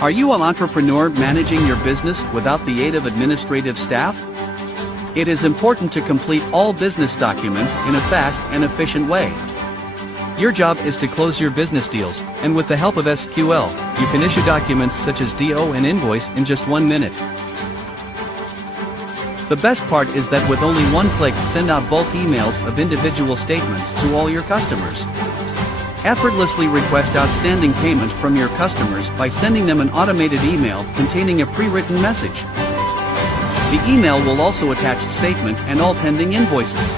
Are you an entrepreneur managing your business without the aid of administrative staff? It is important to complete all business documents in a fast and efficient way. Your job is to close your business deals, and with the help of SQL, you can issue documents such as DO and Invoice in just 1 minute. The best part is that with only one click, send out bulk emails of individual statements to all your customers. Effortlessly request outstanding payment from your customers by sending them an automated email containing a pre-written message. The email will also attach statement and all pending invoices.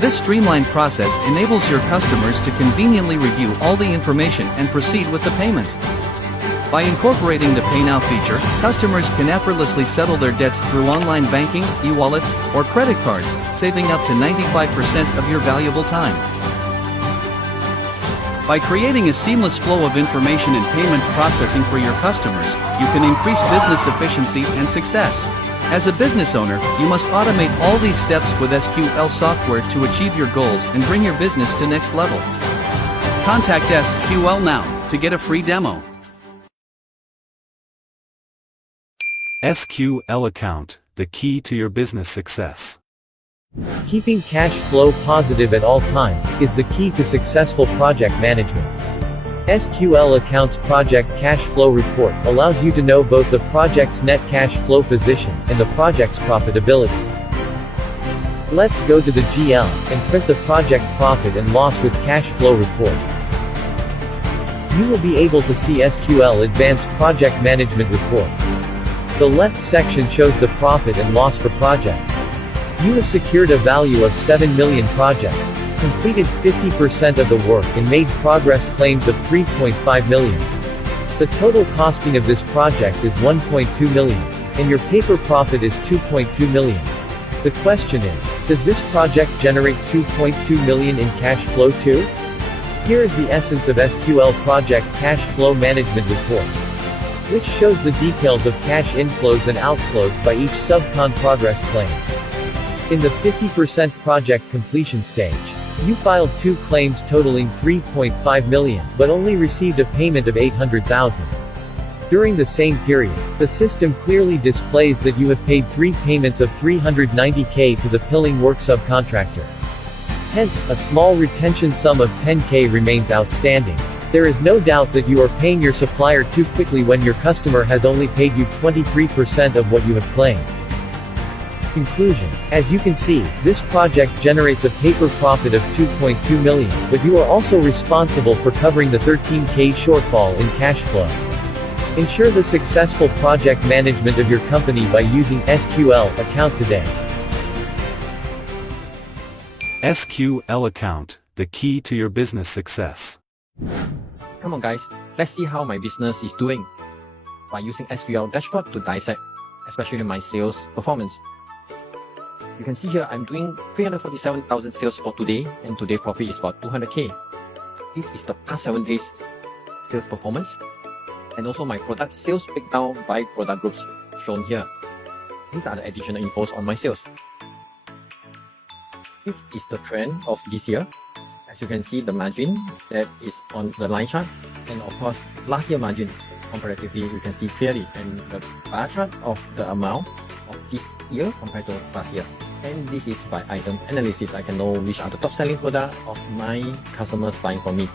This streamlined process enables your customers to conveniently review all the information and proceed with the payment. By incorporating the Pay Now feature, customers can effortlessly settle their debts through online banking, e-wallets, or credit cards, saving up to 95% of your valuable time. By creating a seamless flow of information and payment processing for your customers, you can increase business efficiency and success. As a business owner, you must automate all these steps with SQL software to achieve your goals and bring your business to next level. Contact SQL now to get a free demo. SQL account, the key to your business success. Keeping cash flow positive at all times is the key to successful project management. SQL Accounts Project Cash Flow Report allows you to know both the project's net cash flow position and the project's profitability. Let's go to the GL and print the project profit and loss with cash flow report. You will be able to see SQL Advanced Project Management Report. The left section shows the profit and loss for project. You have secured a value of 7 million project, completed 50% of the work and made progress claims of 3.5 million. The total costing of this project is 1.2 million, and your paper profit is 2.2 million. The question is, does this project generate 2.2 million in cash flow too? Here is the essence of SQL Project Cash Flow Management Report, which shows the details of cash inflows and outflows by each subcon progress claims. In the 50% project completion stage, you filed 2 claims totaling 3.5 million, but only received a payment of 800,000. During the same period, the system clearly displays that you have paid 3 payments of 390k to the pilling work subcontractor. Hence, a small retention sum of 10k remains outstanding. There is no doubt that you are paying your supplier too quickly when your customer has only paid you 23% of what you have claimed. Conclusion. As you can see, this project generates a paper profit of 2.2 million, but you are also responsible for covering the 13k shortfall in cash flow. Ensure the successful project management of your company by using SQL account today. SQL account, the key to your business success. Come on guys, let's see how my business is doing by using SQL dashboard to dissect, especially my sales performance. You can see here I'm doing 347,000 sales for today, and today profit is about 200k. This is the past 7 days sales performance, and also my product sales breakdown by product groups shown here. These are the additional infos on my sales. This is the trend of this year. As you can see, the margin that is on the line chart, and of course last year margin comparatively you can see clearly, and the bar chart of the amount of this year compared to last year. And this is by item analysis. I can know which are the top selling product of my customers buying from me.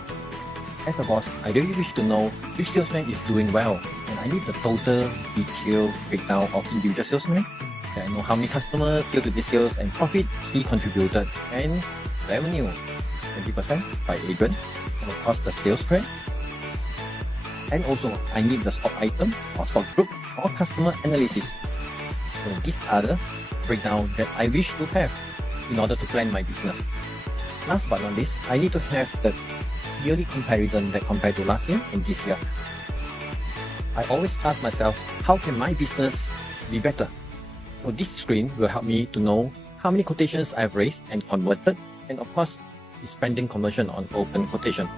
As a boss, I really wish to know which salesman is doing well, and I need the total detailed breakdown of individual salesmen. I know how many customers sell to this sales and profit he contributed, and revenue 20% by agent, and of course the sales trend. And also I need the stock item or stock group or customer analysis. So these are the breakdown that I wish to have in order to plan my business. Last but not least, I need to have the yearly comparison that compared to last year and this year. I always ask myself, how can my business be better? So this screen will help me to know how many quotations I've raised and converted, and of course the spending conversion on open quotation.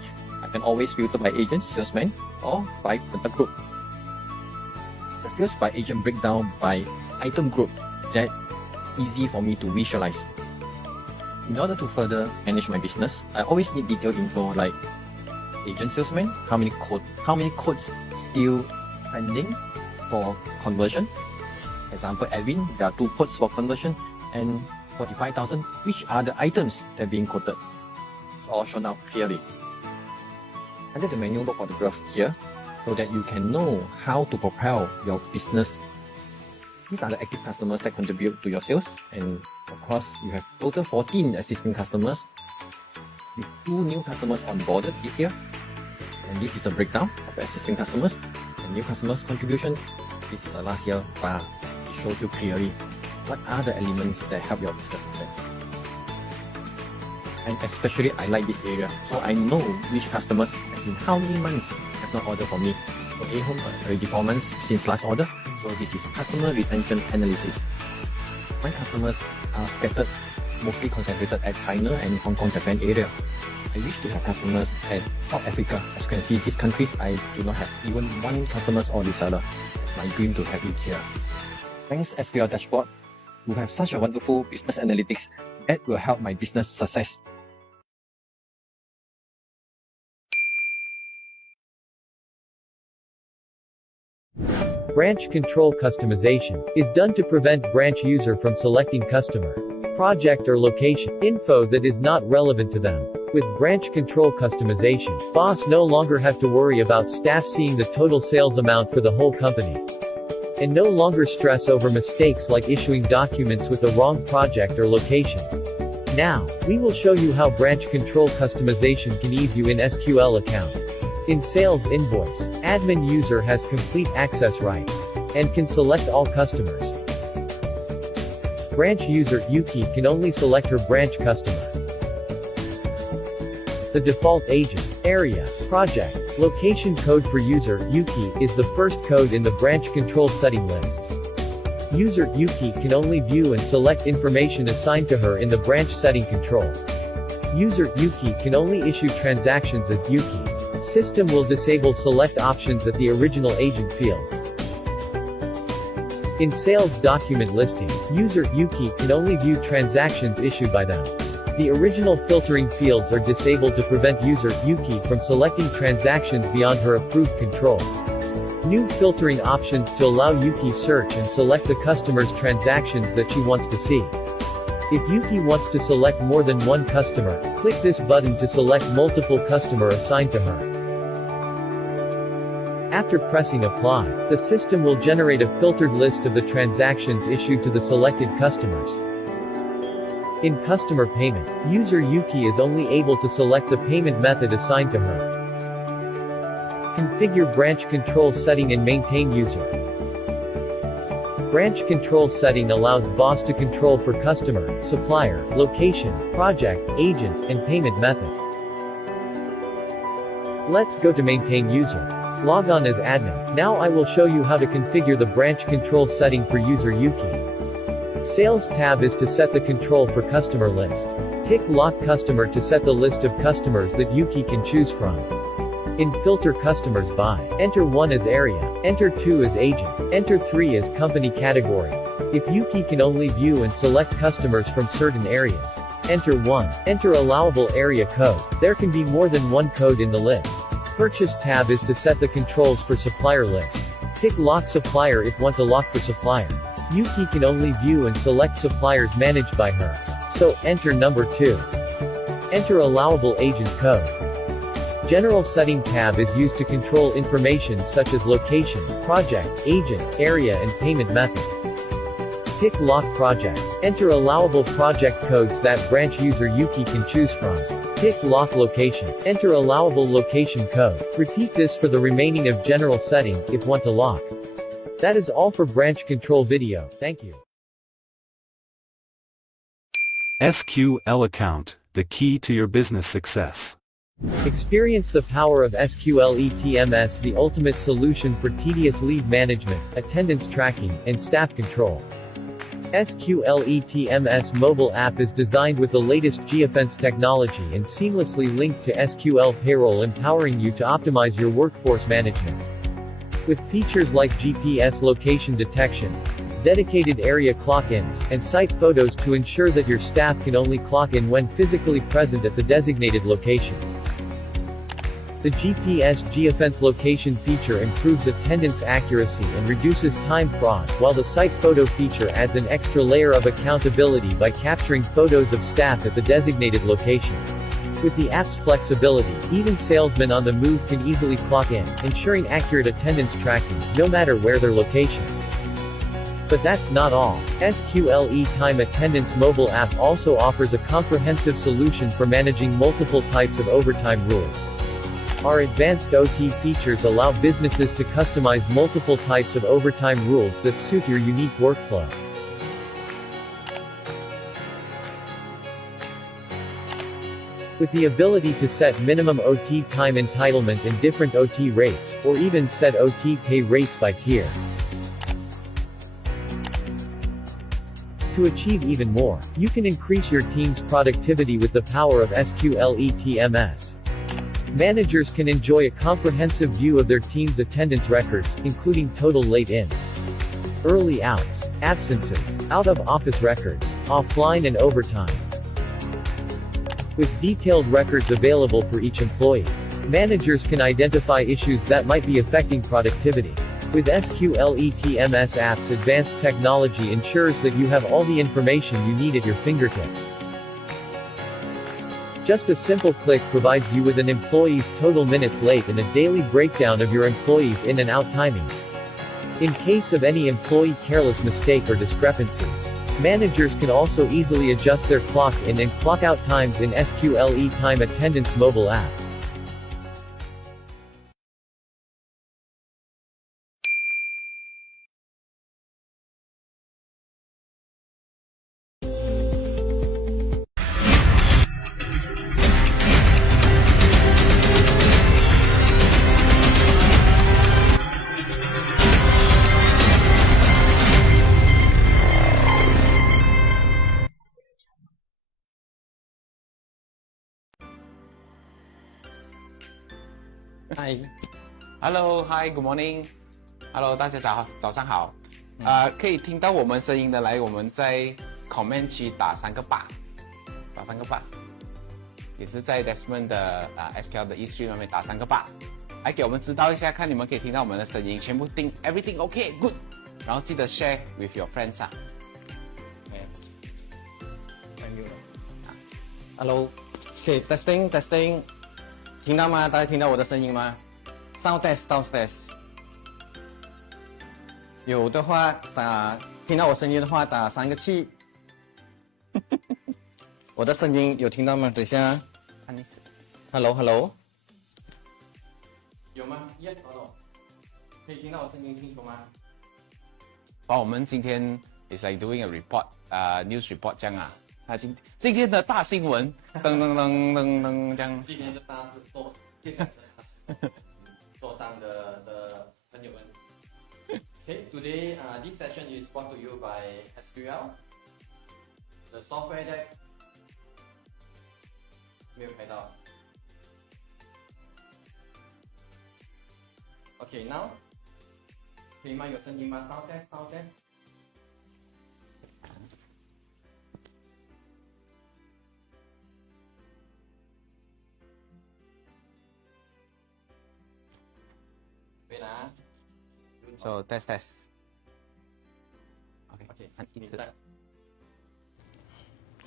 I can always filter by agent, salesman, or by product group. The sales by agent breakdown by item group, that easy for me to visualize. In order to further manage my business, I always need detailed info like agent salesman, how many quotes still pending for conversion. Example, Edwin, there are 2 quotes for conversion and 45,000, which are the items that are being quoted. It's all shown out clearly. Under the menu, look for the graph here so that you can know how to propel your business. These are the active customers that contribute to your sales, and of course, you have total 14 existing customers with 2 new customers onboarded this year. And this is a breakdown of existing customers and new customers contribution. This is a last year bar. It shows you clearly what are the elements that help your business success. And especially I like this area, so I know which customers has been how many months have not ordered from me. So A-Home already 4 months since last order, so this is customer retention analysis. My customers are scattered, mostly concentrated at China and Hong Kong, Japan area. I wish to have customers at South Africa. As you can see, these countries I do not have even 1 customers or reseller. It's my dream to have it here. Thanks SQL Dashboard, you have such a wonderful business analytics that will help my business success. Branch control customization is done to prevent branch user from selecting customer, project or location info that is not relevant to them. With branch control customization, boss no longer have to worry about staff seeing the total sales amount for the whole company, and no longer stress over mistakes like issuing documents with the wrong project or location. Now, we will show you how branch control customization can ease you in SQL account. In Sales Invoice, admin user has complete access rights and can select all customers. Branch user Yuki can only select her branch customer. The default agent, area, project, location code for user Yuki is the first code in the branch control setting lists. User Yuki can only view and select information assigned to her in the branch setting control. User Yuki can only issue transactions as Yuki. System will disable select options at the original agent field. In sales document listing, user Yuki can only view transactions issued by them. The original filtering fields are disabled to prevent user Yuki from selecting transactions beyond her approved control. New filtering options to allow Yuki search and select the customer's transactions that she wants to see. If Yuki wants to select more than 1 customer, click this button to select multiple customer assigned to her. After pressing apply, the system will generate a filtered list of the transactions issued to the selected customers. In customer payment, user Yuki is only able to select the payment method assigned to her. Configure branch control setting and maintain user. Branch control setting allows boss to control for customer, supplier, location, project, agent, and payment method. Let's go to maintain user. Log on as admin. Now I will show you how to configure the branch control setting for user Yuki. Sales tab is to set the control for customer list. Tick lock customer to set the list of customers that Yuki can choose from. In filter customers by, enter 1 as area, enter 2 as agent, enter 3 as company category. If Yuki can only view and select customers from certain areas, enter 1. Enter allowable area code. There can be more than 1 code in the list. Purchase tab is to set the controls for supplier list. Tick lock supplier if want to lock for supplier. Yuki can only view and select suppliers managed by her. So, enter number 2. Enter allowable agent code. General setting tab is used to control information such as location, project, agent, area and payment method. Tick lock project. Enter allowable project codes that branch user Yuki can choose from. Tick lock location. Enter allowable location code. Repeat this for the remaining of general setting, if want to lock. That is all for branch control video. Thank you. SQL account, the key to your business success. Experience the power of SQL ETMS, the ultimate solution for tedious lead management, attendance tracking, and staff control. SQL ETMS mobile app is designed with the latest geofence technology and seamlessly linked to SQL payroll, empowering you to optimize your workforce management. With features like GPS location detection, dedicated area clock-ins, and site photos to ensure that your staff can only clock in when physically present at the designated location. The GPS geofence location feature improves attendance accuracy and reduces time fraud, while the site photo feature adds an extra layer of accountability by capturing photos of staff at the designated location. With the app's flexibility, even salesmen on the move can easily clock in, ensuring accurate attendance tracking, no matter where their location. But that's not all. SQLE Time Attendance mobile app also offers a comprehensive solution for managing multiple types of overtime rules. Our advanced OT features allow businesses to customize multiple types of overtime rules that suit your unique workflow. With the ability to set minimum OT time entitlement and different OT rates, or even set OT pay rates by tier. To achieve even more, you can increase your team's productivity with the power of SQLE TMS. Managers can enjoy a comprehensive view of their team's attendance records, including total late-ins, early outs, absences, out-of-office records, offline and overtime. With detailed records available for each employee, managers can identify issues that might be affecting productivity. With SQLE TMS app's advanced technology ensures that you have all the information you need at your fingertips. Just a simple click provides you with an employee's total minutes late and a daily breakdown of your employees' in and out timings. In case of any employee careless mistake or discrepancies, managers can also easily adjust their clock in and clock out times in SQLE Time Attendance mobile app. Hi. Hello, hi, good morning. Hello， 大家早上好。可以听到我们声音的，来，我们在 comment 区打3个8，打3个8，也是在 Desmond 的SQL 的 eStream 上面打3个8，来给我们知道一下，看你们可以听到我们的声音，全部听 everything OK good， 然后记得 share with your friends 啊。Hello。OK testing， 听到吗？大家听到我的声音吗 ？Sound test， 有的话听到我声音的话打3个7。我的声音有听到吗？等一下。Hello。有吗 ？Yes or no？ 可以听到我声音清楚吗？我们今天 is like doing a report， news report 这样啊。今天的大新闻，噔这样。今天的大事做账的很有问题。Okay, today this session is brought to you by SQL, the software that 没有拍到。Okay, now 可以吗？有声音吗 ？Sound test。So test.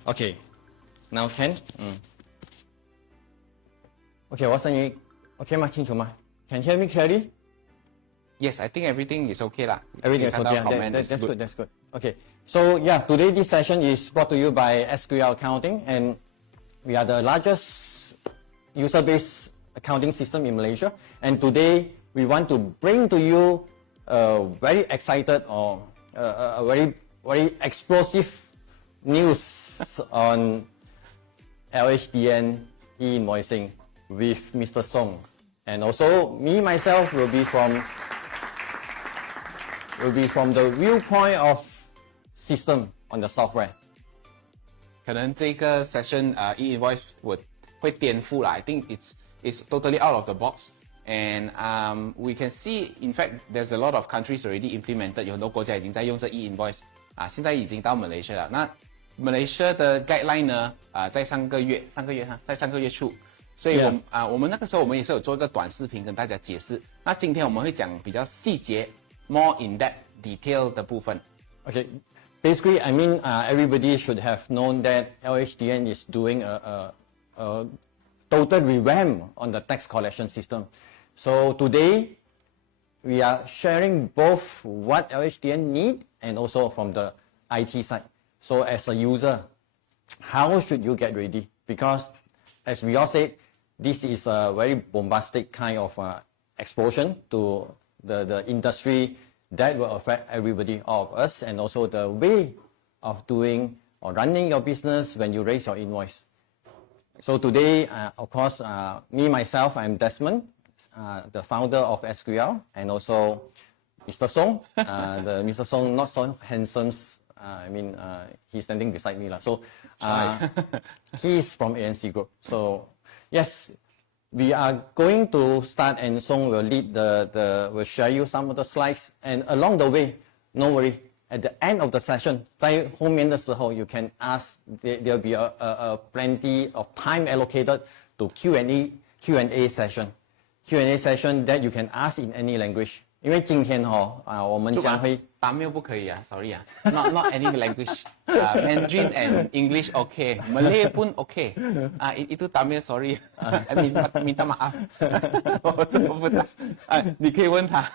Okay, now can. Okay, 我声音 OK 吗？清楚吗 ？Can you hear me clearly? Yes, I think everything is okay 啦。Everything is okay. That's good. Okay, so yeah, today this session is brought to you by SQL Accounting, and we are the largest user-based accounting system in Malaysia. And today we want to bring to you very excited or a very explosive news on LHDN e-invoicing with Mr. Song, and also me myself will be from the viewpoint of system on the software. 可能这个 session e-invoice 会颠覆啦。I think it's totally out of the box. And we can see, in fact, there's a lot of countries already implemented. 有很多国家已经在用这 e-invoice 现在已经到 Malaysia 了。那 Malaysia 的 guideline 呢？在上个月初所以 Yeah. 我们那个时候我们也是有做一个短视频跟大家解释。那今天我们会讲比较细节 more in depth detail 的部分。 Okay, basically, I mean, everybody should have known that LHDN is doing a total revamp on the tax collection system. So today, we are sharing both what LHDN need and also from the IT side. So as a user, how should you get ready? Because as we all said, this is a very bombastic kind of explosion to the industry that will affect everybody, all of us, and also the way of doing or running your business when you raise your invoice. So today, of course, me myself, I'm Desmond, the founder of SQL, and also Mr. Song, the Mr. Song not so handsome. He's standing beside me. So he's from ANC Group. So yes, we are going to start, and Song will lead will share you some of the slides. And along the way, no worry, at the end of the session, 在后面的时候 you can ask, there'll be a plenty of time allocated to Q&A session. Q&A session that you can ask in any language. 因为今天我们将会打没有不可以啊 ，sorry 啊，not any language， Mandarin and English OK， Malay pun OK， itu 打没有 sorry， minta maaf， 我真的不打，你可以问他，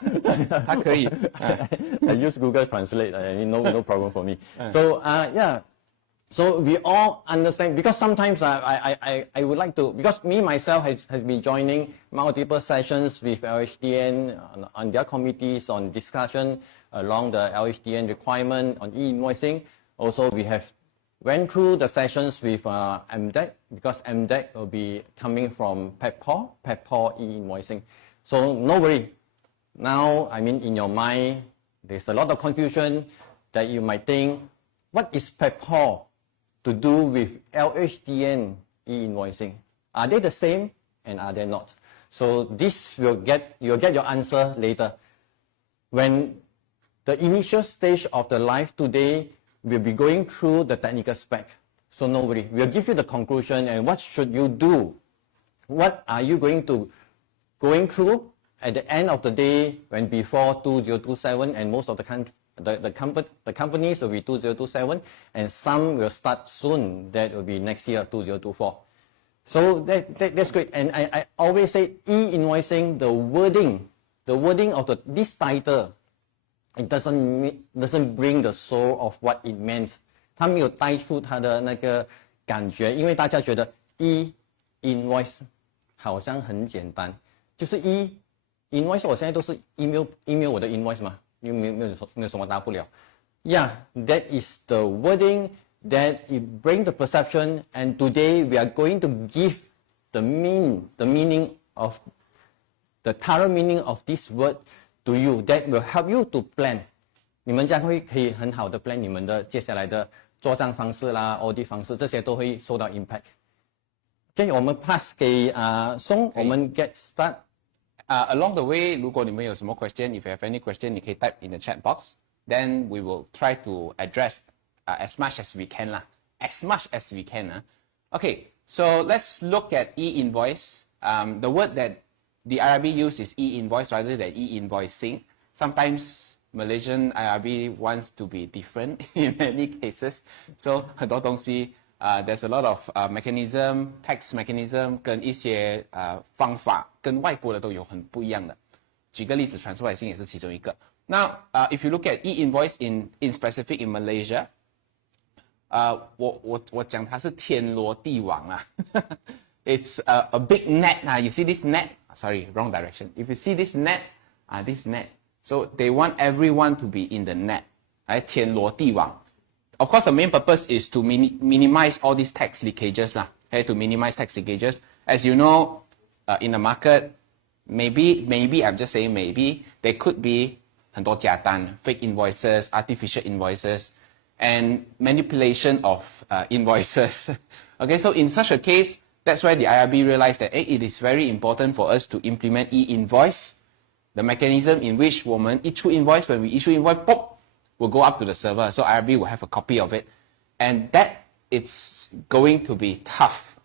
他可以。I use Google Translate, no problem for me. So yeah. So we all understand, because sometimes I would like to, because me myself has been joining multiple sessions with LHDN on their committees on discussion along the LHDN requirement on e-invoicing. Also, we have went through the sessions with MDEC, because MDEC will be coming from PEPPOR e-invoicing. So no worry. Now, in your mind, there's a lot of confusion that you might think, what is PEPPOR to do with LHDN e-invoicing? Are they the same and are they not? So this you'll get your answer later. When the initial stage of the live today, we'll be going through the technical spec. So no worry, we'll give you the conclusion and what should you do. What are you going through at the end of the day when before 2027, and most of the companies will be 2027, and some will start soon, that will be next year, 2024. So that's great. And I always say e-invoicing, the wording of this title, it doesn't bring the soul of what it meant. 它没有带出它的那个感觉，因为大家觉得 e-invoice 好像很简单，就是 e-invoice 我现在都是 email 我的 invoice 嘛。没有什么大不了。Yeah, that is the wording that it brings the perception, and today we are going to give the meaning of the thorough meaning of this word to you, that will help you to plan. 你们将会可以很好的 plan 你们的接下来的做账方式啦、audit 方式，这些都会受到 impact。OK， 我们 pass 给Song， 我们 get start。Along the way, 如果你们有什么 question, if you have any question, 你可以 type in the chat box. Then we will try to address as much as we can lah. As much as we can. Okay, so let's look at e-invoice. The word that the IRB use is e-invoice rather than e-invoicing. Sometimes Malaysian IRB wants to be different in many cases. So 很多东西there's a lot of mechanism, tax mechanism 跟一些方法跟外国的都有很不一样的。举个例子 transfer pricing 也是其中一个。Now, if you look at e-invoice in specific in Malaysia, 我讲它是天罗地网啊。It's a big net. You see this net? Sorry, wrong direction. If you see this net, this net. So they want everyone to be in the net. 天罗地网。Of course, the main purpose is to minimize all these tax leakages lah. To minimize tax leakages. As you know, in the market, maybe I'm just saying maybe, there could be 很多假单, fake invoices, artificial invoices, and manipulation of invoices. Okay, so in such a case, that's why the IRB realized that it is very important for us to implement e-invoice, the mechanism in which 我们 issue invoice, when we issue invoice, pop, will go up to the server. So IRB will have a copy of it. And that it's going to be tough.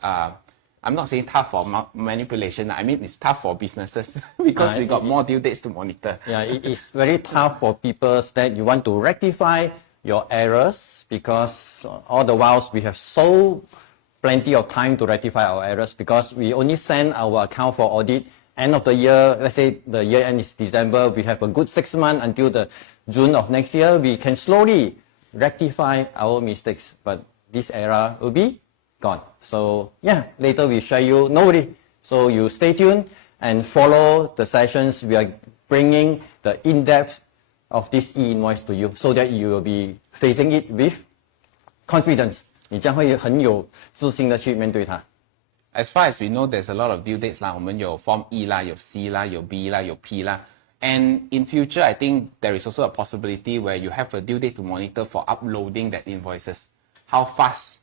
I'm not saying tough for manipulation. I mean, it's tough for businesses because we got more due dates to monitor. Yeah, it is very tough for people that you want to rectify your errors because all the whiles we have so plenty of time to rectify our errors because we only send our account for audit end of the year. Let's say the year end is December. We have a good 6 months until the June of next year. We can slowly rectify our mistakes, but this error will be gone. So yeah, later we share you, no worry. So you stay tuned and follow the sessions. We are bringing the in-depth of this e-invoice to you so that you will be facing it with confidence. 你将会很有自信的去面对它。As far as we know, there's a lot of due dates 啦，我们有 Form E 啦，有 C 啦，有 B 啦，有 P 啦。And in future, I think there is also a possibility where you have a due date to monitor for uploading that invoices. How fast?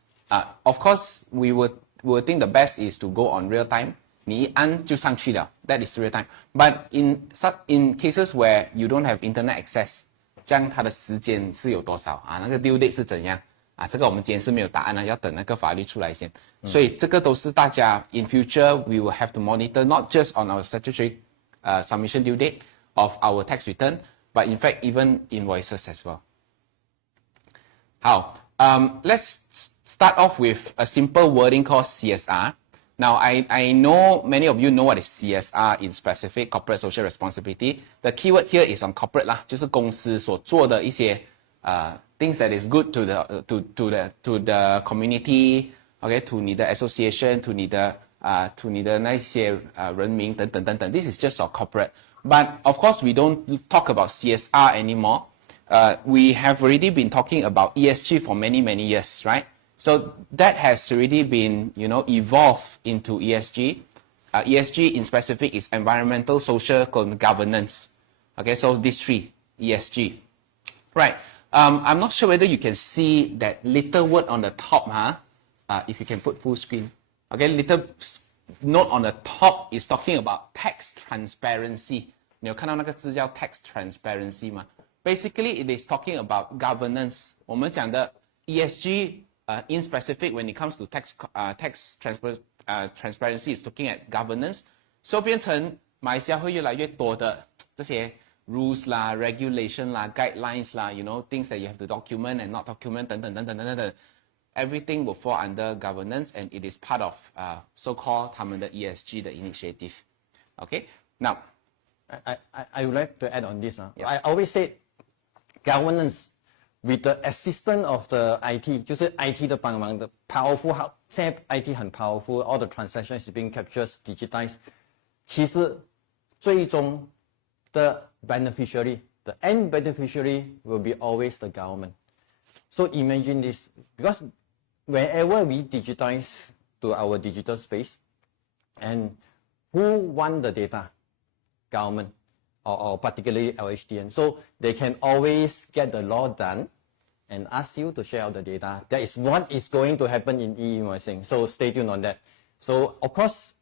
Of course, we would think the best is to go on real time. 你一按就上去了 that is real time. But in cases where you don't have internet access, 这样它的时间是有多少啊？那个 due date 是怎样啊？这个我们今天是没有答案的，要等那个法律出来先。所以这个都是大家 in future we will have to monitor not just on our statutory submission due date of our tax return, but in fact even invoices as well. 好。Let's start off with a simple wording called CSR. Now, I know many of you know what is CSR in specific, corporate social responsibility. The keyword here is on corporate 啦，就是公司所做的一些things that is good to the community, okay, to 你的 association, to 你的那些人民等等等等。This is just for corporate. But of course, we don't talk about CSR anymore. We have already been talking about ESG for many years, right? So that has already been, evolved into ESG. ESG in specific is environmental, social, governance. Okay, so these three, ESG. Right. I'm not sure whether you can see that little word on the top, if you can put full screen. Okay, little note on the top is talking about tax transparency. 你有看到那个字叫 tax transparency 吗？ Basically, it is talking about governance. 我们讲的 ESG in specific when it comes to tax transparency is looking at governance. So 变成马来西亚会越来越多的这些 rules 啦、regulation 啦、guidelines 啦 things that you have to document and not document 等等。Everything will fall under governance and it is part of so-called 他们的 ESG 的 initiative. Okay? Now, I would like to add on this. Yeah. I always say governance with the assistance of the IT, 就是 IT 的帮忙的 powerful. 现在 IT 很 powerful, all the transactions is being captured, digitized. 其实最终的 beneficiary, the end beneficiary will be always the government. So imagine this, because wherever we digitize to our digital space, and who want the data? Government, or particularly LHDN. So they can always get the law done and ask you to share out the data. That is what is going to happen in e-invoicing. So stay tuned on that. So of course,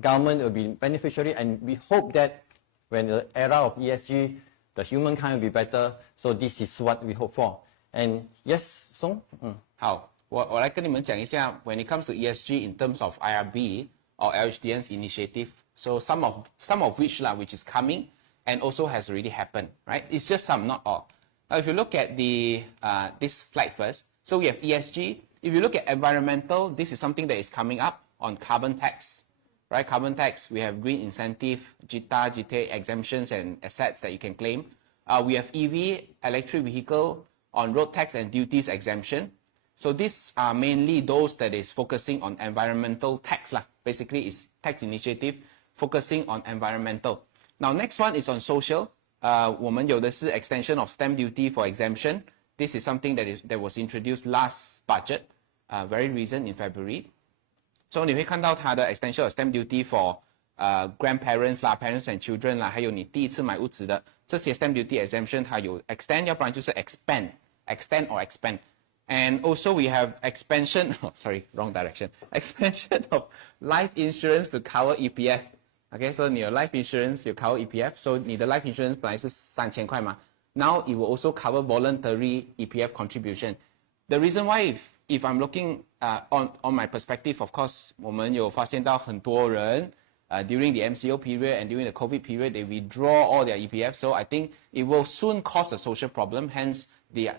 government will be beneficiary, and we hope that when the era of ESG, the humankind will be better. So this is what we hope for. And yes, Song? 好，我来跟你们讲一下 when it comes to ESG in terms of IRB or LHDN's initiative. So some of which which is coming and also has already happened, right? It's just some, not all. Now, if you look at the this slide first, so we have ESG. If you look at environmental, this is something that is coming up on carbon tax, right? Carbon tax, we have green incentive, JITA, GTA exemptions and assets that you can claim. We have EV, electric vehicle, on road tax and duties exemption. So these are mainly those that is focusing on environmental tax lah. Basically, it's tax initiative focusing on environmental. Now, next one is on social. 我们有的是 extension of stamp duty for exemption. This is something that was introduced last budget, very recent in February. So 你会看到它的 extension of stamp duty for grandparents 啦、parents and children 啦，还有你第一次买屋子的这些 stamp duty exemption 它有 extend， 要不然就是 extend or expand. And also we have expansion, wrong direction. Expansion of life insurance to cover EPF. Okay, so 你有 life insurance, you cover EPF. So 你的 life insurance 本来是3000块嘛 Now it will also cover voluntary EPF contribution. The reason why if I'm looking on my perspective, of course, 我们有发现到很多人 during the MCO period and during the COVID period, they withdraw all their EPF. So I think it will soon cause a social problem. Hence the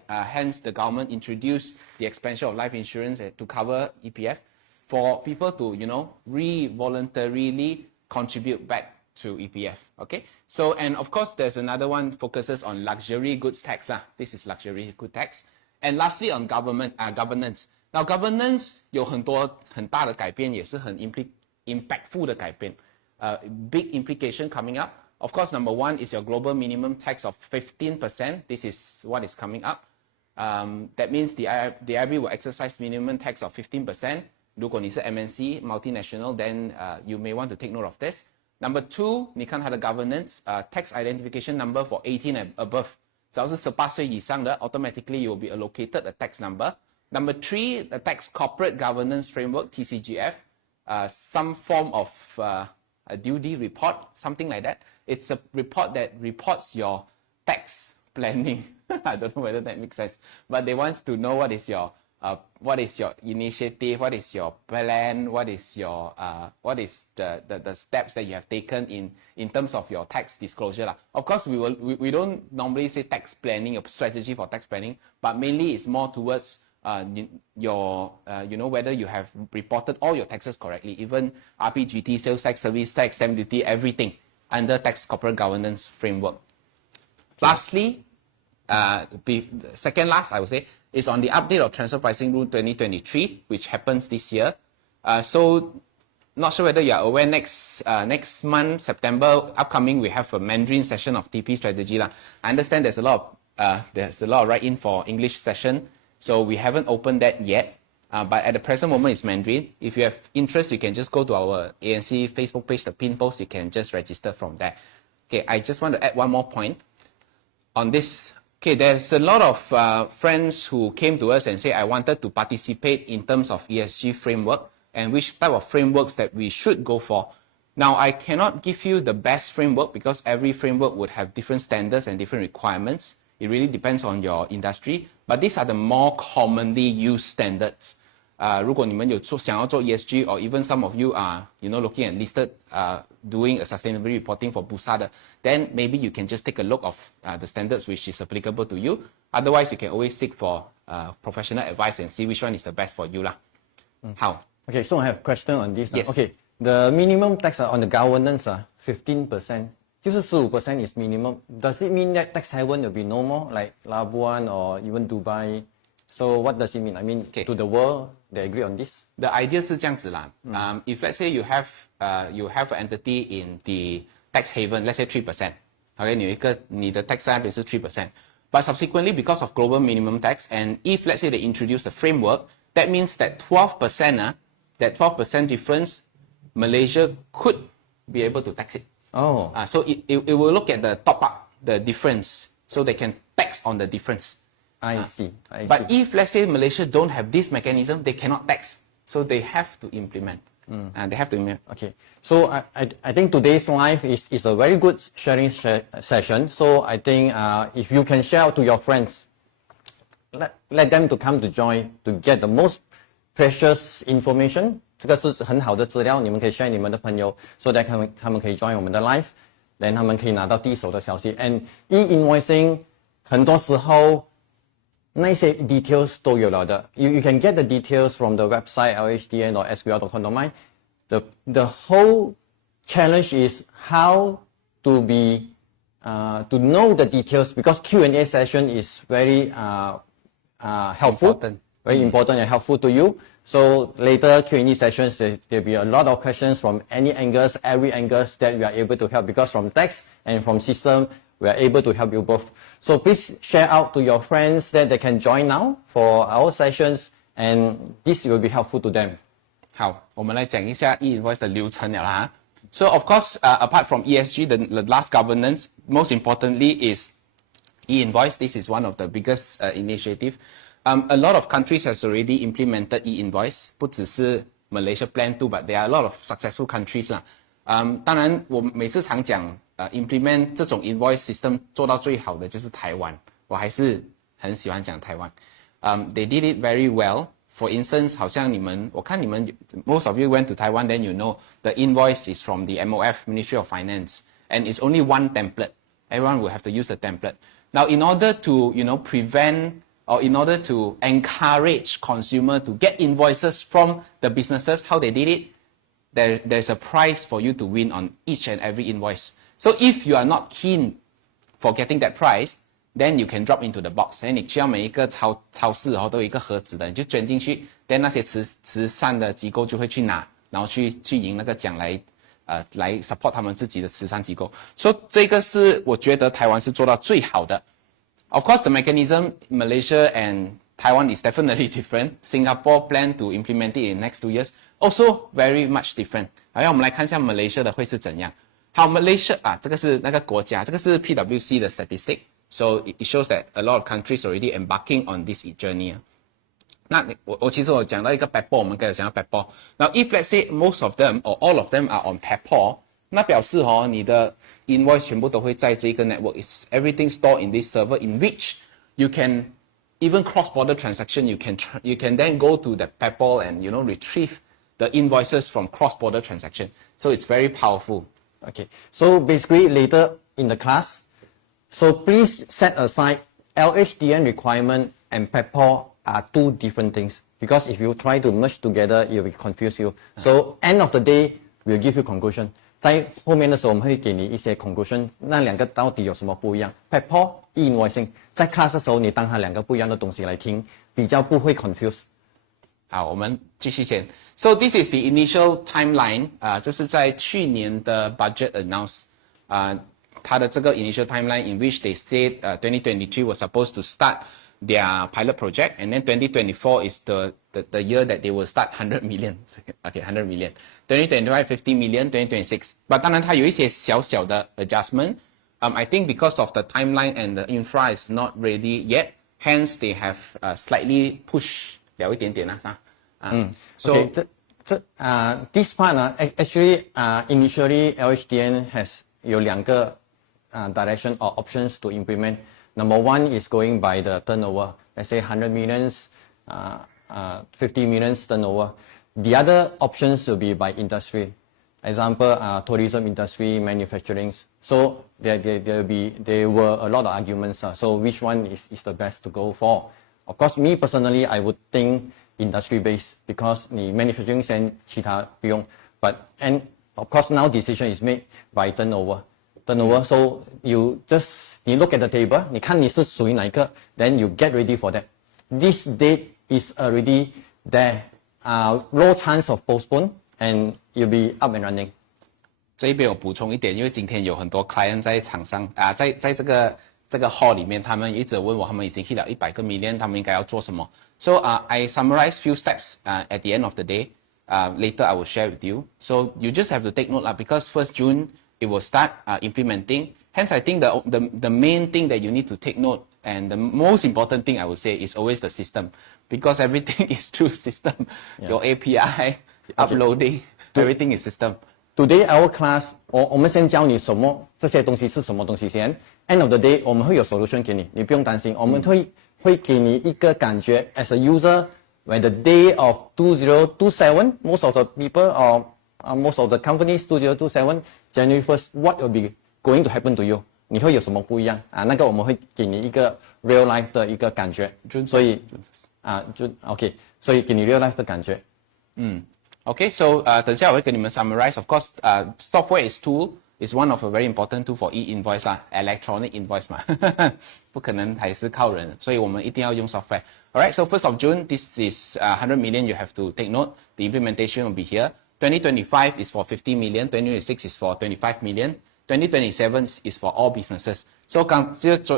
government introduced the expansion of life insurance to cover EPF for people to, voluntarily contribute back to EPF. Okay. So, and of course, there's another one focuses on luxury goods tax. This is luxury good tax. And lastly, on governance. Now, governance 有很大的改变，也是很 impactful 的改变。Big implication coming up. Of course, number one is your global minimum tax of 15%. This is what is coming up. That means the IRB will exercise minimum tax of 15%. 如果你是 MNC multinational, then you may want to take note of this. Number two, 你看它的 governance, tax identification number for 18 and above. 只要是18岁以上的 automatically you will be allocated a tax number. Number three, the tax corporate governance framework, TCGF. Some form of a duty report, something like that. It's a report that reports your tax planning. I don't know whether that makes sense, but they want to know what is your initiative, what is your plan, what is the steps that you have taken in terms of your tax disclosure. Of course, we don't normally say tax planning or strategy for tax planning, but mainly it's more towards whether you have reported all your taxes correctly, even RPGT, sales tax, service tax, stamp duty, everything under tax corporate governance framework. Lastly, second last, I would say, is on the update of transfer pricing rule 2023, which happens this year. So, not sure whether you are aware, next month, September, upcoming, we have a Mandarin session of TP strategy. I understand there's a lot of write-in for English session. So we haven't opened that yet, but at the present moment it's Mandarin. If you have interest, you can just go to our ANC Facebook page, the pin post, you can just register from there. Okay, I just want to add one more point on this. Okay, there's a lot of friends who came to us and say, I wanted to participate in terms of ESG framework and which type of frameworks that we should go for. Now, I cannot give you the best framework because every framework would have different standards and different requirements. It really depends on your industry, but these are the more commonly used standards. 如果你们有想要做 ESG, or even some of you are, looking at listed, doing a sustainability reporting for Bursa, then maybe you can just take a look of the standards which is applicable to you. Otherwise, you can always seek for professional advice and see which one is the best for you. How? Okay, so I have a question on this. Yes. Okay, the minimum tax on the governance 15%. 就是15% is minimum. Does it mean that tax haven will be no more, like Labuan or even Dubai? So what does it mean? I mean, to the world, they agree on this? The idea 是这样子啦. If let's say you have an entity in the tax haven, let's say 3%. Okay, 你的 tax slab 是 3%. But subsequently, because of global minimum tax, and if let's say they introduce the framework, that means that 12%, that 12% difference, Malaysia could be able to tax it. Oh. So it will look at the top up, the difference, so they can tax on the difference. I see. But if, let's say, Malaysia don't have this mechanism, they cannot tax. So they have to implement. They have to implement. Okay. So I think today's live is a very good sharing session. So I think if you can share out to your friends, let them to come to join to get the most precious information. 这个是很好的资料，你们可以 share 你们的朋友 so that 他们可以 join 我们的 live, then 他们可以拿到第一手的消息。And e-invoicing 很多时候那些 details 都有了的。You can get the details from the website LHDN or sql.com.my. The whole challenge is how to to know the details, because Q&A session is very helpful. Important. Very important and helpful to you. So later Q&A sessions, there'll be a lot of questions from any angles, every angles that we are able to help, because from text and from system, we are able to help you both. So please share out to your friends that they can join now for our sessions, and this will be helpful to them. 好，我们来讲一下 e-invoice 的流程了哈。So of course, apart from ESG, the last governance, most importantly is e-invoice. This is one of the biggest initiative. A lot of countries has already implemented e-invoice. 不只是 Malaysia plan to, but there are a lot of successful countries 啦。当然，我每次常讲implement 这种 invoice system 做到最好的就是台湾。我还是很喜欢讲台湾。They did it very well For instance, 好像你们，我看你们 most of you went to Taiwan, then you know the invoice is from the MOF, Ministry of Finance, and it's only one template. Everyone will have to use the template. Now, in order to prevent or in order to encourage consumer to get invoices from the businesses, how they did it, there's a prize for you to win on each and every invoice. So if you are not keen for getting that prize, then you can drop into the box. 你需要每一个超市都有一个盒子的，你就捐进去 ，then 那些慈善的机构就会去拿，然后去赢那个奖来support 他们自己的慈善机构。所以这个是我觉得台湾是做到最好的。Of course, the mechanism Malaysia and Taiwan is definitely different. Singapore plan to implement it in next 2 years, also very much different. 好，让我们来看一下 Malaysia 的会是怎样。好 ，Malaysia 这个是那个国家，这个是 PwC 的 statistic. So it shows that a lot of countries already embarking on this journey. 那我其实我讲到一个 PayPal， 我们刚才讲到 PayPal。Now if let's say most of them or all of them are on PayPal， 那表示你的 invoice 全部都会在这个 network. Is everything stored in this server in which you can even cross-border transaction. You can then go to the PayPal and retrieve the invoices from cross-border transaction. So it's very powerful. Okay, so basically later in the class, so please set aside LHDN requirement and PayPal are two different things, because if you try to merge together, it will confuse you. So end of the day, we'll give you conclusion. 在后面的时候，我们会给你一些 conclusion， 那两个到底有什么不一样 ？PayPal e-invoicing， 在 class 的时候，你当它两个不一样的东西来听，比较不会 confuse。好，我们继续先。So this is the initial timeline. 这是在去年的 budget announce. 它的这个 initial timeline in which they said 2023 was supposed to start their pilot project, and then 2024 is the year that they will start 100 million. Okay, 100 million. 2025 50 million, 2026. But 当然它有一些小小的 adjustment. I think because of the timeline and the infra is not ready yet, hence they have slightly push 了一点点是吧？So okay, this part actually initially LHDN has 有两个direction or options to implement. Number one is going by the turnover. Let's say 100 millions, 50 millions turnover. The other options will be by industry. Example, tourism industry, manufacturing. So there were a lot of arguments. So which one is the best to go for? Of course, me personally, I would think industry based, because 你 manufacturing 先其他不用。And of course now decision is made by turnover. So you look at the table, 你看你是属于哪一个 then you get ready for that. This date is already there. Low chance of postpone and you'll be up and running. 这一边我补充一点，因为今天有很多 client 在场上在这个 hall 里面，他们一直问我，他们已经 hit 了100个 million， 他们应该要做什么 ？So I summarize few steps at the end of the day. Later I will share with you. So you just have to take note because 1st June it will start implementing. Hence, I think the main thing that you need to take note and the most important thing I would say is always the system, because everything is through system. Yeah. Your API, uploading, everything is system. Today our class, 我们先教你什么这些东西是什么东西先。End of the day, 我们会有 solution 给你，你不用担心。我们会给你一个感觉 as a user. When the day of 2027, most of the people or most of the companies 2027 January 1st, what will be going to happen to you? 你会有什么不一样那个我们会给你一个 real life 的一个感觉，所以OK， 所以给你 real life 的感觉。Okay, so 等下我会跟你们 summarize. Of course, software is one of a very important tool for e-invoice electronic invoice 嘛，不可能还是靠人，所以我们一定要用 software. Alright, so 1st of June, this is 100 million. You have to take note. The implementation will be here. 2025 is for 50 million. 2026 is for 25 million. 2027 is for all businesses. So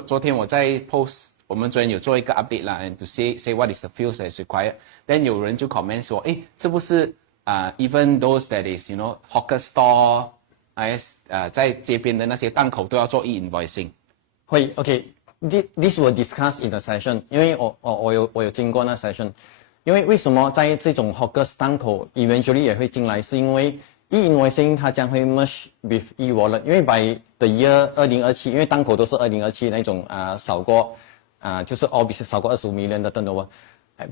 昨天我在 post， 我们昨天有做一个 update 啦 ，and to say what is the fields that is required. Then 有人就 comment 说，是不是even those that is hawker store， 在街边的那些档口都要做 e-invoicing？ 会 OK。This will discuss in the session， 因为我有经过那 session， 因为为什么在这种 hawker 档口 eventually 也会进来，是因为 e-invoicing 它将会 merge with e-wallet， 因为 by the year 2027， 因为档口都是2027那种少过就是 all business 少过25 million 的 turnover，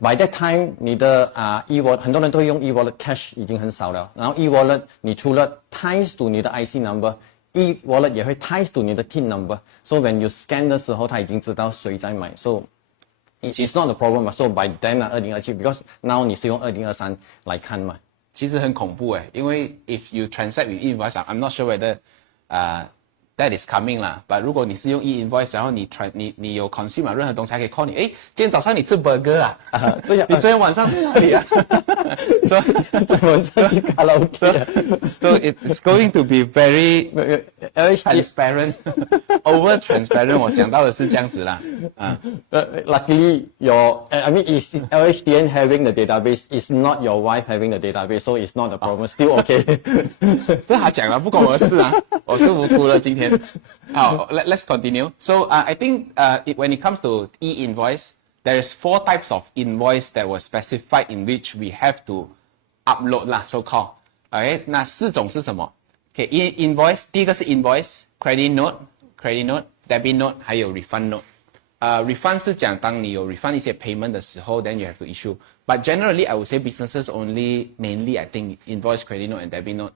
by that time 你的e-wallet 很多人都会用 e-wallet cash 已经很少了，然后 e-wallet 你除了 ties to 你的 IC number。e-wallet 也会 ties to 你的 TIN number，so when you scan 的时候，它已经知道谁在买 ，so it's not a problem. So by then 2027 because now 你是用2023来看嘛。其实很恐怖诶，因为 if you transact with invoice, I'm not sure whether that is coming 啦。But 如果你是用 e-invoice， 然后你有 consume 任何东西，还可以 call 你，诶，今天早上你吃 burger 啊？对呀，你昨天晚上去哪里啊？昨天晚上去卡拉 OK。So it's going to be very transparent, over transparent. 我想到的是这样子啦。Luckily, I mean, is LHDN having the database? Is not your wife having the database, so it's not a problem. Still okay. 这他讲了，不关我的事啊，我是无辜的今天。好，let's continue. So I think when it comes to e-invoice, there's 4 types of invoice that were specified in which we have to upload 啦 ，so called. OK， 那4种是什么 ？OK，invoice 第一个是 invoice、credit note、credit note、debit note， 还有 refund note。refund 是讲当你有 refund 一些 payment 的时候 then you have to issue. But generally, I would say businesses mainly I think invoice, credit note and debit note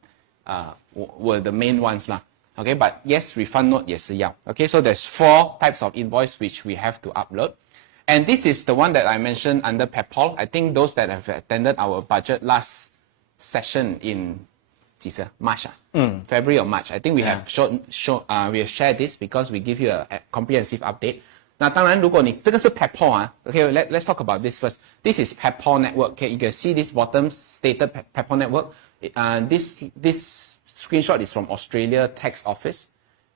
were the main ones 啦。Okay, but yes, refund note 也是要。Okay, so there's 4 types of invoice which we have to upload. And this is the one that I mentioned under PEPAL. I think those that have attended our budget last session in March, February or March. I think we have we have shared this because we give you a comprehensive update. 那当然，如果你这个是 PEPAL okay, let's talk about this first. This is PEPAL network. Okay, you can see this bottom stated PEPAL network. This screenshot is from Australia Tax Office,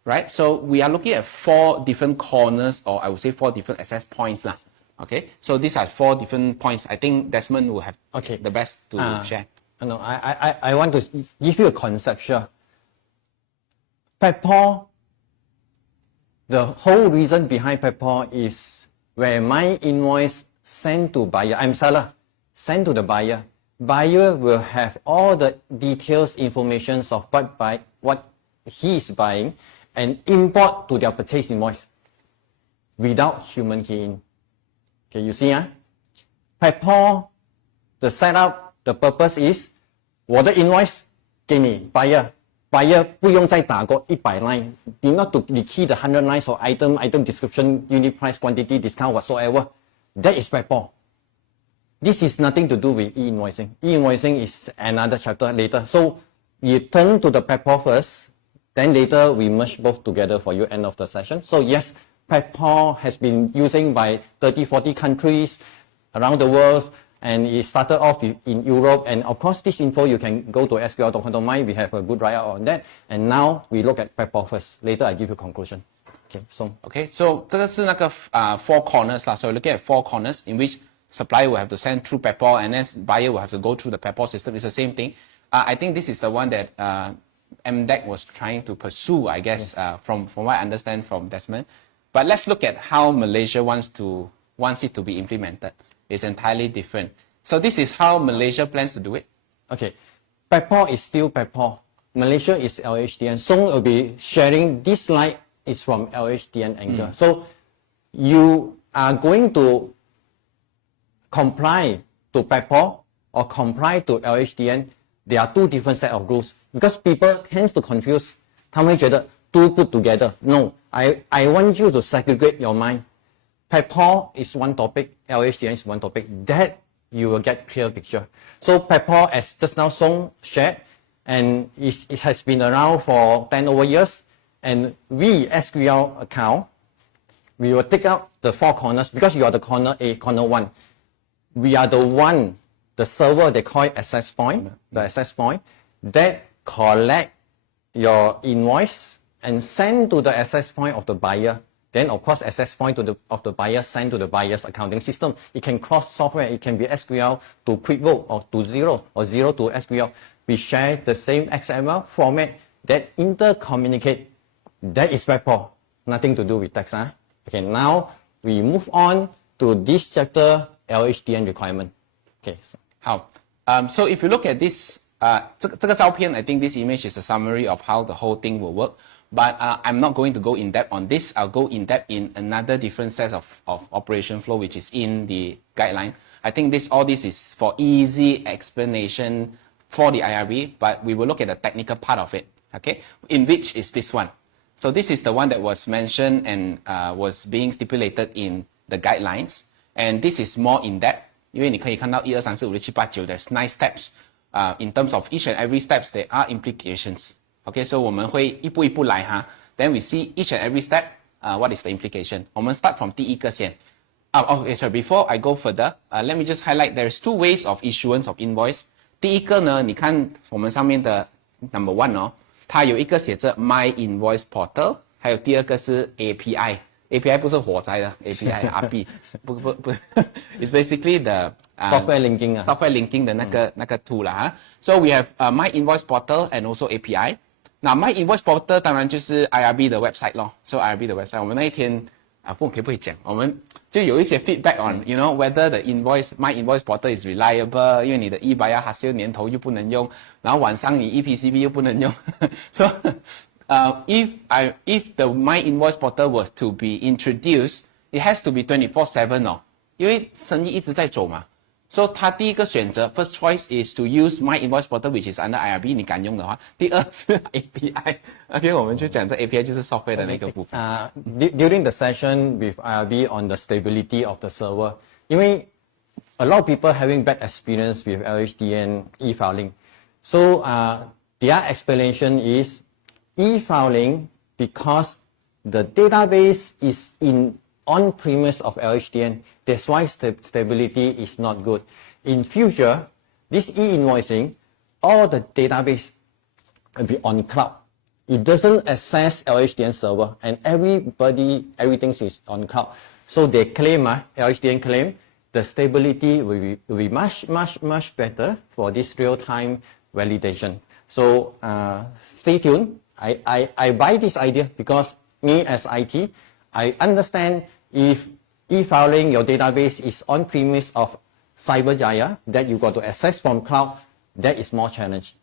right? So we are looking at 4 different corners, or I would say 4 different access points lah. Okay, so these are 4 different points. I think Desmond will have the best to share. No, I want to give you a conceptual. PEPAL, the whole reason behind PEPAL is where my invoice sent to buyer, I'm seller, sent to the buyer. Buyer will have all the details, information of what he is buying and import to their purchase invoice without human key in. Okay, you see, PEPAL, the setup, the purpose is 我的 invoice 给你 buyer 不用再打过100 line. You not to key the 100 lines or item description, unit price, quantity, discount, whatsoever. That is PEPAL. This is nothing to do with e-invoicing. E-invoicing is another chapter later. So you turn to the PEPAL first, then later we merge both together for you end of the session. So yes, PEPAL has been using by 30-40 countries around the world, and it started off in Europe. And of course, this info you can go to sql.com.my. We have a good write-up on that. And now we look at PEPAL first. Later I give you conclusion. Okay, so 这个是那个4 corners lah. So looking at 4 corners in which supplier will have to send through PEPAL, and then buyer will have to go through the PEPAL system. It's the same thing. I think this is the one that MDEC was trying to pursue, I guess, yes. From what I understand from Desmond. But let's look at how Malaysia wants it to be implemented. It's entirely different. So this is how Malaysia plans to do it. Okay, PEPAL is still PEPAL. Malaysia is LHDN. So we'll be sharing this slide is from LHDN angle. So you are going to comply to PEPAL or comply to LHDN. There are 2 different set of rules because people tends to confuse. 他们会觉得 2 put together. No, I want you to segregate your mind. PEPAL is one topic, LHDN is one topic. That you will get clear picture. So PEPAL, as just now Song shared, and it has been around for 10 over years. And we, SQL account, we will take out the 4 corners because you are the corner A, corner 1. We are the one, the server, they call it access point, the access point, that collect your invoice and send to the access point of the buyer. Then, of course, access point of the buyer send to the buyer's accounting system. It can cross software. It can be SQL to QuickBooks or to Xero or Xero to SQL. We share the same XML format that intercommunicate. That is PEPAL. Nothing to do with tax. Okay, now we move on to this chapter, LHDN requirement. Okay. So if you look at this, 这个照片, I think this image is a summary of how the whole thing will work. But I'm not going to go in depth on this. I'll go in depth in another different set of operation flow, which is in the guideline. I think all this is for easy explanation for the IRB, but we will look at the technical part of it, okay? In which is this one. So this is the one that was mentioned and was being stipulated in the guidelines, and this is more in depth. 因为你可以看到1、2、3、4、5、6、7、8、9 there's 9 steps. In terms of each and every steps, there are implications. Okay, so 我们会一步一步来哈。Then we see each and every step. What is the implication? 我们 start from 第一个先。Okay, sorry. Before I go further, let me just highlight there's 2 ways of issuance of invoice. 第一个呢，你看我们上面的 number 1哦，它有一个写着 My Invoice Portal， 还有第二个是 API。API 不是火灾的 API RP 不 it's basically the software linking software linking 的那个 tool 啦哈。So we have My Invoice Portal and also API. 那 My Invoice Portal 当然就是 IRB 的 website 咯。So IRB 的 website 我们那一天不可以讲，我们就有一些 feedback on you know whether the My Invoice Portal is reliable， 因为你的e-buyer hasil 年头又不能用，然后晚上你 EPCB 又不能用so if the My Invoice Portal were to be introduced, it has to be 24/7 哦，因为生意一直在走嘛。So 它第一个选择 first choice is to use My Invoice Portal, which is under IRB， 你敢用的话。第二是 API。OK， 我们就讲这 API 就是 software 的那个部分。During the session with IRB on the stability of the server, 因为 a lot of people having bad experience with LHDN e-filing, so their explanation is e-filing because the database is in on-premise of LHDN. That's why stability is not good. In future, this e-invoicing, all the database will be on cloud. It doesn't access LHDN server, and everything is on cloud. So they claim, LHDN claim, the stability will be much better for this real-time validation. So stay tuned. I buy this idea because me as IT, I understand if e-filing your database is on premise of Cyberjaya that you got to access from cloud, that is more challenge.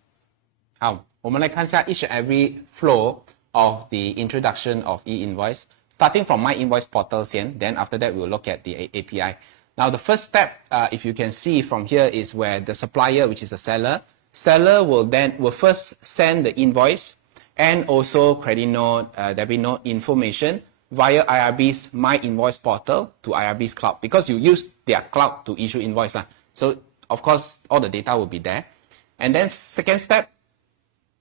好，我们来看一下 each and every flow of the introduction of e-invoice, starting from My Invoice Portal 先, then after that we'll look at the API. Now the first step, if you can see from here, is where the supplier, which is the seller will first send the invoice and also credit note, debit note information via IRB's My Invoice Portal to IRB's cloud, because you use their cloud to issue invoice. So of course all the data will be there. And then second step,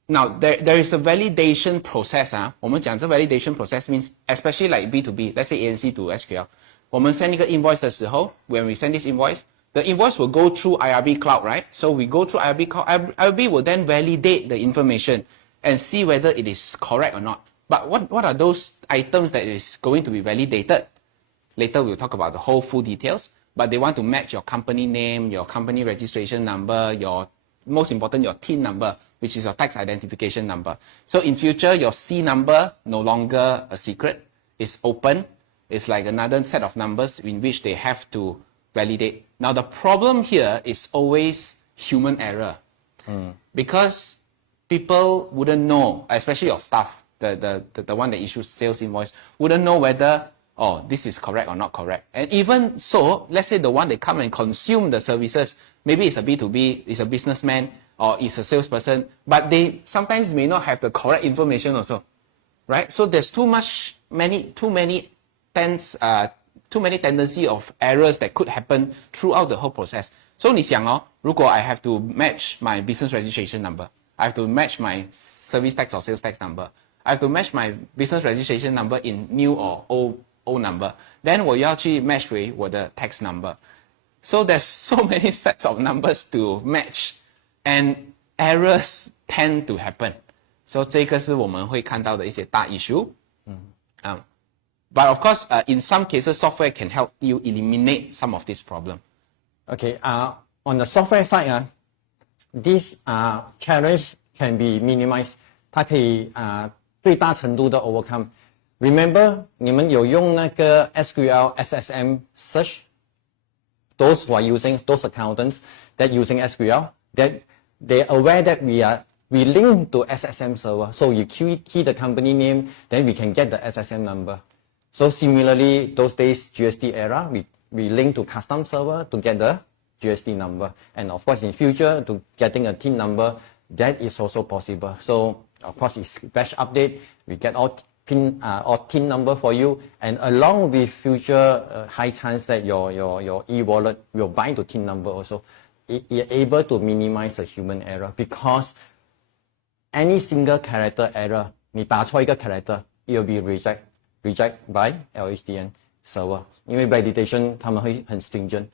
now there is a validation process. 我们讲这 validation process means, especially like B2B, let's say ANC to SQL, 我们 send 一个 invoice 的时候, when we send this invoice, the invoice will go through IRB cloud, right? So we go through IRB cloud, IRB will then validate the information and see whether it is correct or not. But what are those items that is going to be validated? Later we'll talk about the whole full details, but they want to match your company name, your company registration number, your most important, your TIN number, which is your tax identification number. So in future, your C number no longer a secret, it's open. It's like another set of numbers in which they have to validate. Now the problem here is always human error, because people wouldn't know, especially your staff, the one that issues sales invoice, wouldn't know whether, oh, this is correct or not correct. And even so, let's say the one that come and consume the services, maybe it's a B2B, it's a businessman, or it's a salesperson, but they sometimes may not have the correct information also, right? So there's too many tendency of errors that could happen throughout the whole process. So 你想哦，如果 I have to match my business registration number, I have to match my service tax or sales tax number, I have to match my business registration number in new or old number, then 我要去 match 回我的 tax number. So there's so many sets of numbers to match, and errors tend to happen. So 这个是我们会看到的一些大 issue. But of course, in some cases, software can help you eliminate some of this problem. Okay, on the software side, this challenge can be minimized. 它可以最大程度的 overcome. Remember, 你们有用那个 SQL SSM search? Those who are using, those accountants that using SQL, that they're aware that we link to SSM server. So you key the company name, then we can get the SSM number. So similarly, those days GST era, we link to custom server to get the GST number. And of course, in future, to getting a TIN number, that is also possible. So of course, it's batch update. We get all TIN number for you, and along with future high chance that your e-wallet will bind to TIN number also. You're able to minimize the human error because any single character error, 你打错一个 character, it will be reject by LHDN server. 因为 validation 他们会很 stringent.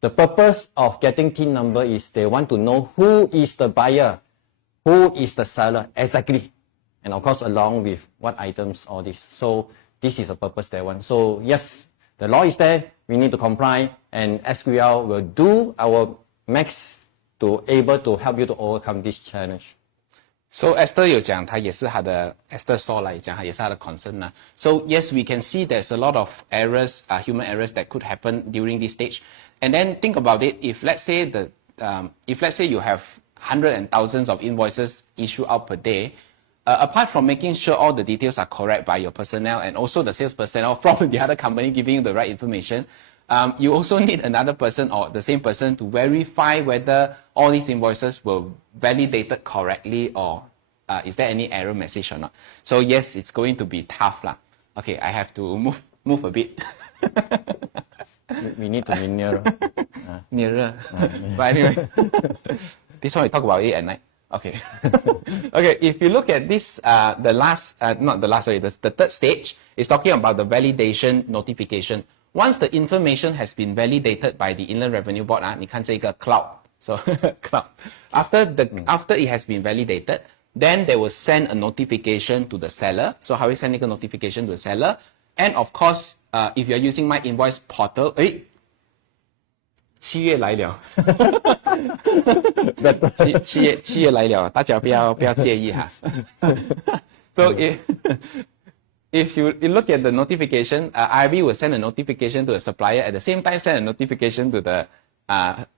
The purpose of getting TIN number is they want to know who is the buyer, who is the seller exactly, and of course along with what items, all this. So this is the purpose they want. So yes, the law is there. We need to comply, and SQL will do our max to able to help you to overcome this challenge. So Esther 有讲，他也是他的 Esther Saw 来讲，他也是他的 concern 啦。So yes, we can see there's a lot of errors, human errors that could happen during this stage. And then think about it. If let's say you have hundreds and thousands of invoices issued out per day, apart from making sure all the details are correct by your personnel and also the sales personnel from the other company giving you the right information, you also need another person or the same person to verify whether all these invoices were validated correctly or is there any error message or not. So yes, it's going to be tough lah. Okay, I have to move a bit. We need to be nearer. Nearer. But anyway, this one we talk about it at night. Okay. Okay, if you look at this, the third stage is talking about the validation notification. Once the information has been validated by the Inland Revenue Board, 你看这个 cloud. So cloud. After it has been validated, then they will send a notification to the seller. So how we send a notification to the seller? And of course, if you are using my invoice portal, 7月来了7月来了，大家不要介意哈。So if you look at the notification, IRB will send a notification to the supplier, at the same time send a notification to the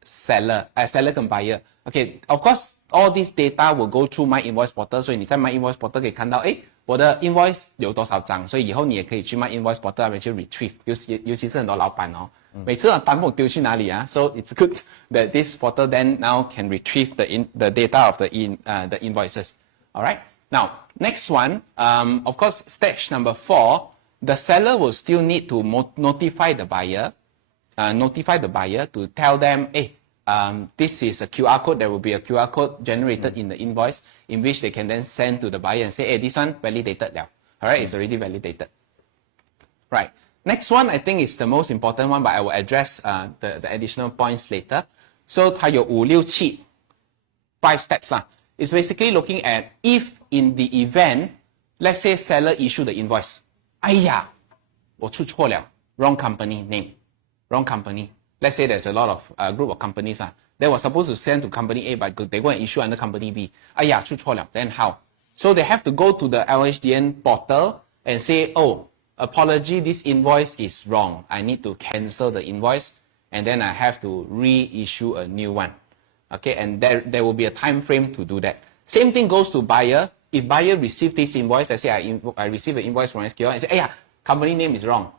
seller and buyer. Okay, of course, all this data will go through my invoice portal. 所以你在 my invoice portal 可以看到，我的 invoice 有多少张，所以以后你也可以去 my invoice portal 那边去 retrieve。尤其是很多老板哦，每次单目丢去哪里啊 ？So it's good that this portal then now can retrieve the data of the invoices. All right. Now, next one, of course, stage number 4, the seller will still need to notify the buyer to tell them, this is a QR code. There will be a QR code generated in the invoice in which they can then send to the buyer and say, this one validated now. All right, it's already validated. Right. Next one, I think is the most important one, but I will address the additional points later. So, 它有5、6、7 5 steps lah. It's basically looking at if in the event, let's say seller issue the invoice. 哎呀，我出错了 wrong company name, wrong company. Let's say there's a lot of group of companies. They were supposed to send to company A, but they go and issue under company B. 哎呀，出错了 then how? So they have to go to the LHDN portal and say, apology, this invoice is wrong. I need to cancel the invoice and then I have to reissue a new one. Okay, and there will be a time frame to do that. Same thing goes to buyer. If buyer receive this invoice, let's say I receive an invoice from SQL and say, company name is wrong,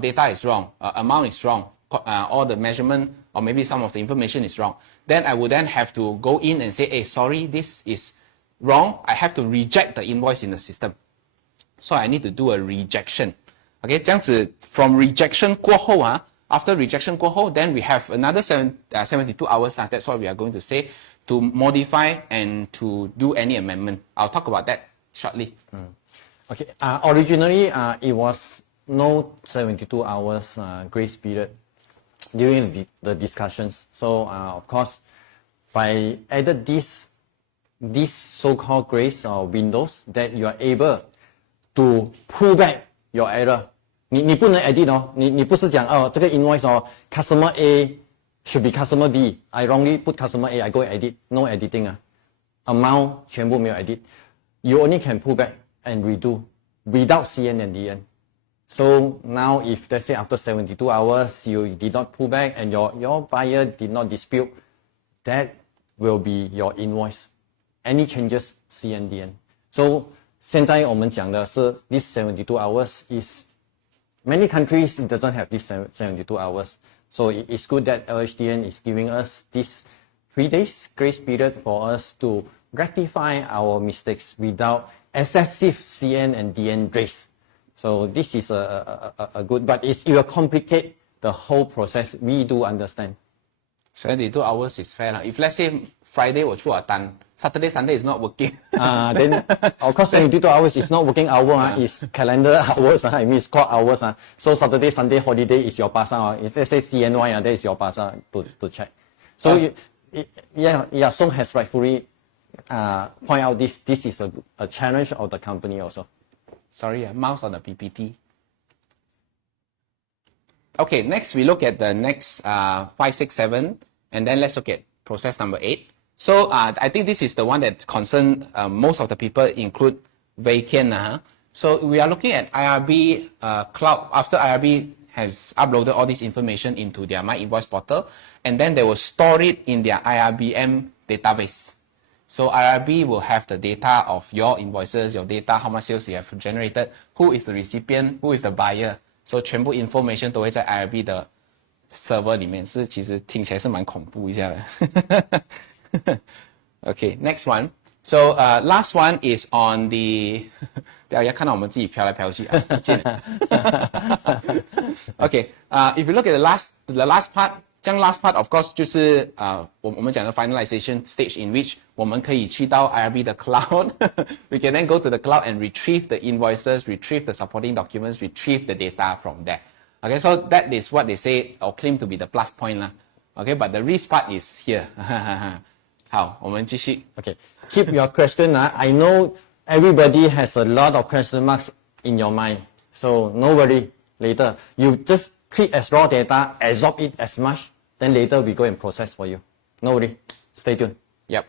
data is wrong, amount is wrong, all the measurement or maybe some of the information is wrong. Then I would then have to go in and say, sorry, this is wrong. I have to reject the invoice in the system. So I need to do a rejection. Okay, 这样子 from rejection 过后after rejection 过后, then we have another 72 hours. That's what we are going to say to modify and to do any amendment. I'll talk about that shortly. Okay. Originally, it was no 72 hours grace period during the discussions. So, of course, by added this so-called grace or windows that you are able to pull back your error. 你不能 edit 你不是讲这个 invoice customer A should be customer B. I wrongly put customer A, I go edit. No editing Amount 全部没有 edit. You only can pull back and redo without CN and DN. So now if let's say after 72 hours you did not pull back and your buyer did not dispute, that will be your invoice. Any changes CN DN. So 现在我们讲的是 this 72 hours is many countries doesn't have this 72 hours. So it's good that LHDN is giving us this 3 days grace period for us to rectify our mistakes without excessive CN and DN grace. So this is a good, but it will complicate the whole process. We do understand. 72 hours is fair. If let's say Friday 我出了单 Saturday, Sunday is not working. Then of course 72 hours is not working hour, it's calendar hours, I mean it's clock hours. So Saturday, Sunday holiday is your pasa. If let's say CNY, that is your pasa to check. So Song has rightfully point out this is a challenge of the company also. Sorry, mouse on the PPT. Okay, next we look at the next 5, 6, 7, and then let's look at process number 8. So I think this is the one that concerns most of the people, include Vacant. So we are looking at IRB cloud. After IRB has uploaded all this information into their My Invoice portal, and then they will store it in their IRBM database. So IRB will have the data of your invoices, your data, how much sales you have generated, who is the recipient, who is the buyer. So 全部 information 都会在 IRB 的 server 里面，是其实听起来是蛮恐怖一下的。Okay, next one. So last one is on the 大家看到我们自己飘来飘去啊，不见了。Okay, if you look at the last part, 这样 last part of course 就是我们讲的 finalization stage in which 我们可以去到 IRB 的 cloud. We can then go to the cloud and retrieve the invoices, retrieve the supporting documents, retrieve the data from there. Okay, so that is what they say or claim to be the plus point lah. Okay, but the risk part is here. 好，我们继续。 Okay, keep your question. I know everybody has a lot of question marks in your mind. So no worry, later. You just treat as raw data, absorb it as much, then later we go and process for you. No worry, stay tuned. Yep.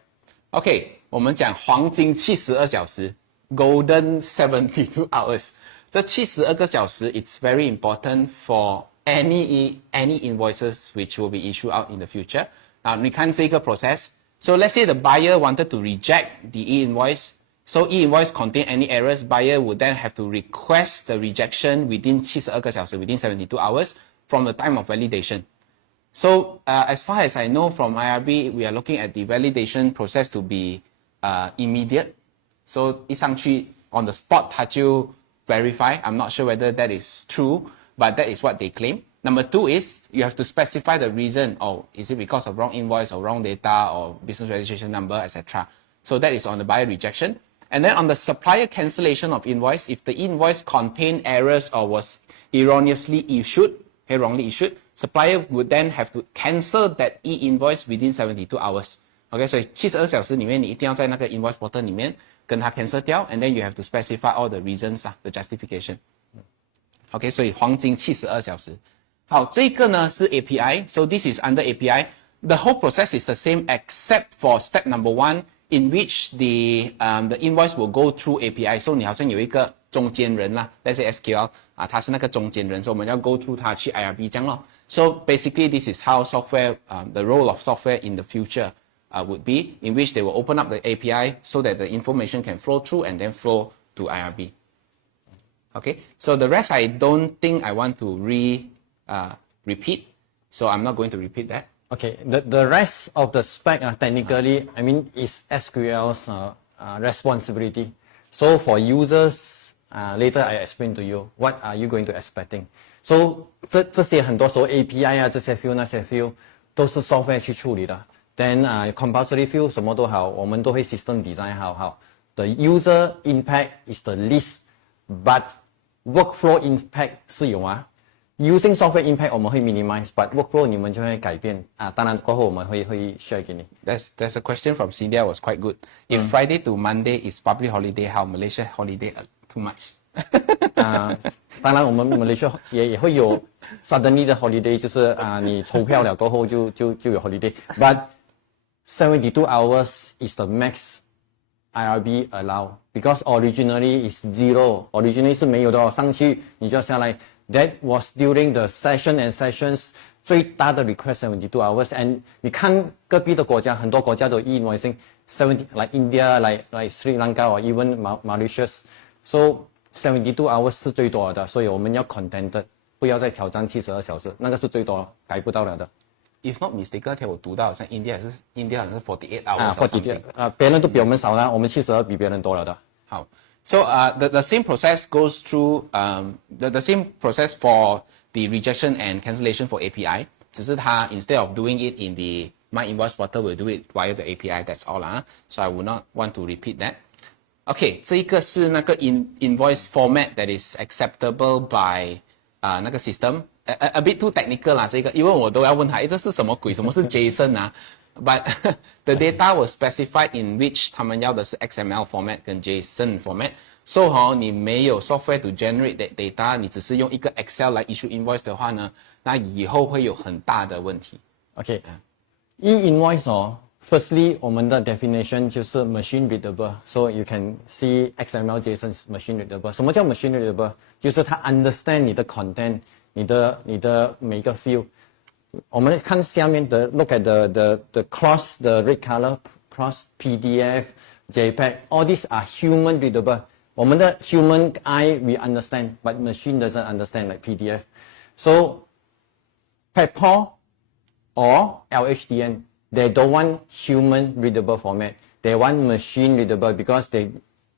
Okay, 我们讲黄金72小时 Golden 72 hours. 这72个小时 it's very important for any invoices which will be issued out in the future. 你看这个 process. So let's say the buyer wanted to reject the e-invoice. So e-invoice contain any errors, buyer would then have to request the rejection within 72个小时, within 72 hours from the time of validation. So as far as I know from IRB, we are looking at the validation process to be immediate. So 一上去 on the spot 它就 verify. I'm not sure whether that is true, but that is what they claim. Number 2 is you have to specify the reason. Oh, is it because of wrong invoice or wrong data or business registration number, etc. So that is on the buyer rejection. And then on the supplier cancellation of invoice, if the invoice contained errors or was erroneously issued, wrongly issued, supplier would then have to cancel that e-invoice within 72 hours. Okay, so 72小时里面你一定要在那个 invoice portal 里面跟它 cancel 掉 and then you have to specify all the reasons, the justification. Okay, 所以黄金72小时。好，这个呢是 API, so this is under API. The whole process is the same except for step number 1, in which the invoice will go through API. So 你好像有一个中间人啦 let's say SQL 它是那个中间人，所以我们要 go through 它去 IRB 这样咯。So basically this is how software, the role of software in the future would be, in which they will open up the API so that the information can flow through and then flow to IRB. Okay, so the rest I don't think I want to repeat, so I'm not going to repeat that. Okay, the rest of the spec technically, I mean, is SQL's responsibility. So for users, later I explain to you what are you going to expecting. So 这些很多时候 API 这些 field 那些 field 都是 software 去处理的。Then compulsory field 什么都好，我们都会 system design 好。The user impact is the least, but workflow impact 是有Using software impact 我们会 minimize, but workflow 你们就会改变当然过后我们会 share 给你。There's a question from Celia was quite good. If Friday to Monday is public holiday, how Malaysia holiday too much? 当然我们 Malaysia 也会有 suddenly 的 holiday, 就是你投票了过后就有 holiday. But 72 hours is the max IRB allow, because originally is 0. Originally 是没有的上去你就要下来。That was during the session and sessions 最大的 request 72 hours. And 你看隔壁的国家，很多国家都 e-invoicing 70, like India, like Sri Lanka or even Malaysia. So 72 hours 是最多的，所以我们要 contented， 不要再挑战72小时，那个是最多了，改不到了的。If not mistaken，那天我读到好像 India 好像是48 hours 啊，48别人都比我们少了，我们72比别人多了的。好，so the same process goes through the same process for the rejection and cancellation for API， 只是它 instead of doing it in the My Invoice portal will do it via the API. That's all lah. So I would not want to repeat that. Okay， 这一个是那个 invoice format that is acceptable by 那个 system。A bit too technical 啦，这个，因为我都要问他，这是什么鬼？什么是 JSON 啊？But the data was specified in which 他们要的是 XML format 跟 JSON format。So 你没有 software to generate that data， 你只是用一个 Excel 来 issue invoice 的话呢，那以后会有很大的问题。E-invoice firstly 我们的 definition 就是 machine readable，so you can see XML JSON is machine readable。什么叫 machine readable？ 就是它 understand 你的 content。你的每个 field， 我们看下面的 look at the cross the red color cross PDF JPEG all these are human readable。我们的 human eye we understand but machine doesn't understand like PDF。So PayPal or LHDN they don't want human readable format. They want machine readable because they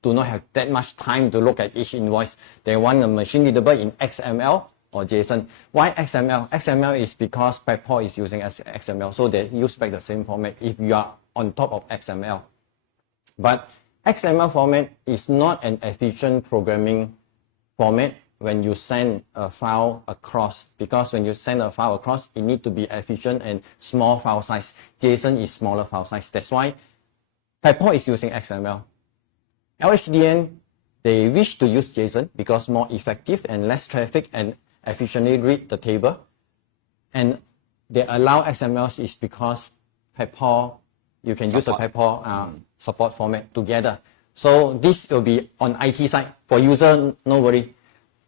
do not have that much time to look at each invoice. They want a machine readable in XML。or JSON. Why XML? XML is because PayPal is using XML, so they use back the same format if you are on top of XML. But XML format is not an efficient programming format when you send a file across, because when you send a file across, it needs to be efficient and small file size. JSON is smaller file size. That's why PayPal is using XML. LHDN, they wish to use JSON because more effective and less traffic and efficiently read the table, and they allow XML is because PayPal, you can use the PayPal support format together. So this will be on IT side. For user, no worry.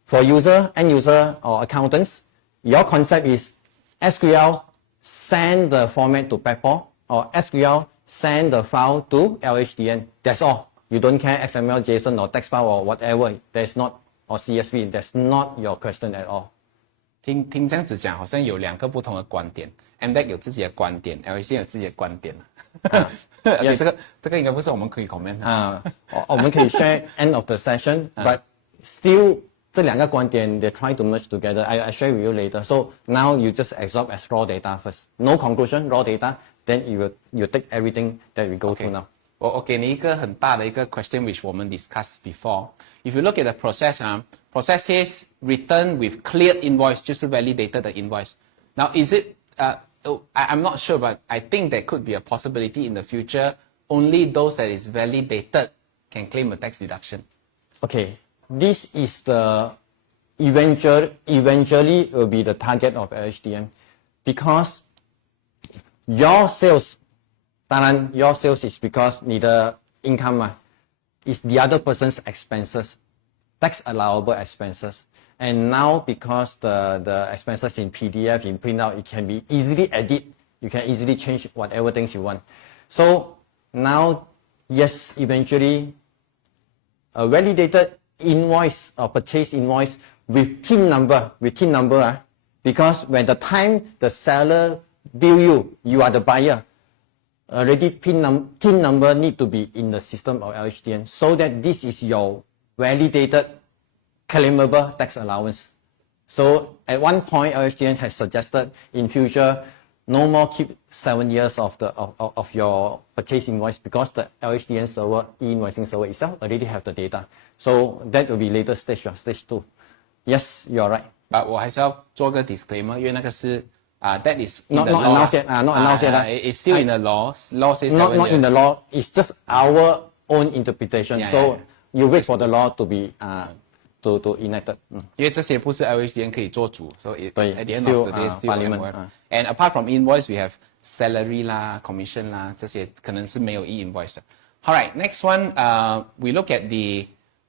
For user, end user or accountants, your concept is SQL send the format to PayPal or SQL send the file to LHDN. That's all. You don't care XML, JSON or text file or whatever. There's not or CSV, that's not your question at all. 听这样子讲，好像有两个不同的观点 ，MDEC 有自己的观点 ，LHDN 有自己的观点。Yes. 这个应该不是我们可以 comment 我们可以 share end of the session, but still 这两个观点 they try to merge together. I share with you later. So now you just absorb as raw data first. No conclusion, raw data. Then you take everything that we go through now. 我给你一个很大的一个 question which 我们 discuss before. If you look at the process, process says return with cleared invoice 就是 validated 的 invoice. Now is it I'm not sure, but I think there could be a possibility in the future only those that is validated can claim a tax deduction. Okay, this is the eventually will be the target of LHDN because your sales, 当然 your sales is because 你的 income is the other person's expenses, tax allowable expenses. And now because the expenses in PDF, in printout, it can be easily edit. You can easily change whatever things you want. So now, yes, eventually, a validated invoice or purchase invoice with TIN number, because when the time the seller bill you, you are the buyer. Already TIN number need to be in the system of LHDN so that this is your validated claimable tax allowance. So at one point, LHDN has suggested in future, no more keep 7 years of your purchase invoice because the LHDN server, e-invoicing server itself already have the data. So that will be later stage, stage 2. Yes, you are right. But 我还是要做个 disclaimer，因为那个是that is not announced yet. Not announced yet. It's still in the law. Law says not 7 years. in the law. It's just our own interpretation. So you wait for the law to be to enacted. 因为这些不是 LHDN 可以做主，所以 at the end of the day still Parliament. And apart from invoice, we have salary 啦、commission 啦，这些可能是没有 e-invoice 的。Alright, next one, we look at the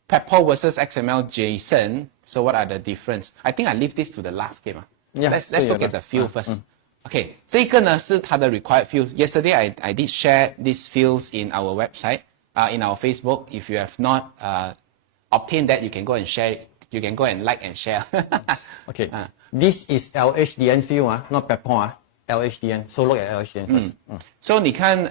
PayPal versus XML JSON. So what are the difference? I think I leave this to the last game. Yeah, let's look at the field first. Okay, 这个呢是它的 required field. Yesterday I did share these fields in our website, in our Facebook. If you have not obtain that, you can go and share it. You can go and like and share. Okay. This is LHDN field, not Pepon. LHDN. So look at LHDN first. So 你看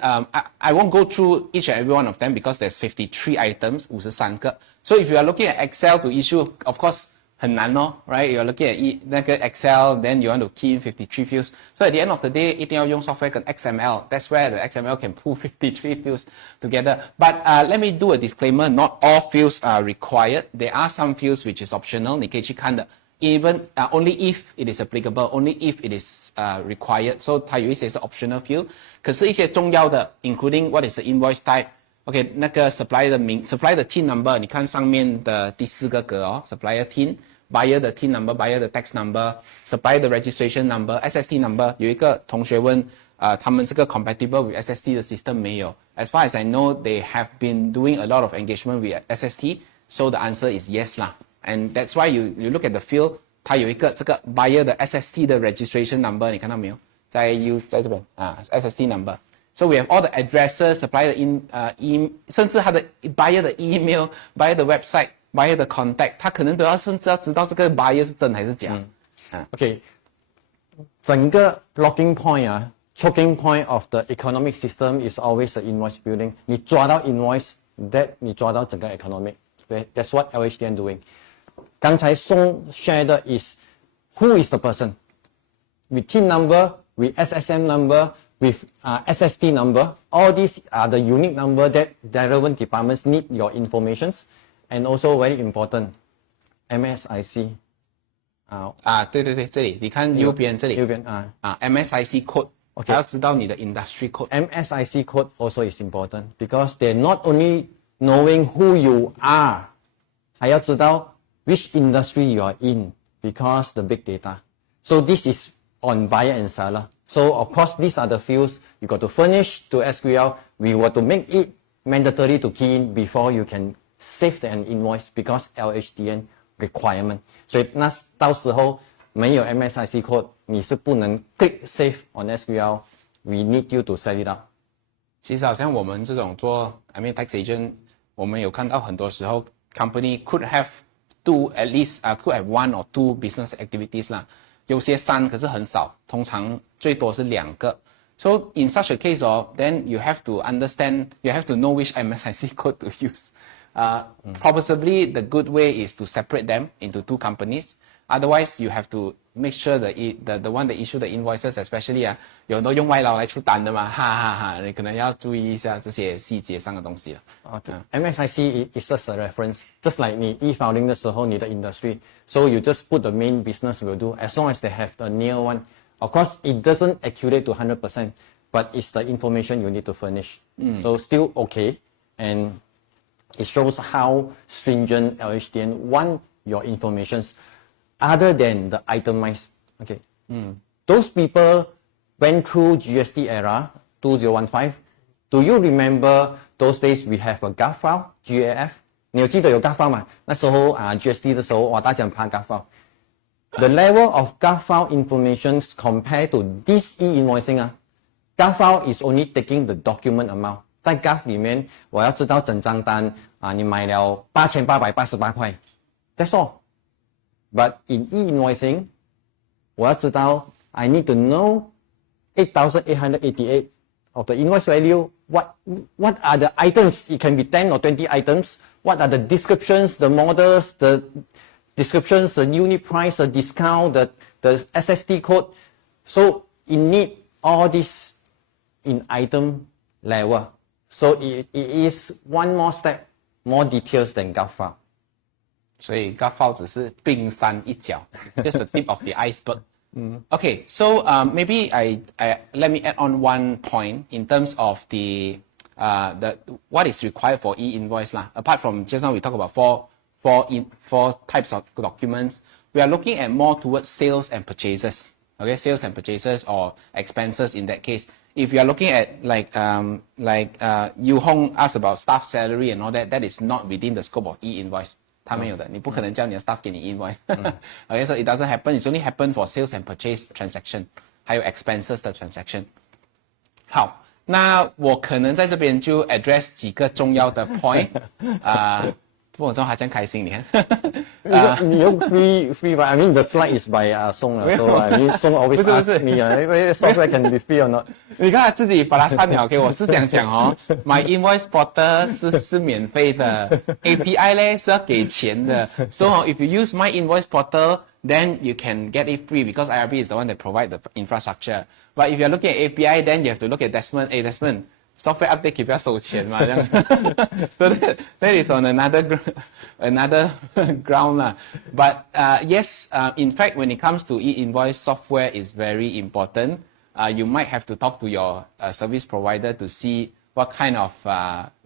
I won't go through each and every one of them because there's 53 items, 53个. So if you are looking at Excel to issue, of course, 很难咯, right? You're looking at 那个 Excel, then you want to key in 53 fields. So at the end of the day, 一定要用 software 跟 XML. That's where the XML can pull 53 fields together. But let me do a disclaimer. Not all fields are required. There are some fields which is optional. 你可以去看的. Even only if it is applicable, only if it is required. So 它有一些是 optional field. 可是一些重要的 including what is the invoice type. OK, 那个 supplier 的名 supplier 的 TIN number, 你看上面的第4个格哦 supplier TIN, buyer 的 TIN number, buyer 的 tax number, supplier 的 registration number, SST number. 有一个同学问他们这个 compatible with SST 的 system 没有? As far as I know, they have been doing a lot of engagement with SST, so the answer is yes lah. And that's why you look at the field, 它有一个这个 buyer 的 SST 的 registration number, 你看到没有？在这边SST number. So we have all the addresses, supplier 的甚至他的 buyer 的 email, buyer 的 website, buyer 的 contact, 他可能都要甚至要知道这个 buyer 是真还是假。Okay, 整个 locking point choking point of the economic system is always the invoice building. 你抓到 invoice, that 你抓到整个 economic. That's what LHDN doing. 刚才Song share 的 is who is the person? With TIN number, with SSM number, with SST number, all these are the unique number that relevant departments need your informations, and also very important, MSIC. 对，这里你看右边这里MSIC code, 还要知道你的 industry code. MSIC code also is important because they're not only knowing who you are, 还要知道 which industry you are in because the big data. So this is on buyer and seller. So of course, these are the fields you got to furnish to SQL. We want to make it mandatory to key in before you can save an invoice because LHDN requirement. 所以那到时候没有 MSIC code, 你是不能 click save on SQL. We need you to set it up. 其实好像我们这种做 tax agent, 我们有看到很多时候 company could have at least could have 1 or 2 business activities 啦。有些3可是很少，通常最多是2个。So in such a case, then you have to understand, you have to know which MSIC code to use. Probably the good way is to separate them into 2 companies. Otherwise, you have to make sure that the one that issue the invoices, especially 有很多用外劳来出单的嘛，你可能要注意一下这些细节上的东西了。MSIC is just a reference, just like 你 e-filing 的时候你的 industry. So you just put the main business will do as long as they have the near one. Of course, it doesn't accurate to 100%, but it's the information you need to furnish. So still okay, and it shows how stringent LHDN want your informations. Other than the itemized, okay. Those people went through GST era, 2015. Do you remember those days we have a GAF file, GAF? 你有记得有 GAF file 吗？那时候GST 的时候，哇，大家很怕 GAF file. The level of GAF file information compared to this e-invoicing, GAF file is only taking the document amount. 在 GAF 里面，我要知道整张单你买了8888块 ，That's all. But in e-invoicing, 我要知道 I need to know 8,888 of the invoice value. What are the items? It can be 10 or 20 items. What are the descriptions, the models, the descriptions, the unit price, the discount, the SST code. So you need all this in item level. So it is one more step, more details than GAF file. 所以 GAF file 只是冰山一角 just the tip of the iceberg. Okay, so maybe let me add on one point in terms of the what is required for e-invoice lah. Apart from just now we talk about four types of documents, we are looking at more towards sales and purchases. Okay, sales and purchases or expenses in that case. If you are looking at like Yu Hong asked about staff salary and all that, that is not within the scope of e-invoice. 他没有的，你不可能叫你的 staff 给你 invoice. Okay, so it doesn't happen. It's only happen for sales and purchase transaction, 还有 expenses 的 transaction. 好，那我可能在这边就 address 几个重要的 point. 不过我知道他这样开心，你看。你用 free but I mean the slide is by Song so I mean Song always 不是 ask me software can be free or not. 你看他自己把它删了，OK， 我是想讲哦，My Invoice Portal 是免费的，API 呢是要给钱的。So if you use My Invoice Portal, then you can get it free because IRB is the one that provide the infrastructure. But if you're looking at API, then you have to look at Desmond. Hey Desmond, software update 可以不要收钱嘛？这样，so that is on another ground lah. But yes, in fact, when it comes to e-invoice, software is very important. You might have to talk to your service provider to see what kind of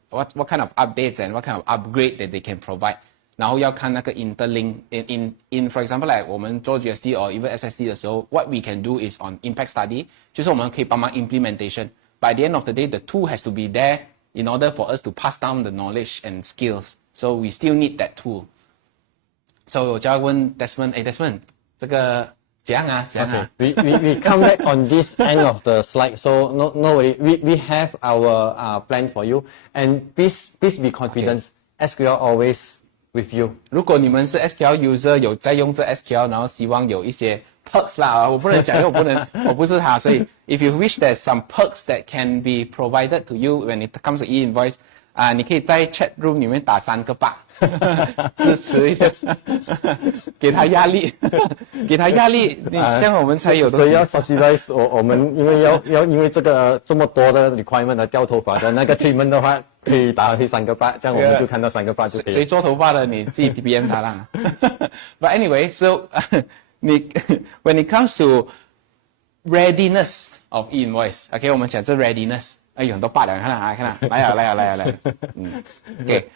what kind of updates and what kind of upgrade that they can provide. 然后要看那个 interlink in for example like 我们做 GST or even SSD 的时候 what we can do is on impact study 就是我们可以帮忙 implementation. By the end of the day, the tool has to be there in order for us to pass down the knowledge and skills. So we still need that tool. So 我就要问 Desmond, Desmond, 这个怎样啊？ We come back on this end of the slide. So no worry. We have our plan for you. And please be confident. SQL always with you. 如果你们是 SQL user 有在用这 SQL， 然后希望有一些 perks 啦，我不能讲，因为我不是他，所以 if you wish there's some perks that can be provided to you when it comes to e-invoice， 你可以在 chat room 里面打3个8，支持一下，给他压力，给他压力，这样我们才有东西。所以要 subsidize 我们，因为要因为这个这么多的 requirement 的掉头发的那个 treatment 的话，可以打回3个8，这样我们就看到3个8就可以。谁做头发的你自己 DM 他啦。But anyway, so when it comes to readiness of e-invoice, OK， 我们讲这 readiness。有很多8了，看啊，来了，OK，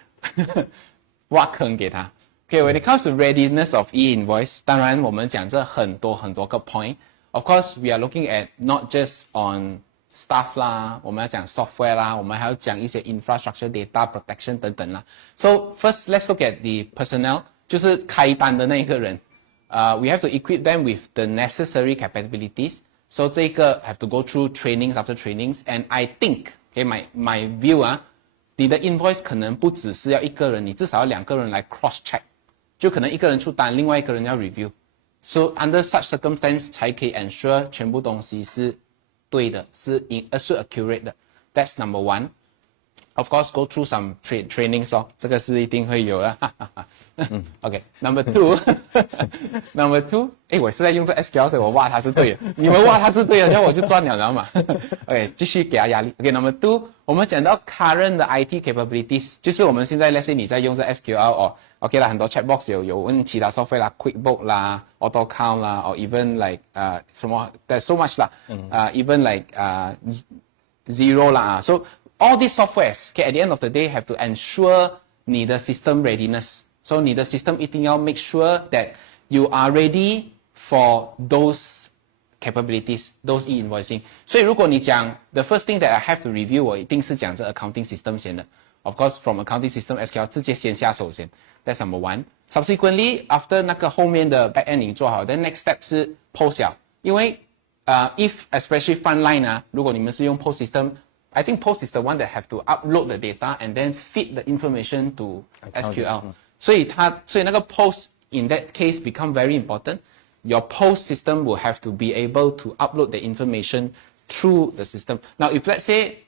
挖坑给他。OK, when it comes to readiness of e-invoice, 当然我们讲这很多个 point. Of course, we are looking at not just on staff 啦，我们要讲 software 啦，我们还要讲一些 infrastructure, data protection 等等啦。So first, let's look at the personnel， 就是开单的那个人。We have to equip them with the necessary capabilities.So 这个 have to go through trainings after trainings, and I think, okay, my view 你的 invoice 可能不只是要一个人，你至少要2个人来 cross check， 就可能一个人出单，另外一个人要 review. So under such circumstance 才可以 ensure 全部东西是对的，是 accurate 的。That's number one. Of course, go through some trainings 哦，这个是一定会有的。OK, number two， 我是在用这 SQL， 所以我挖它是对的。你们挖它是对的，然后我就赚了，知道吗 ？OK， 继续给他压力。OK, number two， 我们讲到 current 的 IT capabilities， 就是我们现在 let's say 你在用这 SQL 哦 ，OK 啦，很多 chatbox 有问其他 software 啦 ，QuickBook 啦 ，AutoCount 啦，或 even like 什么 ，there's so much 啦，even like Zero 啦，so all these softwares, okay, at the end of the day, have to ensure 你的 system readiness. So 你的 system 一定要 make sure that you are ready for those capabilities, those e-invoicing. 所以如果你讲 the first thing that I have to review, 我一定是讲这 accounting system 先的。Of course, from accounting system SQL 直接先下手先。That's number one. Subsequently, after 那个后面的 back end 你做好 then next step 是 post 了，因为if especially frontline 如果你们是用 post system。I think post is the one that have to upload the data and then feed the information to SQL. 所以那个 post in that case become very important. Your post system will have to be able to upload the information through the system. Now, if let's say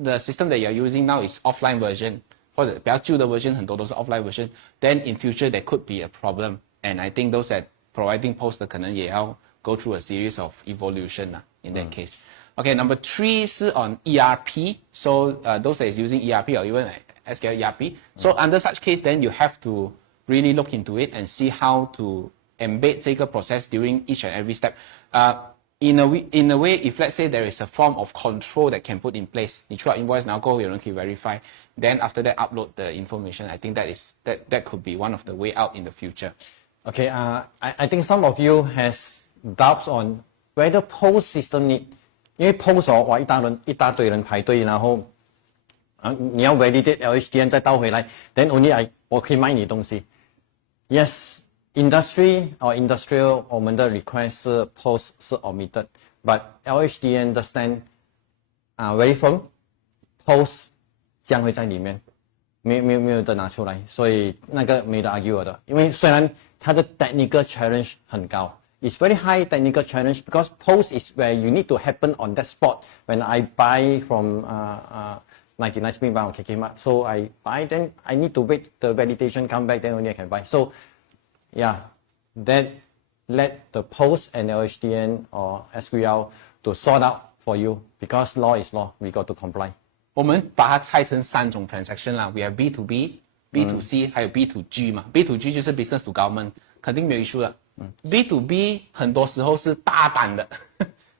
the system that you're using now is offline version, 或者比较旧的 version 很多都是 offline version, then in future there could be a problem. And I think those that providing post 的可能也要 go through a series of evolution in that case. Okay, number 3 is on ERP. So those that is using ERP or even SQL ERP. So under such case, then you have to really look into it and see how to embed 这个 process during each and every step. In a way, if let's say there is a form of control that can put in place, 你出了 invoice 然后过后有人可以 verify, then after that upload the information. I think that could be one of the way out in the future. Okay, I think some of you has doubts on whether post system need. 因为 post 哇一大堆人排队，然后你要 validate LHDN 再倒回来 ，then only 我可以卖你东西。Yes, industry or industrial 我们的 request 是 post 是 omitted，but LHDN 的 stand very firm， post 将会在里面。没有的拿出来，所以那个没得 argue 的，因为虽然它的 technical challenge 很高。It's very high technical challenge because post is where you need to happen on that spot. When I buy from 99 Spring Buy on KKMart, so I buy, then I need to wait the validation come back, then only I can buy. So yeah, that let the post and LHDN or SQL to sort out for you because law is law, we got to comply. 我们把它拆成3种 transaction 啦 ，we have B to B、B to C，还有 B to G 嘛。B to G 就是 business to government， 肯定没有 issue 的。B to B 很多时候是大单的，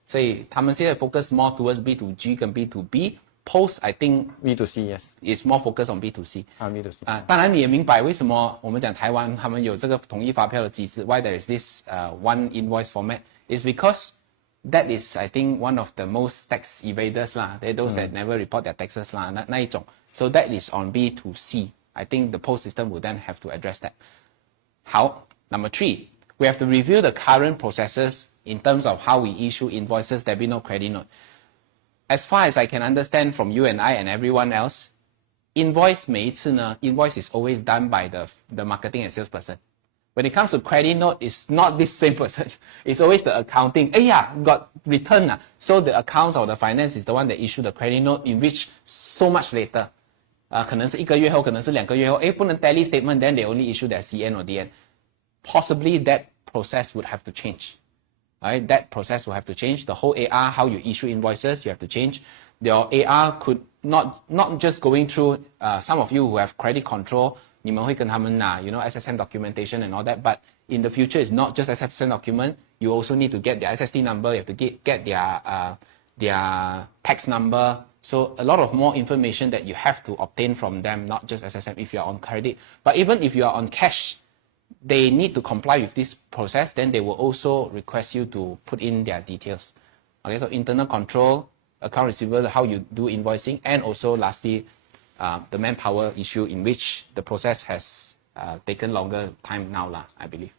所以他们现在 focus more towards B to G 跟 B to B。Post I think B to C yes is more focused on B to C。B to C 当然你也明白为什么我们讲台湾他们有这个统一发票的机制 ，why there is this one invoice format is because that is I think one of the most tax evaders 啦，they those that never report their taxes 啦，那一种。So that is on B to C。I think the post system will then have to address that。好 ，Number 3。We have to review the current processes in terms of how we issue invoices, debit note, credit note. As far as I can understand from you and I and everyone else, invoice 每一次呢 invoice is always done by the marketing and sales person. When it comes to credit note, it's not this same person. It's always the accounting. Got return. So the accounts or the finance is the one that issue the credit note in which so much later. 可能是1个月后，可能是2个月后，不能 tally statement, then they only issue their CN or DN. Possibly that process would have to change. Right? That process will have to change. The whole AR, how you issue invoices, you have to change. Your AR could not just going through some of you who have credit control, 你们会跟他们拿 SSM documentation and all that, but in the future it's not just SSM document, you also need to get their SSD number, you have to get their tax number. So a lot of more information that you have to obtain from them, not just SSM if you are on credit. But even if you are on cash, they need to comply with this process, then they will also request you to put in their details. Okay, so internal control, account receivable, how you do invoicing, and also lastly, the manpower issue in which the process has taken longer time now, I believe.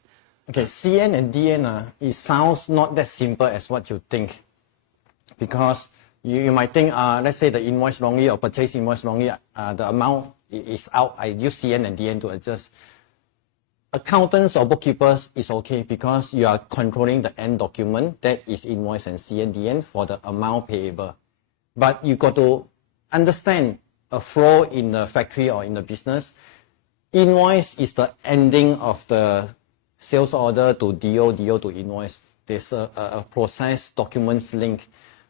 Okay, CN and DN, it sounds not that simple as what you think. Because you might think, let's say the invoice wrongly or purchase invoice wrongly, the amount is out, I use CN and DN to adjust. Accountants or bookkeepers is okay because you are controlling the end document, that is invoice and CNDN for the amount payable. But you got to understand a flow in the factory or in the business. Invoice is the ending of the sales order to DO to invoice. There's a process documents link.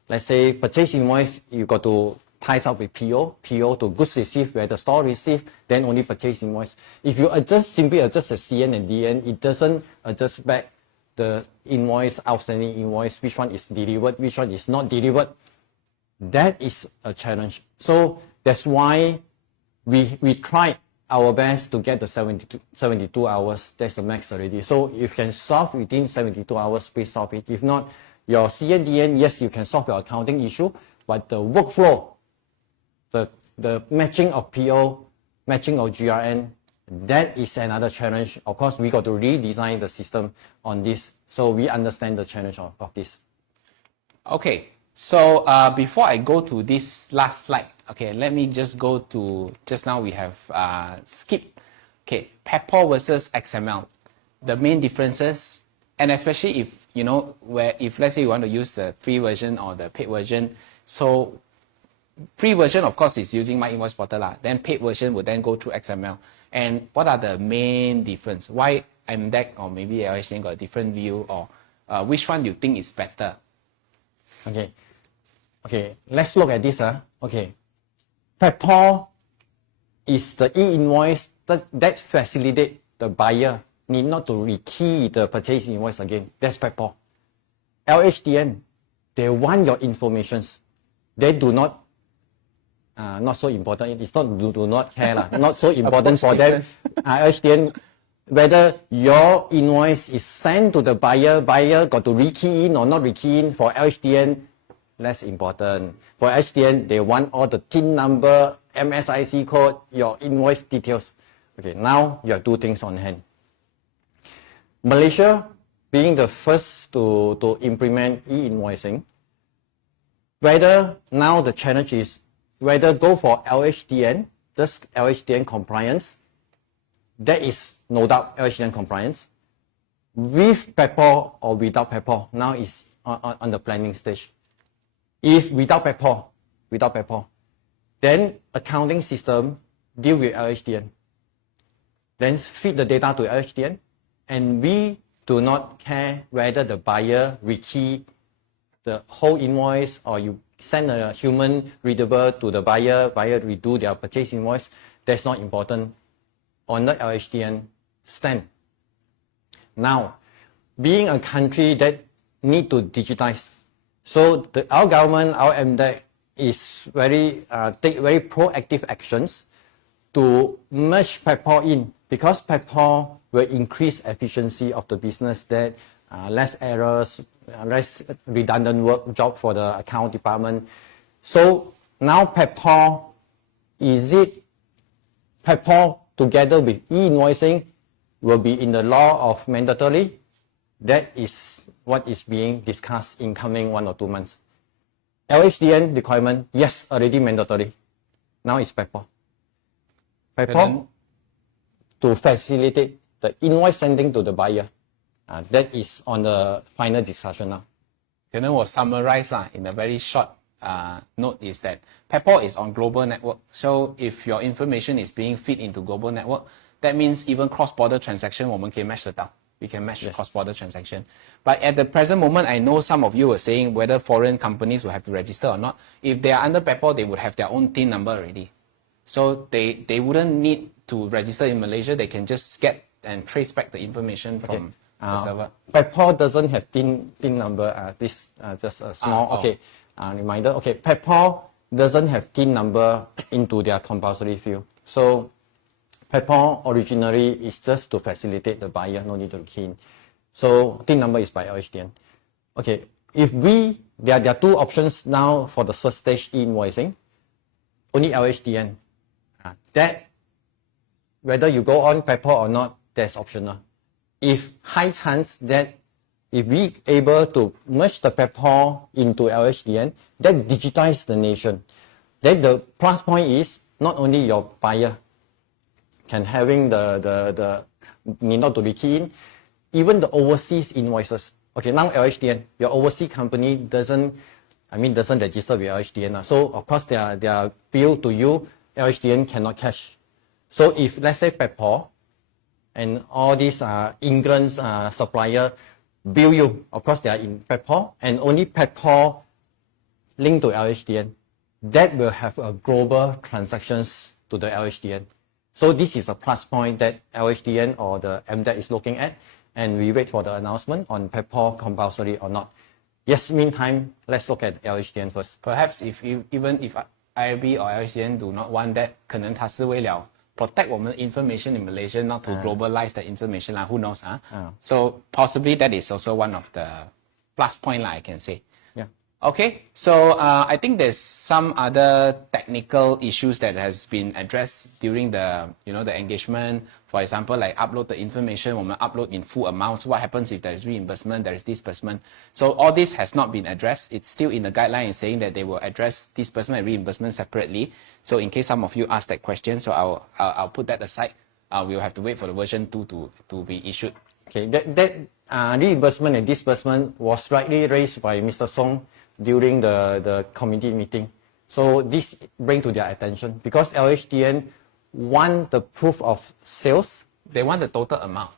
Let's say purchase invoice, you got to ties up with PO to goods received, where the store received, then only purchase invoice. If you simply adjust the CN and DN, it doesn't adjust back the invoice, outstanding invoice, which one is delivered, which one is not delivered. That is a challenge. So that's why we tried our best to get the 72 hours. That's the max already. So if you can solve within 72 hours, please solve it. If not, your CN, DN, yes, you can solve your accounting issue, but the workflow, the matching of PO, matching of GRN, that is another challenge. Of course, we got to redesign the system on this, so we understand the challenge of this. Okay, so before I go to this last slide, okay, let me just go to, just now we have skipped, okay, PEPOR versus XML, the main differences, and especially if, if let's say you want to use the free version or the paid version, so free version, of course, is using My Invoice Portal. Then paid version will then go through XML. And what are the main difference? Why MDEC or maybe LHDN got a different view, or which one you think is better? Okay, let's look at this. Okay, PEPOR is the e-invoice that facilitate the buyer need not to rekey the purchase invoice again. That's PEPOR. LHDN, they want your informations. They do not so important. It's not do not care not so important for them. LHDN, whether your invoice is sent to the buyer got to rekey in or not rekey in. For LHDN, less important. For LHDN, they want all the TIN number, MSIC code, your invoice details. Okay, now you have two things on hand. Malaysia being the first to implement e-invoicing, whether now the challenge is whether go for LHDN just LHDN compliance. That is no doubt LHDN compliance. With PEPAL or without PEPAL, now is on the planning stage. If without PEPAL, then accounting system deal with LHDN. Then feed the data to LHDN, and we do not care whether the buyer rekey the whole invoice or you send a human readable to the buyer redo their purchase invoice. That's not important on the LHDN stand. Now, being a country that need to digitize, so our government, our MDEC is take very proactive actions to merge PEPAL in, because PEPAL will increase efficiency of the business, that less errors, less redundant work job for the account department. So now PEPAL, is it PEPAL together with e-invoicing will be in the law of mandatory? That is what is being discussed in coming 1 or 2 months. LHDN requirement, yes, already mandatory. Now it's PEPAL. PEPAL to facilitate the invoice sending to the buyer. That is on the final discussion now. 可能我 summarize 啦 in a very short note is that PEPAL is on global network. So if your information is being fed into global network, that means even cross-border transaction 我们可以 match 得到. We can match the cross-border transaction. But at the present moment, I know some of you were saying whether foreign companies will have to register or not. If they are under PEPAL, they would have their own TIN number already. So they wouldn't need to register in Malaysia. They can just get and trace back the information from the server. PEPAL doesn't have TIN number. This just a small reminder. Okay, PEPAL doesn't have TIN number into their compulsory field. So PEPAL originally is just to facilitate the buyer, no need to key in. So TIN number is by LHDN. Okay, if there are 2 options now for the first stage e-invoicing. Only LHDN. That, whether you go on PEPAL or not, that's optional. If high chance that if we able to merge the PEPAL into LHDN, that digitize the nation. Then the plus point is not only your buyer can having the need not to be key in, even the overseas invoices. Okay, now LHDN, your overseas company doesn't register with LHDN. So of course their bill to you, LHDN cannot cash. So if let's say PEPAL and all these England's supplier bill you, of course they are in PEPAL, and only PEPAL linked to LHDN, that will have a global transactions to the LHDN. So this is a plus point that LHDN or the MDEC is looking at, and we wait for the announcement on PEPAL compulsory or not. Yes, meantime, let's look at LHDN first. Perhaps even if IRB or LHDN do not want that, 可能它是为了 protect 我们 information in Malaysia, not to globalize the information who knows. So possibly that is also one of the plus point I can say. Yeah. Okay, so I think there's some other technical issues that has been addressed during the the engagement. For example, like upload the information, 我们 upload in full amounts. What happens if there is reimbursement, there is disbursement? So all this has not been addressed. It's still in the guideline saying that they will address disbursement and reimbursement separately. So in case some of you ask that question, so I'll put that aside. We'll have to wait for the version 2 to be issued. Okay, that reimbursement and disbursement was rightly raised by Mr. Song during the committee meeting. So this bring to their attention because LHDN want the proof of sales. They want the total amount.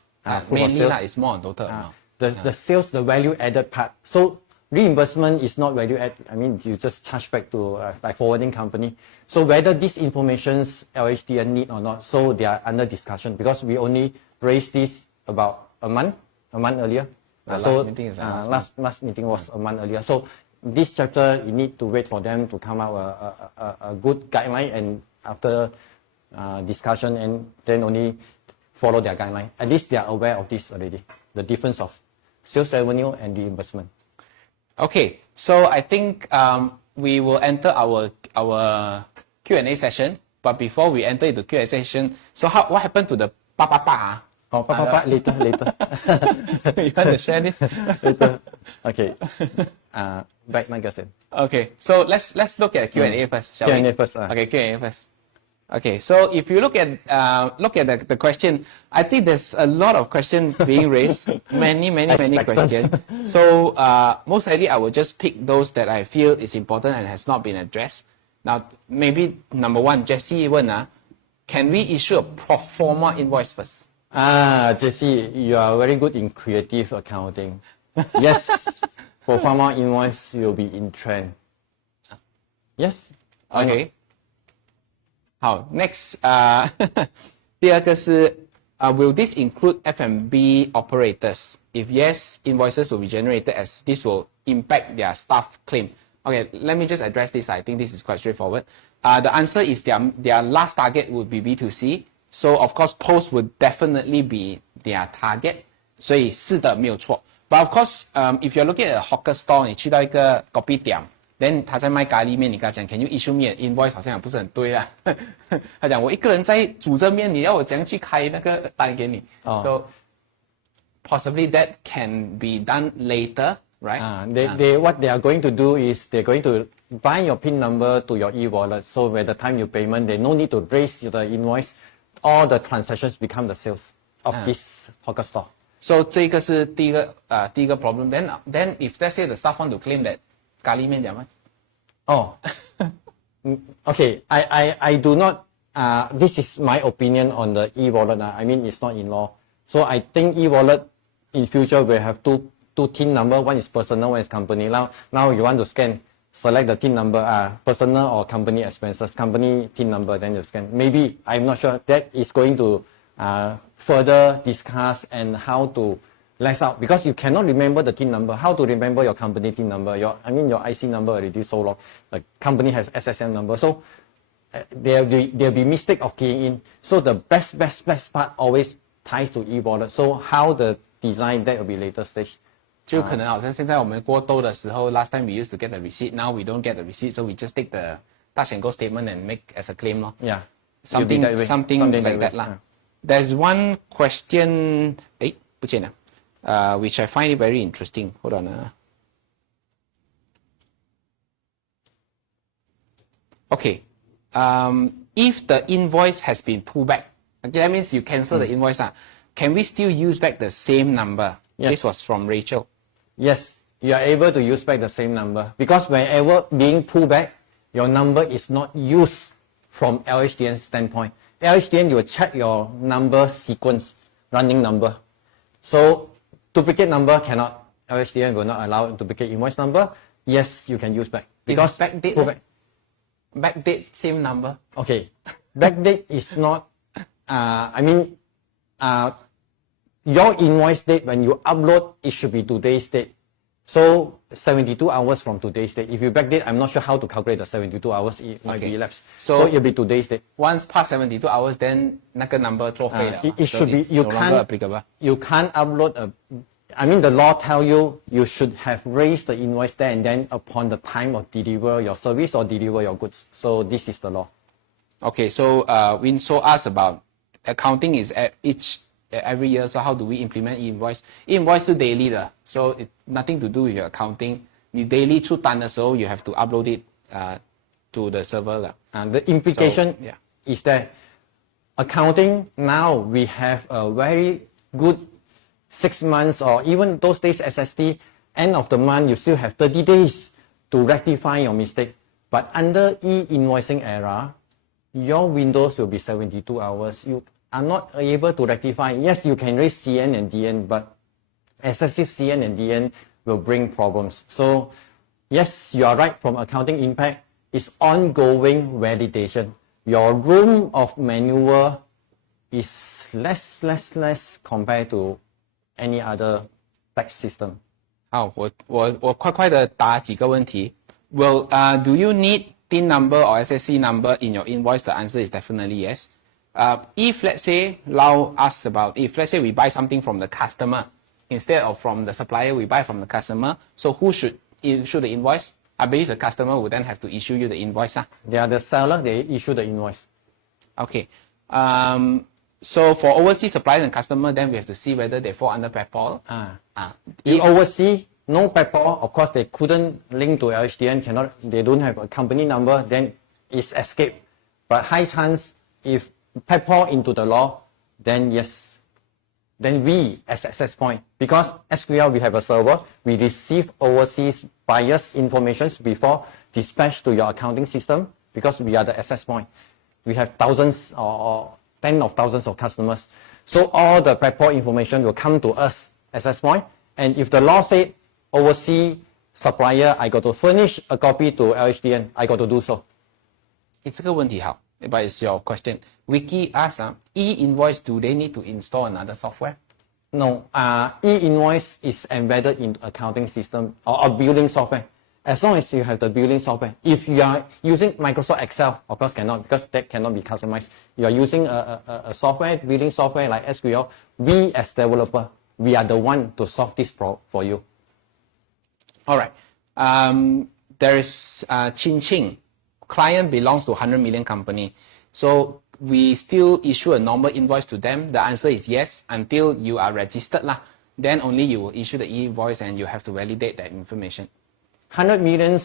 Mainly it's more on total amount. The sales, the value added part. So reimbursement is not value add. I mean, you just charge back to like forwarding company. So whether this information's LHDN need or not, so they are under discussion because we only raised this about a month earlier. Last meeting was a month earlier. So this chapter, you need to wait for them to come out a good guideline, and after discussion, and then only follow their guideline. At least they are aware of this already, the difference of sales revenue and reimbursement. Okay, so I think we will enter our Q&A session. But before we enter into Q&A session, so what happened to the pa? Oh, later. You want to share this? Later. Okay. Back 那个先. Okay, so let's look at Q&A first, shall we? Q&A first. Okay, Q&A first. Okay, so if you look at the question, I think there's a lot of questions being raised, many questions. So most likely I will just pick those that I feel is important and has not been addressed. Now, maybe number one, Jesse 问 can we issue a pro forma invoice first? Jesse, you are very good in creative accounting. Yes, pro forma invoice will be in trend. Yes. Okay. 好 ，next， 第二个是will this include F&B operators? If yes, invoices will be generated as this will impact their staff claim. Okay, let me just address this. I think this is quite straightforward. The answer is their last target would be B2C. So of course, post would definitely be their target. 所以是的，没有错。But of course, if you're looking at a hawker store, 你去到一个 kopi 店。Then 他在卖咖喱面，你跟他讲 ，Can you issue me an invoice？ 好像也不是很对啊。他讲我一个人在煮着面，你要我怎样去开那个单给你？ So possibly that can be done later, right? What they are going to do is they're going to bind your PIN number to your e-wallet. So by the time you payment, they no need to raise the invoice. All the transactions become the sales of this hawker store. So 这个是第一个problem. Then if let's say the staff want to claim that 咖喱面怎么办？ Oh, okay. I do not. This is my opinion on the e-wallet. I mean, it's not in law. So I think e-wallet in future will have two TIN number. One is personal, one is company. Now you want to scan, select the TIN number. Personal or company expenses. Company TIN number. Then you scan. Maybe I'm not sure. That is going to further discuss and how to less out, because you cannot remember the TIN number. How to remember your company TIN number? Your IC number already so long. The company has SSN number. So there'll be mistake of keying in. So the best part always ties to e-wallet. So how the design, that will be later stage. 就可能好像现在我们过兜的时候 last time we used to get the receipt, now we don't get the receipt, so we just take the touch and go statement and make as a claim 咯。 Yeah. Something like that lah. There's one question, 不见了。which I find it very interesting. Hold on. Okay. If the invoice has been pulled back, okay, that means you cancel the invoice. Can we still use back the same number? Yes. This was from Rachel. Yes, you are able to use back the same number, because whenever being pulled back, your number is not used from LHDN standpoint. LHDN, you will check your number sequence, running number. So duplicate number cannot. LHDN will not allow duplicate invoice number. Yes, you can use back. Because backdate same number. Okay, backdate is not. Your invoice date when you upload, it should be today's date. So 72 hours from today's date. If you backdate, I'm not sure how to calculate the 72 hours. It might be elapsed. So it'll be today's date. Once past 72 hours, then 那个 number 作废了。It should be, you no longer applicable. You can't upload the law tell you should have raised the invoice there and then upon the time of deliver your service or deliver your goods. So this is the law. Okay, so Winso asked about accounting is every year, so how do we implement invoice? Invoice 是 daily 的 so it nothing to do with your accounting. 你 daily 出单的时候 you have to upload it to the server 了。And the implication is that accounting now we have a very good 6 months or even those days SST, end of the month you still have 30 days to rectify your mistake. But under e-invoicing era, your windows will be 72 hours. You are not able to rectify. Yes, you can raise CN and DN, but excessive CN and DN will bring problems. So yes, you are right, from accounting impact, it's ongoing validation. Your room of maneuver is less compared to any other tax system. 好，我快的答几个问题。Well, do you need TIN number or SSC number in your invoice? The answer is definitely yes. If let's say Lau asks about, if let's say we buy something from the customer instead of from the supplier, we buy from the customer. So who should issue the invoice? I believe the customer would then have to issue you the invoice. They are the seller, they issue the invoice. Okay. So for overseas suppliers and customer, then we have to see whether they fall under PayPal. If overseas, no PayPal, of course they couldn't link to LHDN, they don't have a company number, then it's escape. But high chance, if PayPal into the law, then yes, then we as access point, because SQL we have a server, we receive overseas buyers informations before dispatch to your accounting system, because we are the access point. We have thousands or tens of thousands of customers. So all the PayPal information will come to us access point. And if the law say overseas supplier, I got to furnish a copy to LHDN, I got to do so. 这个问题好 but it's your question. Wiki asks, e-invoice, do they need to install another software? No, e-invoice is embedded in accounting system or billing software. As long as you have the billing software. If you are using Microsoft Excel, of course cannot, because that cannot be customized. You are using a software, billing software like SQL. We as developer, we are the one to solve this for you. All right. There is Chin Ching. Client belongs to 100 million company. So we still issue a normal invoice to them. The answer is yes, until you are registered lah. Then only you will issue the e-invoice and you have to validate that information. $100 million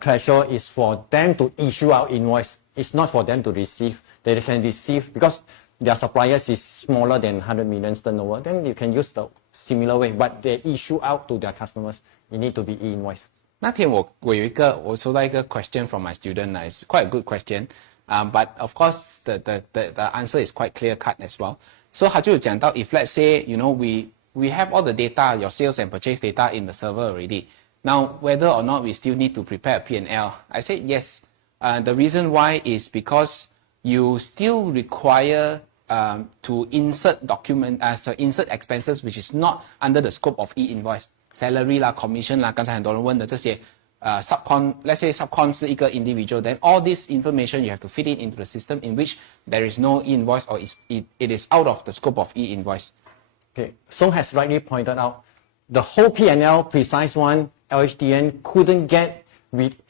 threshold is for them to issue our invoice. It's not for them to receive. They can receive because their suppliers is smaller than 100 million turnover. Then you can use the similar way, but they issue out to their customers. It need to be e-invoice. 那天我收到一个 question from my student, it's quite a good question, but of course the answer is quite clear cut as well. So 他就讲到 if let's say we have all the data, your sales and purchase data in the server already. Now whether or not we still need to prepare a P&L, I said yes. The reason why is because you still require to insert insert expenses which is not under the scope of e-invoice. Salary 啦 commission 啦 刚才很多人问的这些subcon, let's say subcon 是一个 individual, then all this information you have to fit it into the system in which there is no e-invoice or it is out of the scope of e-invoice. Okay, Song has rightly pointed out, the whole P&L, precise one, LHDN couldn't get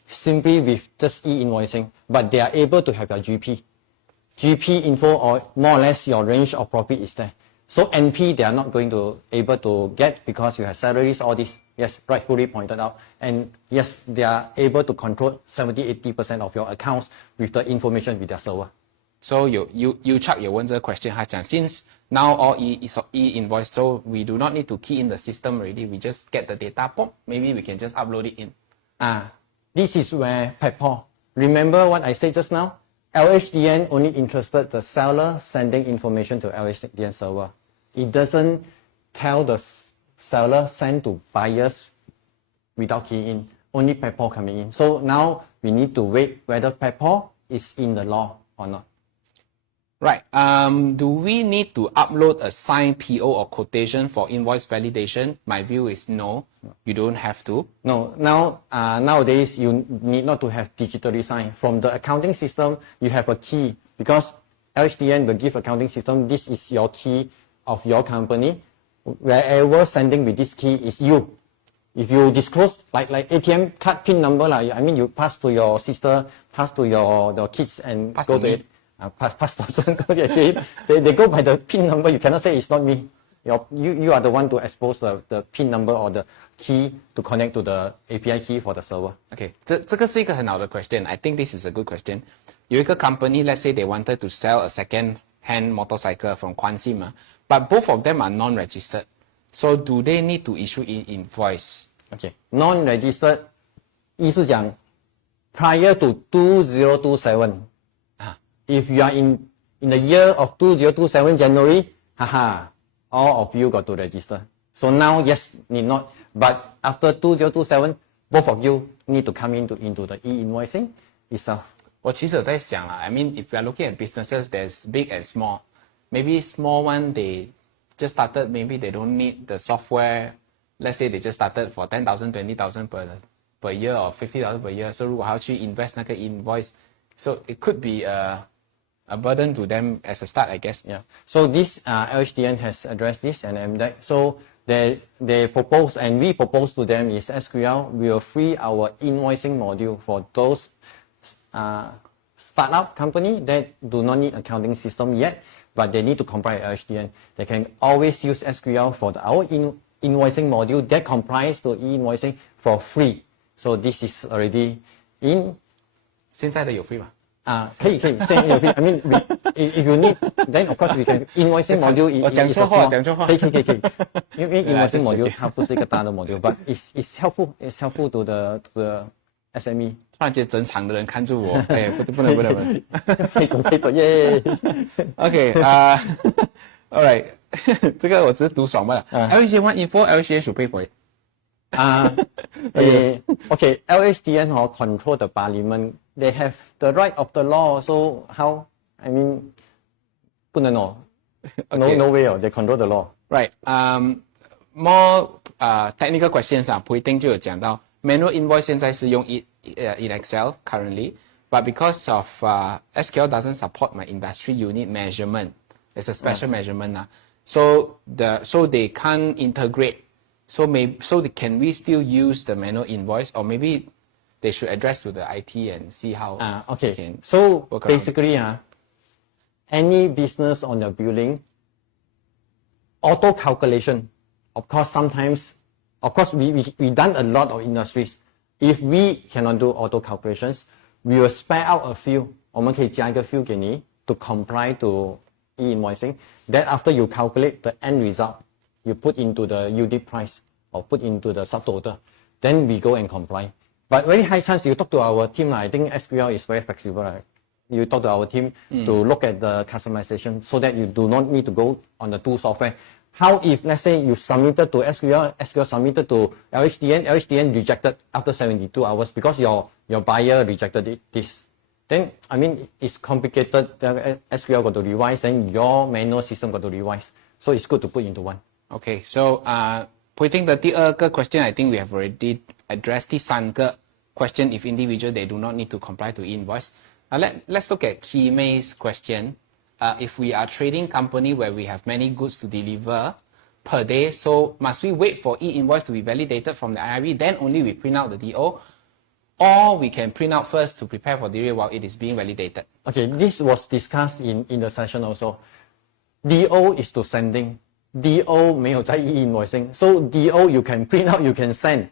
simply with just e-invoicing, but they are able to have your GP info, or more or less your range of profit is there. So NP, they are not going to able to get because you have salaries, all this. Yes, rightfully pointed out. And yes, they are able to control 70-80% of your accounts with the information with their server. So you Chuck 有问这个 question, 他讲 since now all e-invoice, so we do not need to key in the system already. We just get the data, pop, maybe we can just upload it in. This is where PayPal. Remember what I said just now? LHDN only interested the seller sending information to LHDN server. It doesn't tell the seller send to buyers without keying in. Only PayPal coming in. So now we need to wait whether PayPal is in the law or not. Right. Do we need to upload a signed PO or quotation for invoice validation? My view is no. You don't have to. No. Now, nowadays, you need not to have digitally signed. From the accounting system, you have a key. Because LHDN will give accounting system, this is your key of your company. Wherever sending with this key is you. If you disclose, like ATM card PIN number, I mean, you pass to your sister, pass to the kids, and pass go to it. Pass to they go by the PIN number. You cannot say it's not me. You are the one to expose the PIN number or the key to connect to the API key for the server. Okay, 这个是一个很好的 question. I think this is a good question. 有一个 company, let's say they wanted to sell a second-hand motorcycle from Quansim, but both of them are non-registered. So do they need to issue invoice? Okay, non-registered 意思讲 prior to 2027. If you are in the year of 2027 January, all of you got to register. So now, yes, need not. But after 2027, both of you need to come into the e-invoicing itself. 我其实有在想啦 I mean, if you are looking at businesses, there's big and small. Maybe small one, they just started, maybe they don't need the software. Let's say they just started for 10,000, 20,000 per year or 50,000 per year. So 如果还要去 invest 那个 invoice, so it could be a burden to them as a start, I guess. Yeah. So this LHDN has addressed this and MDEC. So they propose and we propose to them is SQL will free our invoicing module for those startup company that do not need accounting system yet, but they need to comply with LHDN. They can always use SQL for our invoicing module that complies to e-invoicing for free. So this is already in. 现在的有 free 吗可以 send in your fee. I mean, if you need, then of course we can invoicing module. 我讲错话，讲错话。可以。因为 invoicing module 它不是一个大的 module，but it's helpful. It's helpful to the SME. 突然间整场的人看住我，哎，不能。可以做耶。OK all right 这个我只是读爽罢了。LHDN want info, LHDN should pay for it. Okay, LHDN control the parliament. They have the right of the law. So how? I mean, 不能哦。Okay. No way. They control the law. Right. More technical questions 啊，普一定就有讲到 manual invoice 现在是用in Excel currently, but because of SQL doesn't support my industry unit measurement, it's a special measurement so they can't integrate. So can we still use the manual invoice, or maybe they should address to the IT and see how? Okay. Can So work around. basically, any business on your billing, auto calculation. Of course, sometimes, we done a lot of industries. If we cannot do auto calculations, we will spare out a few. 我们可以加一个 few 给你 to comply to e-invoicing. Then after you calculate the end result, you put into the UD price or put into the subtotal. Then we go and comply. But very high chance you talk to our team. I think SQL is very flexible. Right? You talk to our team to look at the customization so that you do not need to go on the two software. How if, let's say, you submitted to SQL submitted to LHDN rejected after 72 hours because your buyer rejected this. Then, I mean, it's complicated. The SQL got to revise, then your manual system got to revise. So it's good to put into one. Okay, so 普一定的第二个 question, I think we have already addressed 第三个 question. If individual, they do not need to comply to invoice. Let's look at Key May's question. If we are trading company where we have many goods to deliver per day, so must we wait for e-invoice to be validated from the IRB, then only we print out the DO, or we can print out first to prepare for delivery while it is being validated? Okay, this was discussed in the session also. DO is to sending. DO 没有在 e-invoicing. So DO you can print out, you can send.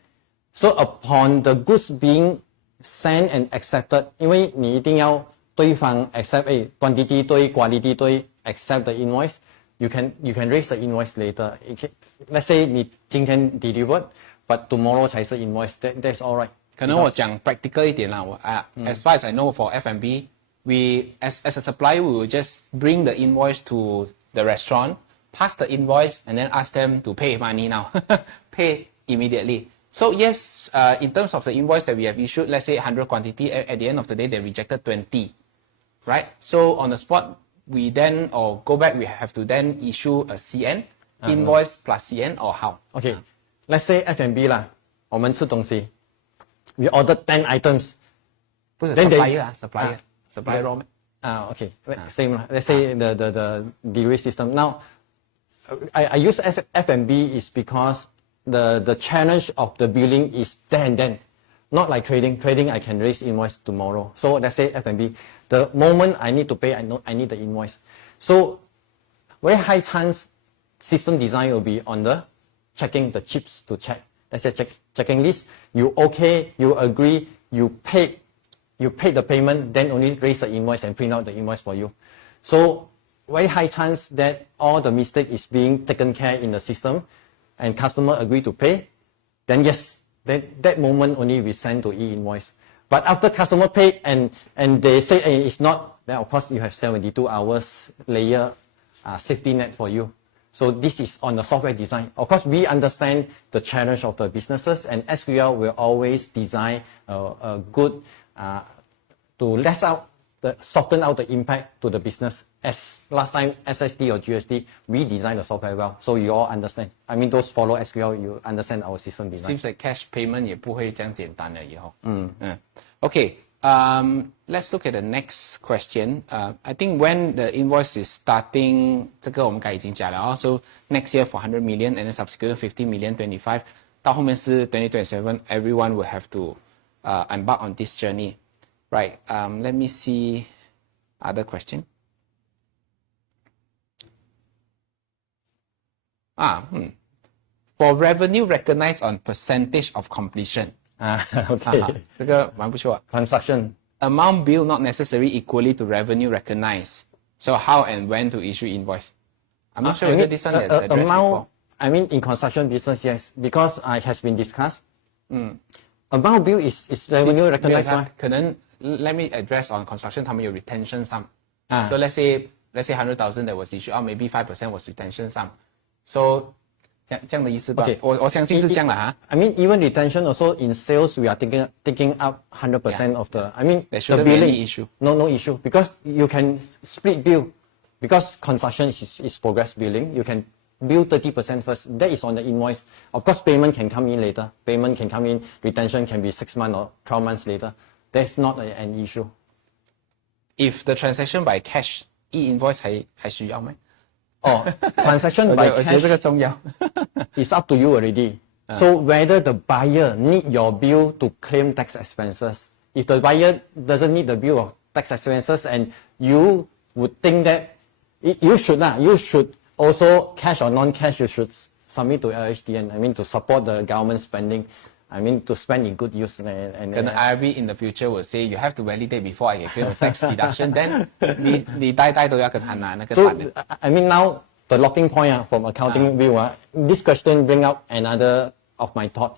So upon the goods being sent and accepted, 因为你一定要对方 accept quantity 对 quality 对 accept the invoice, you can raise the invoice later. Let's say 你今天 delivered, but tomorrow 才是 invoice. That's all right. 可能我讲 practical 一点啦，as far as I know for F&B, we as a supplier we will just bring the invoice to the restaurant, pass the invoice, and then ask them to pay money now, pay immediately. So yes, in terms of the invoice that we have issued, let's say 100 quantity, at the end of the day they rejected 20, right? So on the spot, we then go back, we have to then issue a CN, invoice plus CN, or how? Okay, let's say F&B 啦，我们吃东西 we ordered 10 items. 不是 Then supplier raw. Okay, same lah. Let's say the delivery system. Now, I use F&B is because the challenge of the billing is there and then. Not like trading. Trading, I can raise invoice tomorrow. So let's say F&B, the moment I need to pay, I know I need the invoice. So very high chance system design will be on the checking the chips to check. Let's say checking list. You okay? You agree? You paid the payment, then only raise the invoice and print out the invoice for you. So very high chance that all the mistake is being taken care in the system, and customer agree to pay. Then yes. That moment only we send to e-invoice. But after customer pay and they say hey, it's not, then of course you have 72 hours layer safety net for you. So this is on the software design. Of course we understand the challenge of the businesses, and SQL will always design a good to soften out the impact to the business. As last time SSD or GSD, we design the software well, so you all understand. I mean, those follow SQL, you understand our system design. Seems like cash payment 也不会这样简单了以后。Okay, let's look at the next question. I think when the invoice is starting, 这个我们刚才已经讲了So next year for 100 million and then subsequent 50 million, 25. 到后面是 2027, everyone will have to embark on this journey. Right, let me see other question. For revenue recognized on percentage of completion. Okay. 这个蛮不错。 Construction. amount billed not necessarily equally to revenue recognized. So how and when to issue invoice? I'm not sure whether this one gets addressed before. I mean, in construction business, yes, because it has been discussed. Amount bill is revenue recognized. 可能 let me address on construction, 他们有 retention sum. So let's say 100,000 that was issued, or maybe 5% was retention sum. So 这样的意思吧？ Okay. 我相信是这样的哈。I mean, even retention also in sales, we are taking up 100% of the. I mean, There the shouldn't be billing. any issue. No issue because you can split bill, because construction is progress billing. You can bill 30% first. That is on the invoice. Of course, payment can come in later. Payment can come in. Retention can be 6 months or 12 months later. That's not an issue. If the transaction by cash, e-invoice 还需要吗？ Oh, transaction by 我觉得这个 cash 重要。 is up to you already. So whether the buyer need your bill to claim tax expenses. If the buyer doesn't need the bill of tax expenses and you would think that you should also cash or non-cash, you should submit to LHDN. I mean, to support the government spending. I mean, to spend in good use. And 可能 IRB in the future will say you have to validate before I can claim the tax deduction. Then 你代都要跟他拿那个 so, 单的。 I mean, now the locking point from accounting view, this question bring up another of my thought.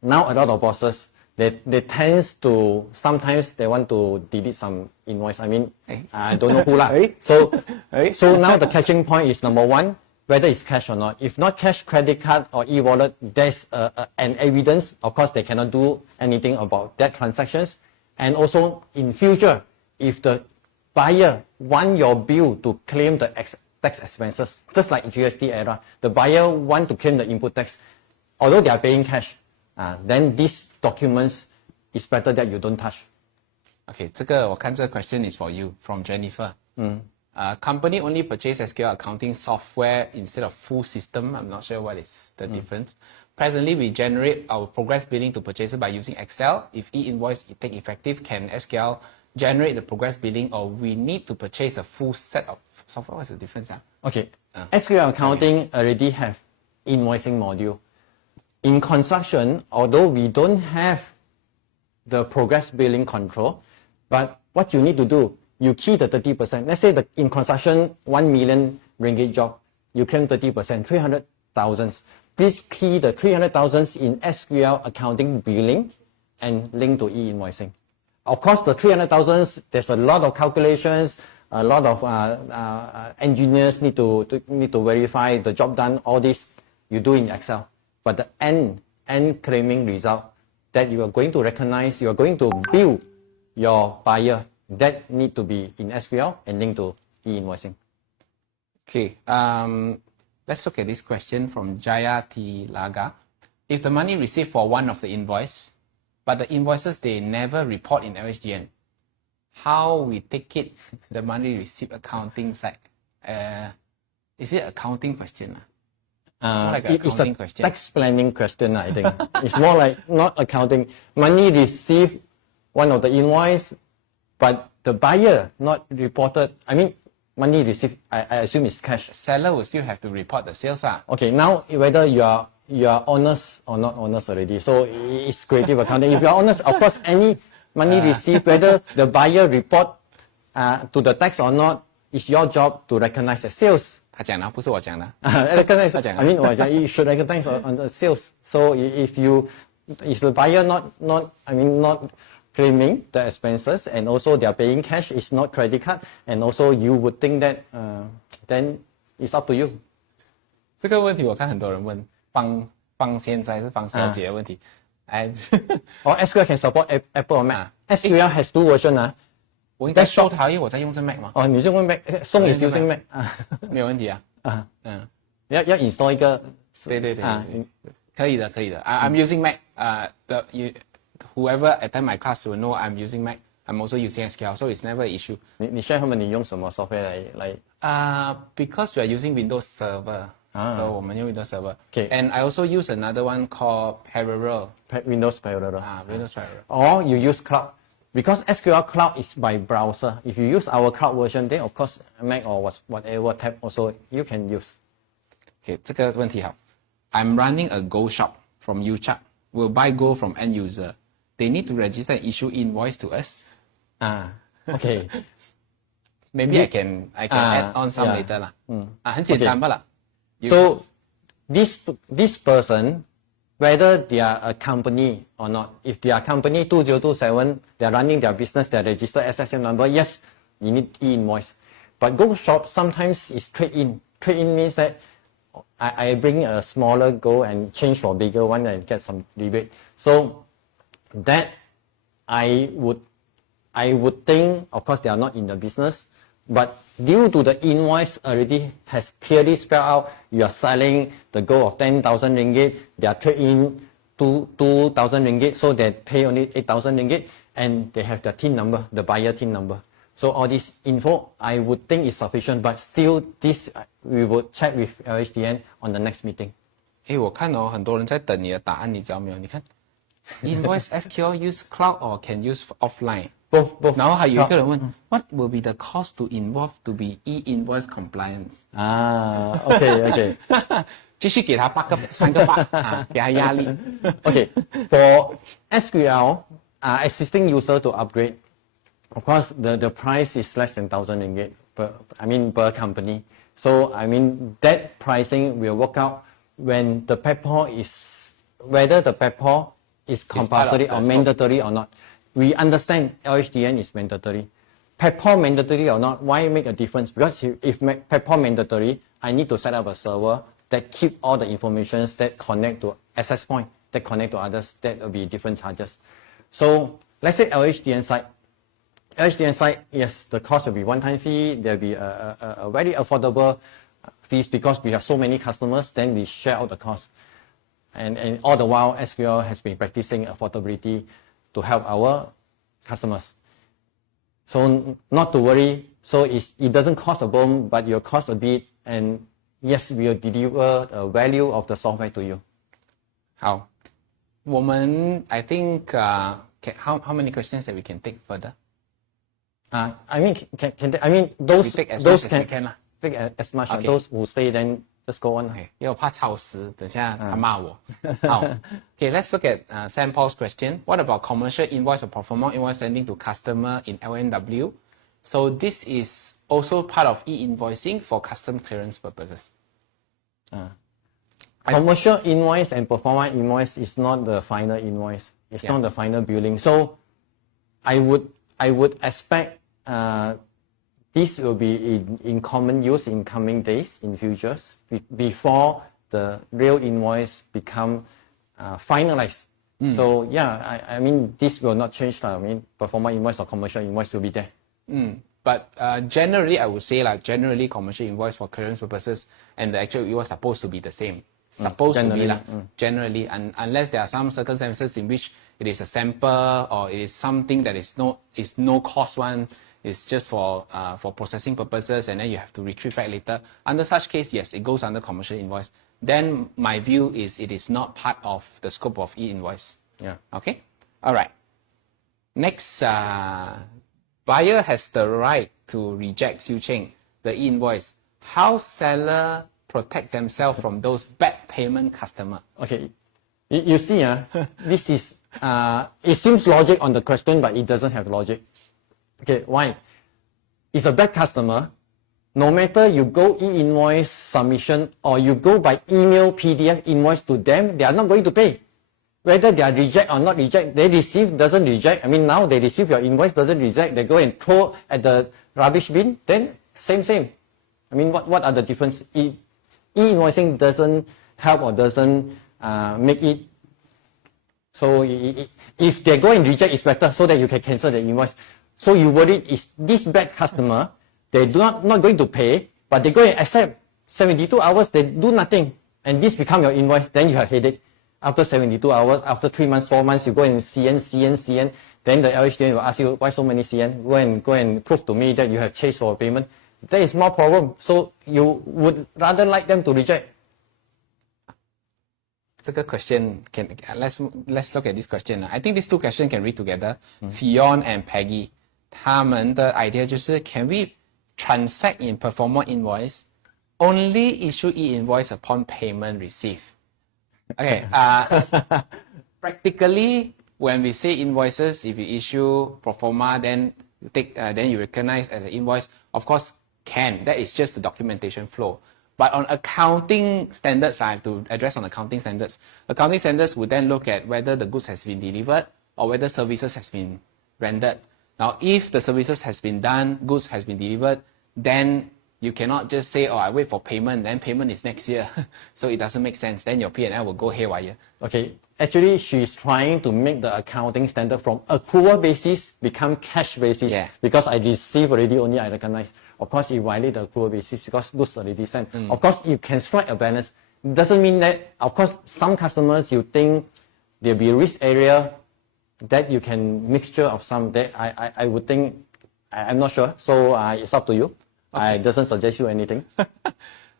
Now a lot of bosses, they tends to, sometimes they want to delete some invoice. I mean, I don't know who lah. So now the catching point is number one, whether it's cash or not. If not cash, credit card or e-wallet, there's an evidence. Of course, they cannot do anything about that transactions. And also in future, if the buyer want your bill to claim the tax expenses, just like GST era, the buyer want to claim the input tax, although they are paying cash, then these documents is better that you don't touch. Okay, 这个我看这个 question is for you from Jennifer. Company only purchase SQL accounting software instead of full system. I'm not sure what is the difference. Presently, we generate our progress billing to purchaser by using Excel. If e-invoice take effective, can SQL generate the progress billing, or we need to purchase a full set of software? What's the difference? Okay, SQL accounting already have invoicing module. In construction, although we don't have the progress billing control, but what you need to do, you key the 30%. Let's say in construction, 1 million ringgit job, you claim 30%, 300,000. Please key the 300,000 in SQL accounting billing and link to e-invoicing. Of course, the 300,000, there's a lot of calculations, a lot of engineers need to verify the job done, all this you do in Excel. But the end claiming result that you are going to recognize, you are going to bill your buyer, that need to be in SQL and linked to e-invoicing. Okay, let's look at this question from Jaya T. Laga. If the money received for one of the invoice, but the invoices they never report in LHDN, how we take it, the money received accounting side? Is it accounting question? Like It's a question. tax planning question, I think. It's more like not accounting. Money received one of the invoice, but the buyer not reported. I mean, money received, I assume it's cash. Seller will still have to report the sales. Okay, now whether you are honest or not honest already. So it's creative accounting. If you are honest, of course, any money received, whether the buyer report to the tax or not, it's your job to recognize the sales. 他讲的，不是我讲的。 Recognize, I mean, you should recognize on the sales. So if the buyer not claiming the expenses and also they are paying cash, it's not credit card, and also you would think that then it's up to you. 这个问题我看很多人问，放现在是放小姐的问题。Or SQL can support Apple or Mac. SQL has two versions. 我应该收它，因为我在用这 Mac 嘛。哦，你用 Mac， Song is using Mac 没有问题啊。要 install 一个。对，可以的。I'm using Mac. Whoever attend my class will know I'm using Mac. I'm also using SQL, so it's never an issue. 你 share 他们你用什么 software 来？Because we are using Windows Server, so 我们用 Windows Server. Okay. And I also use another one called Parallel. Windows Parallel. Windows Parallel. Or you use cloud. Because SQL cloud is by browser. If you use our cloud version, then of course Mac or whatever tab also you can use. Okay, 这个问题好。I'm running a gold shop from Uchak. Will buy gold from end user. They need to register and issue invoice to us. Okay. Maybe I can add on some yeah. later 啦。很简单罢了。So this person, whether they are a company or not, if they are company 2027, they are running their business, they are registered SSN number, yes, you need e-invoice. But Go Shop sometimes is trade-in. Trade-in means that I bring a smaller Go and change for bigger one and get some rebate. So that I would think, of course, they are not in the business, but due to the invoice already has clearly spelled out you are selling the Go of 10,000 ringgit, they are trade-in 2,000 ringgit, so they pay only 8,000 ringgit, and they have the TIN number, the buyer TIN number. So all this info, I would think is sufficient, but still this we will check with LHDN on the next meeting. 我看到很多人在等你的答案，你知道没有？你看 ，Invoice SQL use cloud or can use offline？ Both. 然后还有一个人问 ，What will be the cost to involve to be e-invoice compliance？ Okay. 继续给他3个 bug 给他压力。Okay, for SQL, existing user to upgrade, of course, the price is less than 1,000 ringgit per company. So, that pricing will work out when the whether the PayPal is compulsory or mandatory or not. We understand LHDN is mandatory. PayPal mandatory or not, why make a difference? Because if PayPal mandatory, I need to set up a server that keep all the informations that connect to access point, that connect to others, that will be different charges. So, let's say LHDN side, yes, the cost will be one-time fee. There will be a very affordable fees because we have so many customers. Then we share out the cost, and all the while SQL has been practicing affordability to help our customers. So not to worry. So it doesn't cost a bomb, but it will cost a bit. And yes, we will deliver the value of the software to you. 好，我们 I think how many questions that we can take further? Those We take as those much as can we can lah. take as much. Okay. Those who stay then just go on. Okay, 因为我怕超时，等下他骂我。好，Okay, let's look at Sam Paul's question. What about commercial invoice or pro forma invoice sending to customer in LNW? So this is also part of e-invoicing for custom clearance purposes. Commercial invoice and pro forma invoice is not the final invoice. It's not the final billing. So I would expect this will be in common use in coming days, in futures, before the real invoice become finalized. So this will not change. Pro forma invoice or commercial invoice will be there. But generally, I would say generally commercial invoice for clearance purposes and the actual invoice supposed to be the same. Generally, and unless there are some circumstances in which it is a sample or it is something that is no cost one, it's just for processing purposes, and then you have to retrieve back later. Under such case, yes, it goes under commercial invoice. Then my view is it is not part of the scope of e-invoice. Yeah. Okay. All right. Next, buyer has the right to reject Siu Cheng, the e-invoice. How seller protect themselves from those bad payment customer? Okay, you see, this is it seems logic on the question, but it doesn't have logic. Okay, why? It's a bad customer. No matter you go e-invoice submission or you go by email PDF invoice to them, they are not going to pay. Whether they are reject or not reject, they receive, doesn't reject. Now they receive your invoice, doesn't reject, they go and throw at the rubbish bin, then same. What are the difference? E-invoicing doesn't help or doesn't make it. So if they go and reject, it's better so that you can cancel the invoice. So you worry is this bad customer, they do not going to pay, but they go and accept 72 hours, they do nothing, and this become your invoice, then you have headache. After 72 hours, after 3 months, 4 months, you go and CN, then the LHDN will ask you, why so many CN? Go and prove to me that you have chased for payment. There is more problem. So you would rather like them to reject. 这个 question let's look at this question. I think these two questions can read together. Fion and Peggy, 他们的 idea 就是 can we transact in performer invoice, only issue e-invoice upon payment received. Okay. Practically, when we say invoices, if you issue pro forma, then then you recognize as an invoice. Of course, can. That is just the documentation flow. But on accounting standards, I have to address on accounting standards. Accounting standards would then look at whether the goods has been delivered or whether services has been rendered. Now, if the services has been done, goods has been delivered, then you cannot just say, oh, I wait for payment, then payment is next year. So it doesn't make sense. Then your P&L will go haywire. Okay, actually she's trying to make the accounting standard from accrual basis become cash basis. Yeah. Because I receive already, only I recognize. Of course, it violates the accrual basis because goods already sent. Of course, you can strike a balance. It doesn't mean that, of course, some customers you think there'll be a risk area that you can mixture of some that I would think, I'm not sure. So it's up to you. Okay. I doesn't suggest you anything.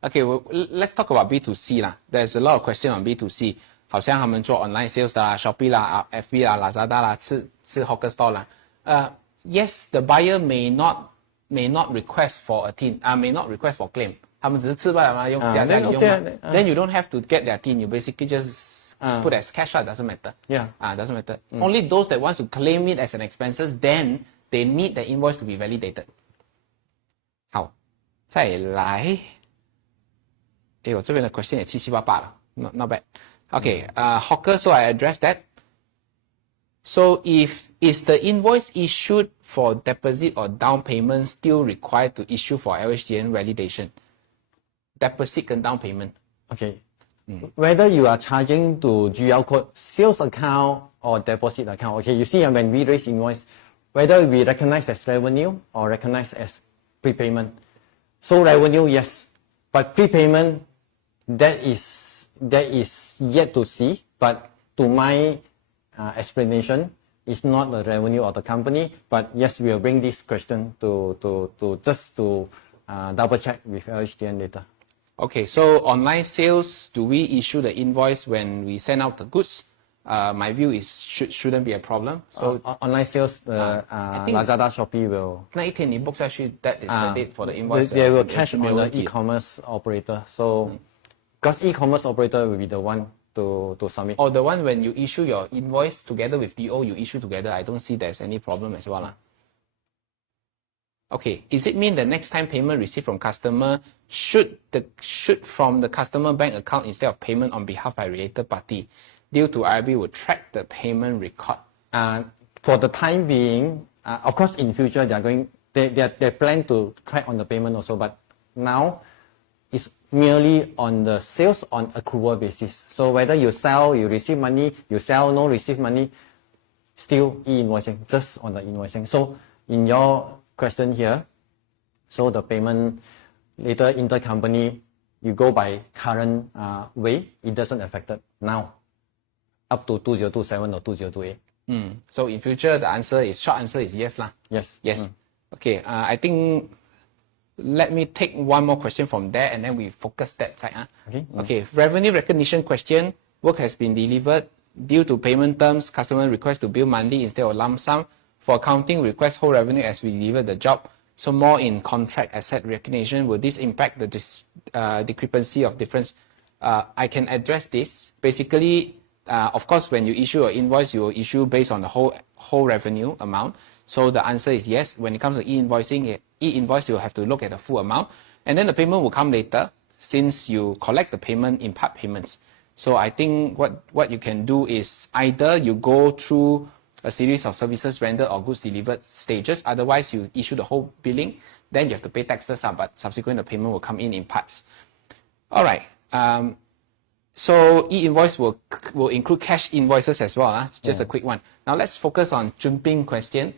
Okay, well, let's talk about B2C 啦. There's a lot of question on B2C. 好像他们做 online sales 的啦 Shopee 啦 FB 啦 Lazada 啦吃 hawker store 啦 yes, the buyer may not request for a tin, may not request for claim. 他们只是吃罢了嘛，用家里用嘛 then you don't have to get their tin. You basically just put as cash out. Doesn't matter. Yeah. Doesn't matter. Only those that wants to claim it as an expenses, then they need the invoice to be validated. 好，再来。我这边的 question 也七七八八了 not bad. Okay, hawker, so I addressed that. So is the invoice issued for deposit or down payment still required to issue for LHDN validation? Deposit and down payment. Okay. Whether you are charging to GL code, sales account or deposit account. Okay, you see when we raise invoice, whether we recognize as revenue or recognize as prepayment. So revenue, yes, but prepayment, that is yet to see. But to my explanation, it's not the revenue of the company. But yes, we will bring this question to double check with LHDN later. Okay, so online sales, do we issue the invoice when we send out the goods? My view is shouldn't be a problem. So online sales, Lazada, Shopee will. 那一天你 book 下去 that is the date for the invoice. They will cash on the e-commerce operator. So, because e-commerce operator will be the one to submit. Or the one when you issue your invoice together with DO, you issue together. I don't see there's any problem as well. Okay, is it mean the next time payment received from customer should from the customer bank account instead of payment on behalf by related party? Due to IRB will track the payment record. For the time being, of course, in future they plan to track on the payment also. But now, it's merely on the sales on accrual basis. So whether you sell, you receive money, you sell, no receive money, still e-invoicing, just on the invoicing. So in your question here, so the payment later intercompany, you go by current way, it doesn't affect it now. Up to 2027 or 2028. So in future, the short answer is yes lah. Yes. Yes. Okay. I think let me take one more question from there and then we focus that side. Okay. Okay. Revenue recognition question. Work has been delivered due to payment terms. Customer requests to bill monthly instead of lump sum. For accounting, request whole revenue as we deliver the job. So more in contract asset recognition. Will this impact the discrepancy of difference? I can address this. Basically. Of course, when you issue an invoice, you will issue based on the whole revenue amount. So the answer is yes. When it comes to e-invoicing, e-invoice, you'll have to look at the full amount. And then the payment will come later since you collect the payment in part payments. So I think what you can do is either you go through a series of services rendered or goods delivered stages. Otherwise, you issue the whole billing. Then you have to pay taxes, but subsequent the payment will come in parts. All right. So e-invoice will include cash invoices as well. It's just a quick one. Now let's focus on Junping question.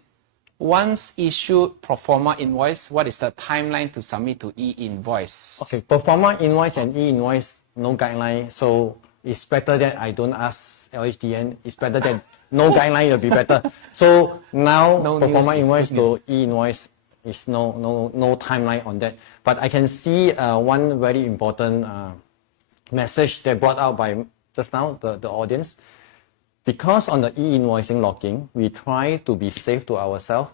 Once issued pro forma invoice, what is the timeline to submit to e-invoice? Okay, pro forma invoice and e-invoice, no guideline. So it's better that I don't ask LHDN. It's better that no guideline will be better. So now pro forma invoice to e-invoice is no timeline on that. But I can see one very important message that brought out by just now the audience. Because on the e-invoicing locking, we try to be safe to ourselves.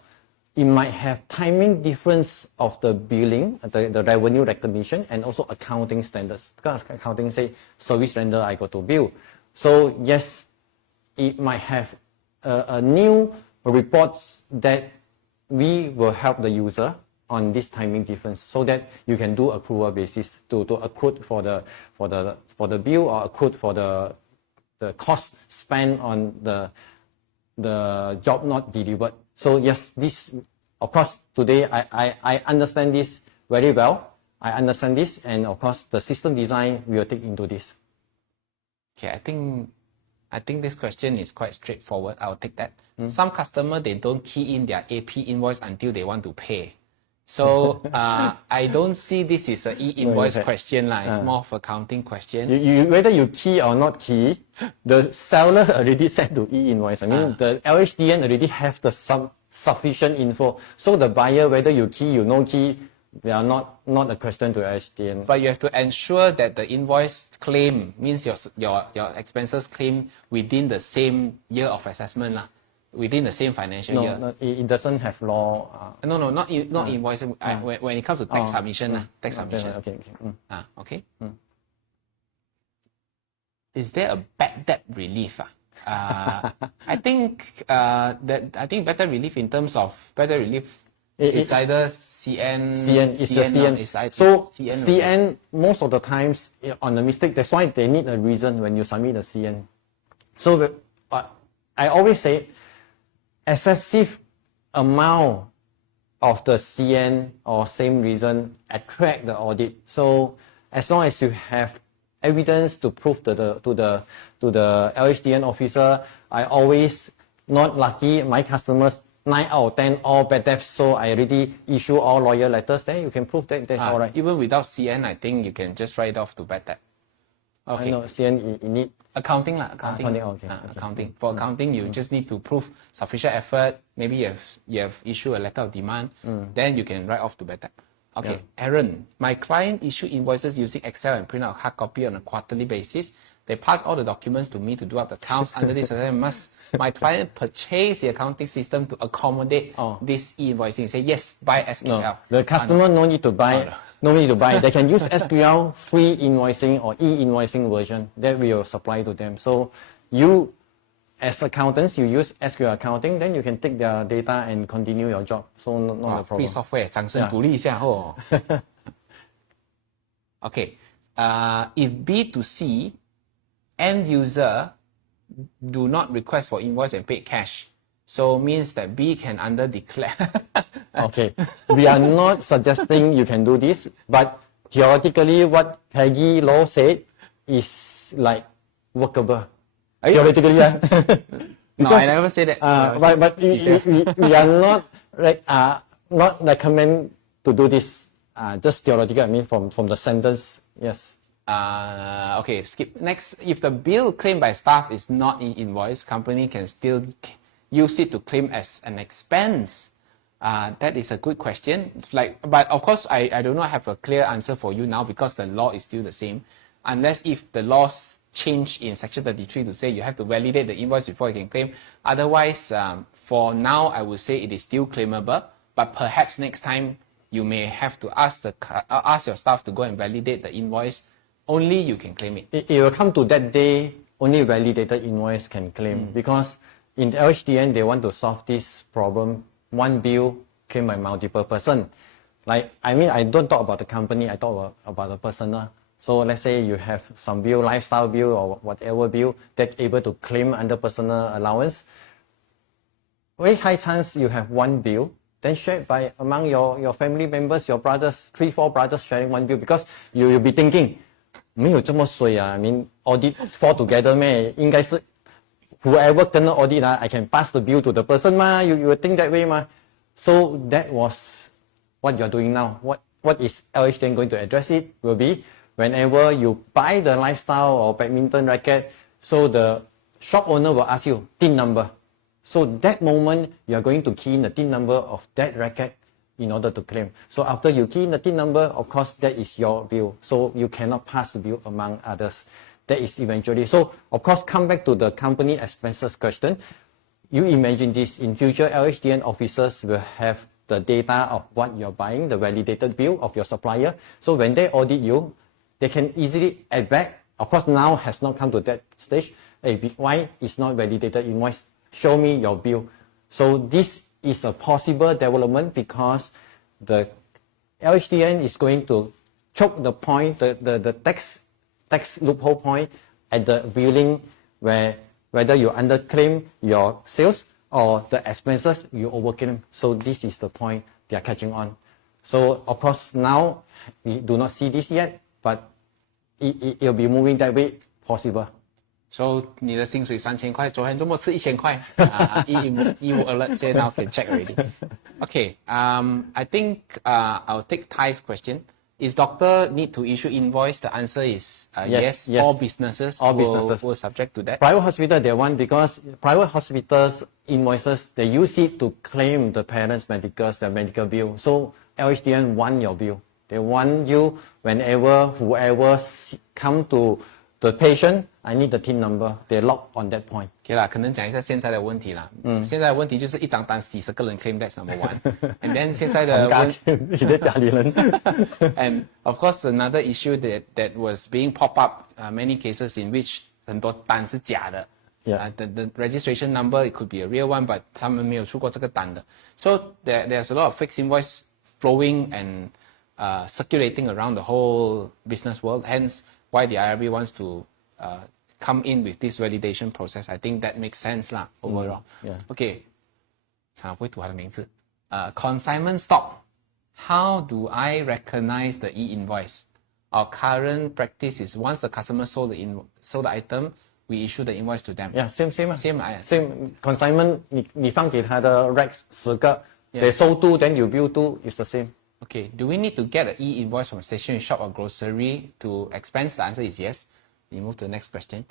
It might have timing difference of the billing, the revenue recognition, and also accounting standards. Because accounting say service render, I go to bill. So yes, it might have a new reports that we will help the user on this timing difference so that you can do accrual basis to accrue for the bill or accrue for the cost spent on the job not delivered. So yes, this, of course, today I understand this very well. I understand this, and of course the system design will take into this. Okay, I think this question is quite straightforward. I'll take that. Some customer, they don't key in their AP invoice until they want to pay. So I don't see this is an e-invoice question. It's more of a accounting question. Whether you key or not key, the seller already sent to e-invoice. I mean, the LHDN already have the sufficient info. So the buyer, whether you key, you no key, they are not a question to LHDN. But you have to ensure that the invoice claim means your expenses claim within the same year of assessment, within the same financial year. No, it doesn't have law. No, not invoice. When it comes to tax submission, tax submission. Okay. Is there a bad debt relief? I think better relief in terms of better relief. It's either CN. It's a CN. So CN, most of the times on the mistake, that's why they need a reason when you submit a CN. So I always say, excessive amount of the CN or same reason attract the audit. So as long as you have evidence to prove to the LHDN officer, I always not lucky. My customers 9 out of 10 all bad debts, so I already issue all lawyer letters. Then you can prove that that's all right. Even without CN, I think you can just write it off to bad debt. Okay. No, CN you need accounting. Accounting. For accounting, you just need to prove sufficient effort. Maybe you have issued a letter of demand. Then you can write off to bad debt. Okay, Aaron, my client issue invoices using Excel and print out hard copy on a quarterly basis. They pass all the documents to me to do up the accounts. Under this, must my client purchase the accounting system to accommodate this e-invoicing? Say yes, buy SQL. No, the customer no need to buy. No need to buy. They can use SQL free invoicing or e-invoicing version that we will supply to them. So you, as accountants, you use SQL accounting, then you can take their data and continue your job. So not a problem. Free software, 掌声鼓励一下哦。Okay, if B2C end user do not request for invoice and pay cash, so means that B can under declare. Okay, we are not suggesting you can do this, but theoretically what Peggy Law said is like workable. Theoretically, yeah. No, I never say that. But we are not recommend to do this. Just theoretically, I mean from the sentence, yes. Okay, skip. Next, if the bill claimed by staff is not e-invoice, company can still use it to claim as an expense. That is a good question. But of course, I do not have a clear answer for you now because the law is still the same. Unless if the laws change in section 33 to say you have to validate the invoice before you can claim. Otherwise, for now, I would say it is still claimable. But perhaps next time, you may have to ask your staff to go and validate the invoice. Only you can claim it. It will come to that day, only validated invoice can claim. Because in the LHDN, they want to solve this problem. One bill claimed by multiple person. I don't talk about the company, I talk about the personal. So let's say you have some bill, lifestyle bill or whatever bill that's able to claim under personal allowance. Very high chance you have one bill, then shared by among your family members, your brothers, 3-4 brothers sharing one bill, because you'll be thinking, 没有这么衰啊, I mean, audit fall together 咩? 应该是 whoever kena audit, I can pass the bill to the person ma. You would think that way ma. So that was what you're doing now. What is LHDN going to address it will be whenever you buy the lifestyle or badminton racket, so the shop owner will ask you TIN number. So that moment you are going to key in the TIN number of that racket in order to claim. So after you key in the TIN number, of course, that is your bill. So you cannot pass the bill among others. That is eventually. So of course, come back to the company expenses question. You imagine this, in future, LHDN officers will have the data of what you're buying, the validated bill of your supplier. So when they audit you, they can easily add back. Of course, now has not come to that stage. Hey, why is not validated invoice? Show me your bill. So this is a possible development because the LHDN is going to choke the point, the tax loophole point at the billing where whether you underclaim your sales or the expenses you overclaim. So this is the point they are catching on. So of course now we do not see this yet, but it'll be moving that way possible. So 你的薪水3000块，昨天周末吃1000块。义务 alert say now can check already. Okay, I think I'll take Thai's question. Is doctor need to issue invoice? The answer is yes. All businesses will subject to that. Private hospital they want because private hospitals invoices they use it to claim the parents' their medical bill. So LHDN want your bill. They want you whenever whoever come to the patient, I need the TIN number. They lock on that point. OK 啦，可能讲一下现在的问题啦。现在的问题就是一张单几十个人 claim, that's number one. And then 现在的你的家里人。And of course another issue that was being pop up many cases in which 很多单是假的。The registration number it could be a real one, but 他们没有出过这个单的。So there's a lot of fixed invoice flowing and circulating around the whole business world. Hence why the IRB wants to come in with this validation process. I think that makes sense lah overall. Okay. 常不会读他的名字。Consignment stock. How do I recognize the e-invoice? Our current practice is once the customer sold the item, we issue the invoice to them. Yeah, same. Same. Consignment 你放给他的 racks 10个 they sold 2, then you bill 2, it's the same. Okay, do we need to get an e-invoice from a stationery shop or grocery to expense? The answer is yes. We move to the next question.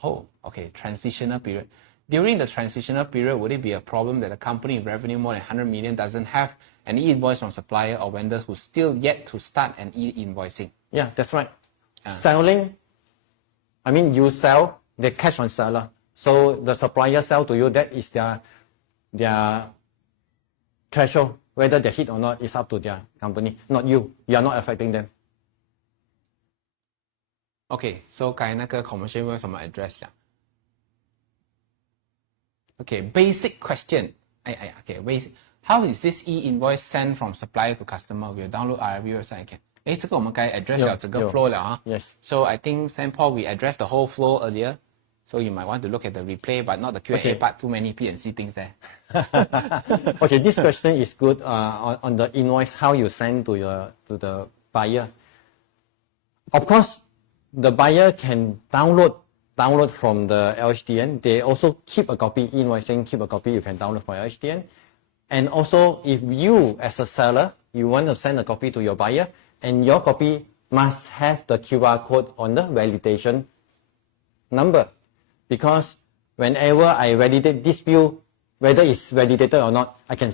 Okay, transitional period. During the transitional period, would it be a problem that a company with revenue more than 100 million doesn't have an e-invoice from supplier or vendors who still yet to start an e-invoicing? Yeah, that's right. Selling, I mean you sell, they cash on seller. So the supplier sell to you, that is their threshold. Whether they hit or not is up to their company, not you. You are not affecting them. Okay, so 刚才那个 commercial invoice 我们 address 了。Okay, basic question. Okay, basic. How is this e-invoice sent from supplier to customer? We'll download IRB website again. 这个我们该 address 了整个 flow 了啊。Yes. So I think St. Paul we addressed the whole flow earlier. So you might want to look at the replay, but not the Q&A part. Too many P&C things there. Okay, this question is good on the invoice. How you send to the buyer? Of course, the buyer can download from the LHDN. They also keep a copy invoicing. Keep a copy you can download for LHDN. And also, if you as a seller you want to send a copy to your buyer, and your copy must have the QR code on the validation number. Because whenever I validate this bill, whether it's validated or not, I can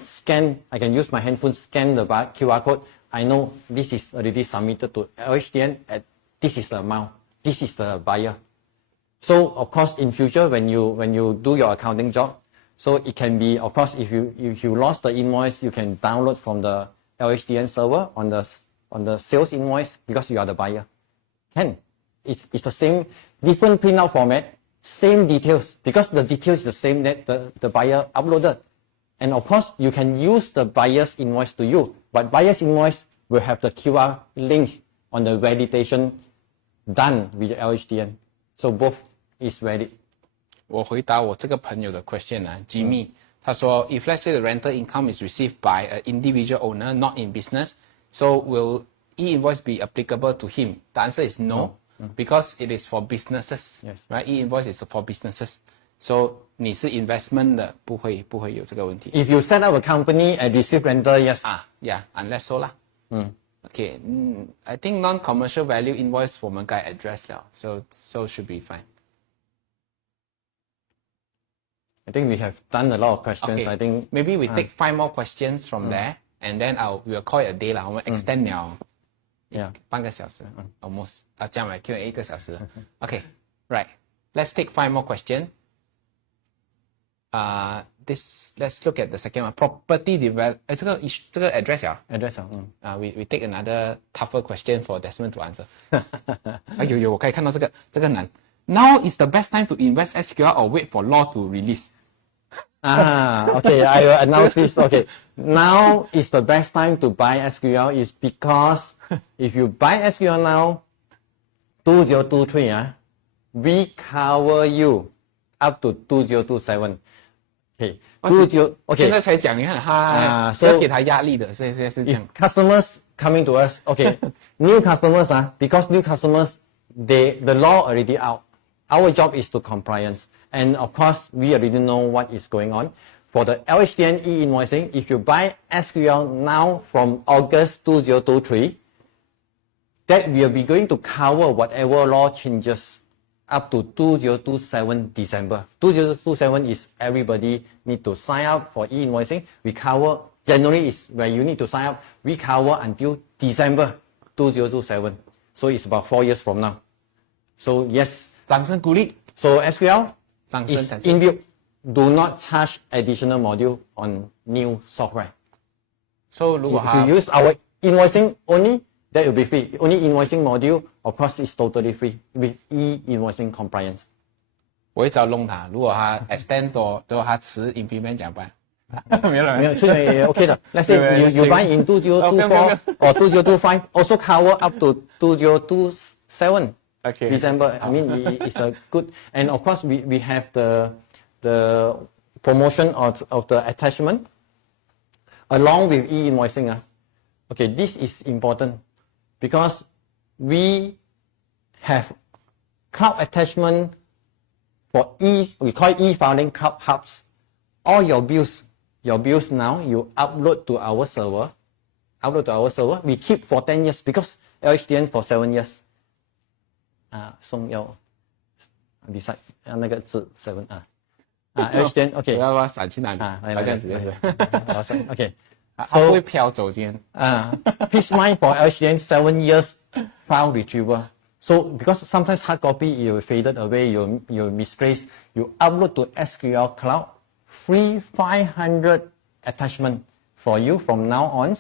use my handphone, scan the QR code. I know this is already submitted to LHDN at this is the amount, this is the buyer. So of course in future when you do your accounting job, so it can be, of course, if you lost the invoice, you can download from the LHDN server on the sales invoice because you are the buyer. It's the same, different printout format, same details, because the details is the same that the buyer uploaded. And of course, you can use the buyer's invoice to you, but buyer's invoice will have the QR link on the validation done with the LHDN. So both is valid. 我回答我这个朋友的 question Jimmy 他说 if let's say the rental income is received by an individual owner not in business, so will e-invoice be applicable to him? The answer is no. Because it is for businesses, yes. Right? E-invoice is for businesses. So 你是 investment 的，不会有这个问题。If you set up a company and receive rental, yes. Yeah, unless so 啦。Okay, I think non-commercial value invoice 我们该 address 了 so should be fine. I think we have done a lot of questions. Okay, I think maybe we take 5 more questions from there, and then we'll call it a day 啦。我们 extend 了。半个小时 almost 加埋 Q&A 1个小时 Okay, right. Let's take 5 more questions. Let's look at the second one. Property develop 这个 address 了 we take another tougher question for Desmond to answer. 我可以看到这个难。Now is the best time to invest SQL or wait for law to release? Okay, I will announce this. Okay, now is the best time to buy SQL is because if you buy SQL now, 2023, we cover you up to 2027. Okay, 20, 现 okay. 在才讲，你看他 so 要给他压力的，现在是这 If 样。 customers coming to us, okay, new customers, because new customers, the law already out. Our job is to compliance. And of course, we already know what is going on. For the LHDN e-invoicing, if you buy SQL now from August 2023, that will be going to cover whatever law changes up to 2027 December. 2027 is everybody need to sign up for e-invoicing. We cover, January is where you need to sign up. We cover until December 2027. So it's about 4 years from now. So yes. 掌声鼓励， So SQL 掌声 is 感谢。 inbuilt. Do not charge additional module on new software. So 如果 If 他 you use our invoicing only, that will be free. Only invoicing module, of course, is totally free with e-invoicing compliance. 我会找弄他，如果他 extend 多，如果他迟 implement 怎么办？没有了，没有，这个也 OK 的。Let's say you buy in 2024 or 2025, also cover up to 2027 Okay. December. I mean, it's a good. And of course, we have the promotion of the attachment along with e-invoicing. Okay, this is important because we have cloud attachment for we call it e-filing cloud hubs. All your bills now, you upload to our server. We keep for 10 years because LHDN for 7 years. 送要 beside 那个字 7 LHDN OK 不要把它闪去哪里？来这样子。OK 它会飘走先。peace mind for LHDN 7 years file retrieval. So because sometimes hard copy you faded away, you misplaced, you upload to SQL Cloud, free 500 attachment for you from now on.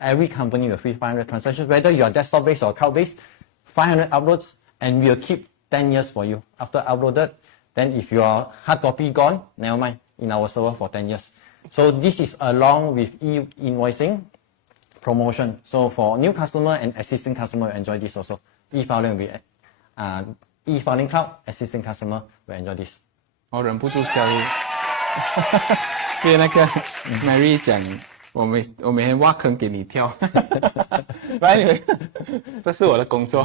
Every company will free 500 transactions, whether you are desktop based or cloud based, 500 uploads, and we'll keep 10 years for you. After uploaded, then if your hard copy gone, never mind, in our server for 10 years. So this is along with e-invoicing promotion. So for new customer and existing customer will enjoy this also. E-filing will be e-filing cloud, existing customer will enjoy this. 我忍不住笑，因为那个 Mary 讲，我每天挖坑给你跳。Anyway， 这是我的工作。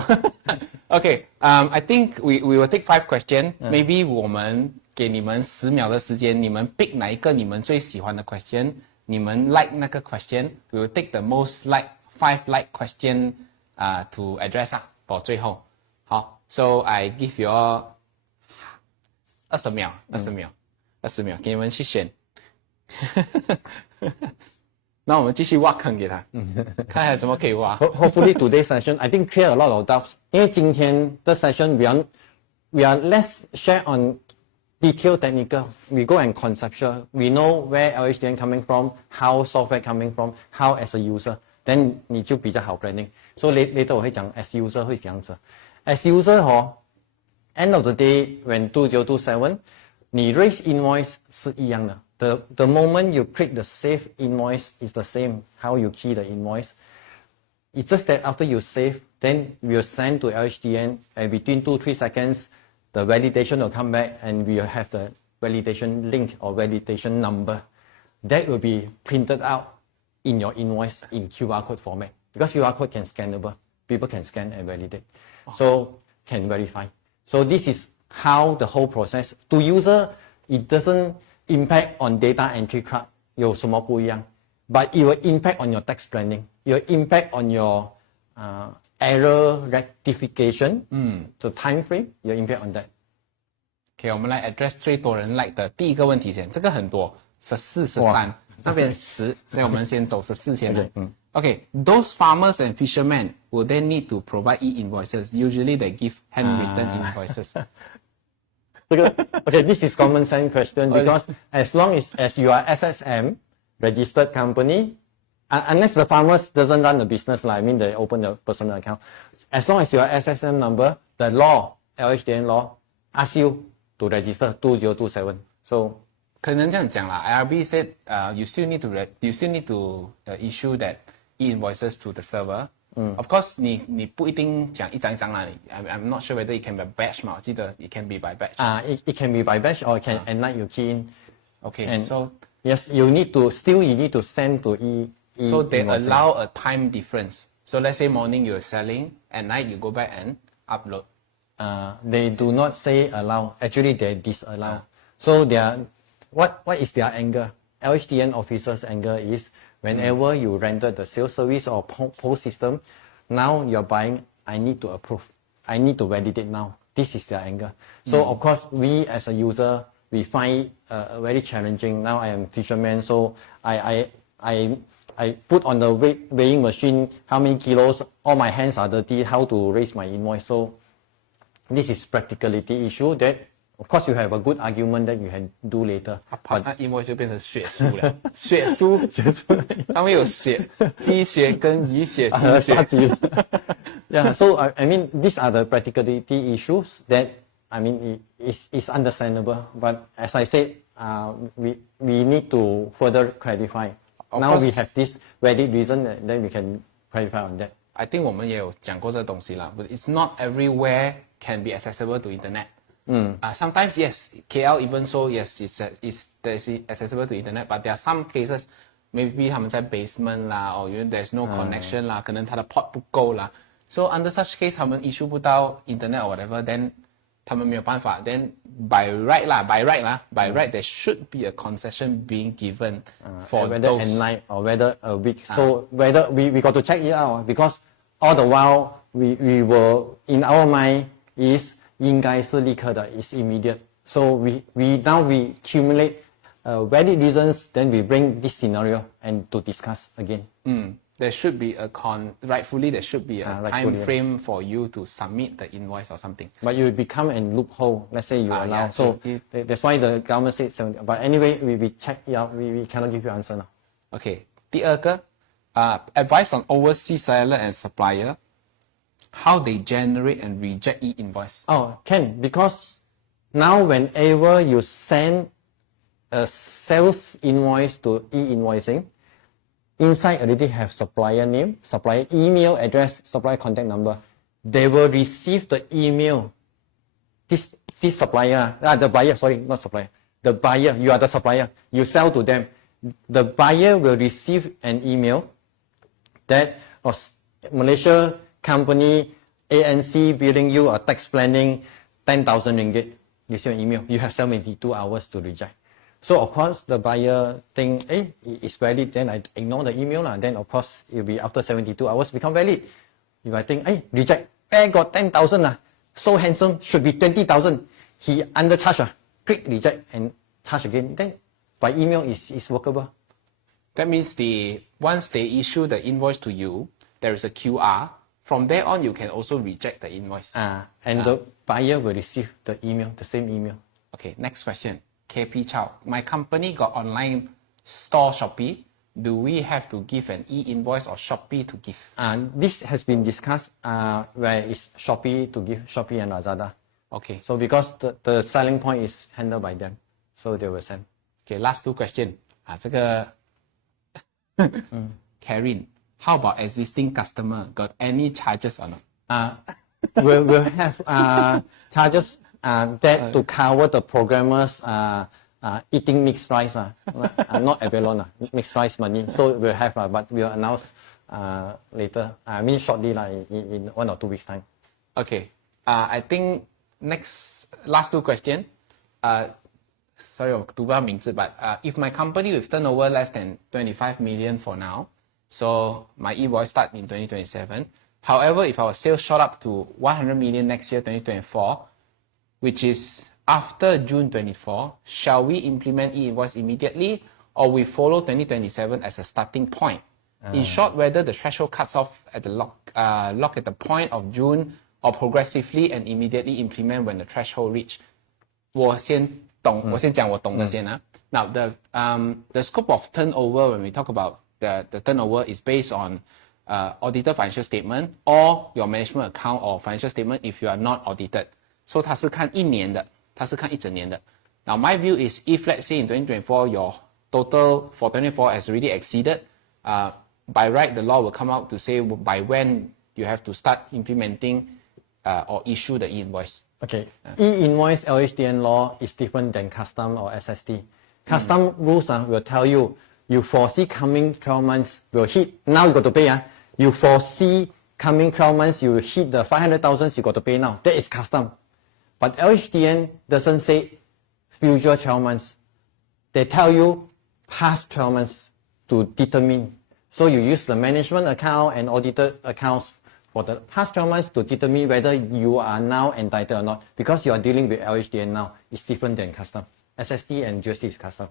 Okay, I think we will take 5 questions. Maybe 我们给你们10秒的时间，你们 pick 哪一个你们最喜欢的 question， 你们 like 那个 question. We will take the most like 5 like question to address for 最后。好 ，So I give you all 20秒，给你们去选。那我们继续挖坑给他，看还有什么可以挖。Hopefully today's session, I think clear a lot of doubts. 因为今天的 session we are less share on detail technical. We go and conceptual. We know where LHDN coming from, how software coming from, how as a user. Then 你就比较好 planning. So later 我会讲 as user 会怎样子。As user end of the day when 2027, 你 raise invoice 是一样的。The moment you click the save invoice is the same how you key the invoice. It's just that after you save, then we'll send to LHDN and between 2-3 seconds, the validation will come back and we'll have the validation link or validation number. That will be printed out in your invoice in QR code format because QR code can scannable. People can scan and validate. So can verify. So this is how the whole process to user, it doesn't impact on data entry cloud 有什么不一样 but it will impact on your tax planning, it will impact on your error rectification, the time frame, it will impact on that. OK， 我们来 address 最多人 like 的第一个问题先，这个很多14、13，那边10，所以我们先走14先来。Okay, those farmers and fishermen will then need to provide e-invoices. Usually they give handwritten invoices. Okay, this is common sense question because as long as you are SSM registered company, unless the farmers doesn't run the business, I mean they open the personal account. As long as you are SSM number, the law, LHDN law, asks you to register 2027. So 可能这样讲啦。IRB said, you still need to issue that e-invoices to the server. Of course, 你不一定讲一张一张啦。I'm not sure whether it can be batch 嘛。我记得 it can be by batch. It can be by batch or it can at night you key in. Okay, And so yes, you need to send to so they invoicing. allow a time difference. So let's say morning you're selling, at night you go back and upload. They do not say allow. Actually, they disallow. So what is their anger? LHDN officers' anger is whenever you render the sales service or post system, now you're buying, I need to approve. I need to validate now. This is their anger. So of course, we as a user, we find very challenging. Now I am fisherman, so I put on the weighing machine how many kilos, all my hands are dirty, how to raise my invoice. So this is practicality issue that of course you have a good argument that you can do later. 它 invoice 就变成血书了，血书上面有血，鸡血跟鱼血、猪血。Yeah, so I mean these are the practicality issues that I mean is understandable. But as I said, we need to further clarify. Now we have this valid reason, then we can clarify on that. I think 我们也有讲过这个东西啦 but it's not everywhere can be accessible to internet. Sometimes yes, KL even so yes, it's accessible to internet, but there are some cases maybe 他们在 basement 啦 or there's no connection 啦，可能它的 port 不够啦。So under such case 他们 issue 不到 internet or whatever, then 他们没有办法 then by right there should be a concession being given for whether those. at night or whether a week. So whether we got to check it out because all the while we were in our mind is 应该是立刻的 is immediate. So we accumulate valid reasons, then we bring this scenario and to discuss again. There should be rightfully there should be a time rightfully. frame for you to submit the invoice or something. But you become a loophole. Let's say you allow. Yeah, so that's why the government said 70. But anyway, we check it out. We cannot give you answer now. Okay. 第二个 advice on overseas seller and supplier, how they generate and reject e-invoice. Oh, can, because now whenever you send a sales invoice to e-invoicing, inside already have supplier name, supplier email address, supplier contact number. They will receive the email. This supplier, the buyer, sorry, not supplier. The buyer, you are the supplier. You sell to them. The buyer will receive an email that Malaysia company ANC billing you a tax planning 10,000 ringgit. You see an email. You have 72 hours to reject. So of course the buyer think, it's valid, then I ignore the email. Then of course it will be after 72 hours become valid. If I think, reject, got 10,000, so handsome, should be 20,000. He undercharge, click reject and charge again. Then by email is workable. That means once they issue the invoice to you, there is a QR. From there on, you can also reject the invoice. And the buyer will receive the email, the same email. Okay, next question. KP Chow. My company got online store Shopee. Do we have to give an e-invoice or Shopee to give? This has been discussed where it's Shopee to give, Shopee and Lazada. Okay. So because the selling point is handled by them, so they will send. Okay, last two questions. 这个 Karen, how about existing customer? Got any charges or not? We'll have charges that to cover the programmers eating mixed rice, not abalone, mixed rice money. So we'll have, but we'll announce later. I mean shortly, in 1 or 2 weeks time. Okay. I think last two questions. Sorry, 我读不到名字, but if my company with turnover less than 25 million for now, so my invoice start in 2027. However, if our sales shot up to 100 million next year, 2024, which is after June 24, shall we implement e-invoice immediately or we follow 2027 as a starting point? In short, whether the threshold cuts off at the lock at the point of June or progressively and immediately implement when the threshold reach. 我先讲我懂的先啊. Now, the scope of turnover, when we talk about the turnover, is based on audited financial statement or your management account or financial statement if you are not audited. So 它是看一年的，它是看一整年的。Now, my view is if let's say in 2024 your total for 2024 has already exceeded, by right the law will come out to say by when you have to start implementing or issue the e-invoice. Okay, e-invoice LHDN law is different than custom or SST. Custom rules will tell you, you foresee coming 12 months will hit, now you got to pay. You foresee coming 12 months you will hit the 500,000 you got to pay now. That is custom. But LHDN doesn't say future 12 months. They tell you past 12 months to determine. So you use the management account and audited accounts for the past 12 months to determine whether you are now entitled or not. Because you are dealing with LHDN now, it's different than custom. SST and GST is custom.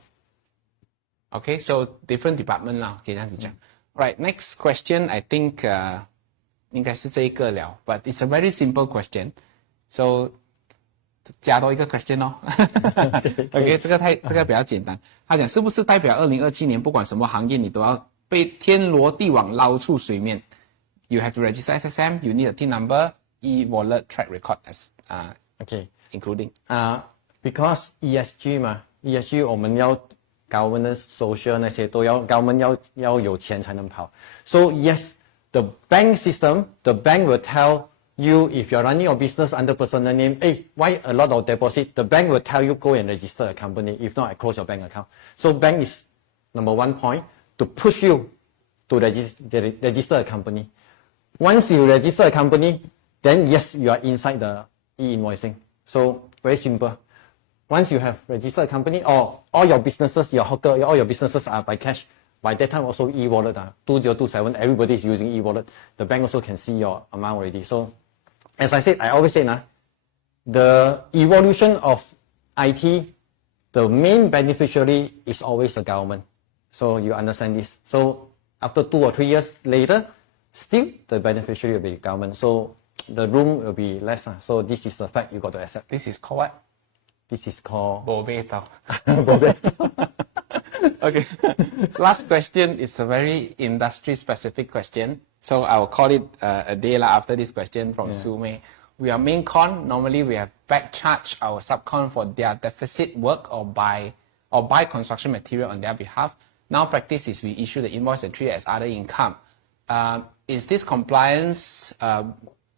Okay, so different department 啦，可以这样子讲。Right, next question I think 应该是这一个了 but it's a very simple question. So 加多一个 question 哦。OK， 这个比较简单。他讲是不是代表2027年不管什么行业你都要被天罗地网捞出水面 ？You have to register SSM, you need a TIN number, e-wallet, track record as Okay, including. Because ESG 嘛 ，ESG 我们要 governance, social 那些都要 government 要有钱才能跑。So yes, the bank system, the bank will tell you if you're running your business under personal name, hey, why a lot of deposit? The bank will tell you go and register a company. If not, I close your bank account. So bank is number one point to push you to register a company. Once you register a company, then yes, you are inside the e-invoicing. So very simple. Once you have registered a company, or all your businesses, your hawker, all your businesses are by cash. By that time also e-wallet, 2027, everybody is using e-wallet. The bank also can see your amount already. So as I said, I always say, the evolution of IT, the main beneficiary is always the government. So you understand this. So after 2 or 3 years later, still the beneficiary will be government. So the room will be less. So this is a fact you got to accept. This is called what? This is called 没被找 Bobet. Okay. Last question is a very industry specific question. So I will call it a day after this question from Su Mei. We are main con. Normally we have back charge our subcon for their deficit work or buy construction material on their behalf. Now practice is we issue the invoice and treat it as other income. Is this compliance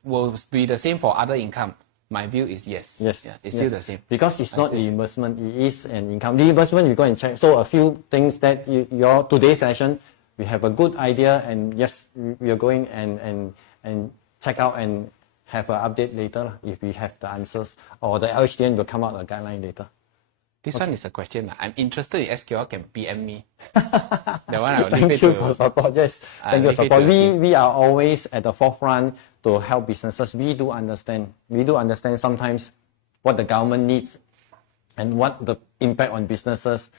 will be the same for other income? My view is yes. Yes. Yeah, it's still the same. Because it's not reimbursement, it is an income. Reimbursement, we go and check. So a few things that your today's session, we have a good idea, and yes, we are going and check out and have an update later if we have the answers, or the LHDN will come out a guideline later. This one is a question. I'm interested in SQL, can PM me. That one I will leave it Thank you to for support. Yes, thank you for support. We are always at the forefront to help businesses. We do understand sometimes what the government needs and what the impact on businesses.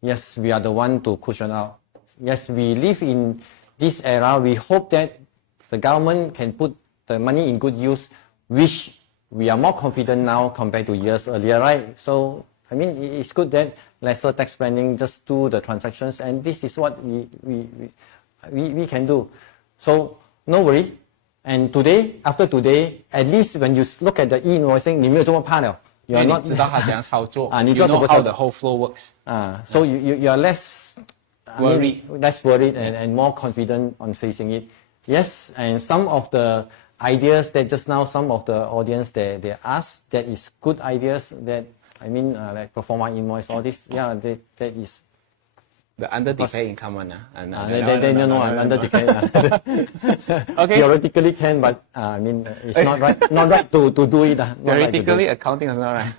Yes, we are the one to cushion out. Yes, we live in this era. We hope that the government can put the money in good use, which we are more confident now compared to years earlier, right? So I mean, it's good that lesser tax spending, just do the transactions, and this is what we can do. So no worry. And today, after today, at least when you look at the e-invoicing, 你没有这么怕了. You are not 知道它怎样操作. You know how the whole flow works. So you are less worried, and more confident on facing it. Yes, and some of the ideas that just now some of the audience they asked, that is good ideas that like perform invoice, all this. Yeah, that is. The under decay income one. They know I'm under decay. Okay. Theoretically can, but it's not right to do it. Theoretically, accounting is not right.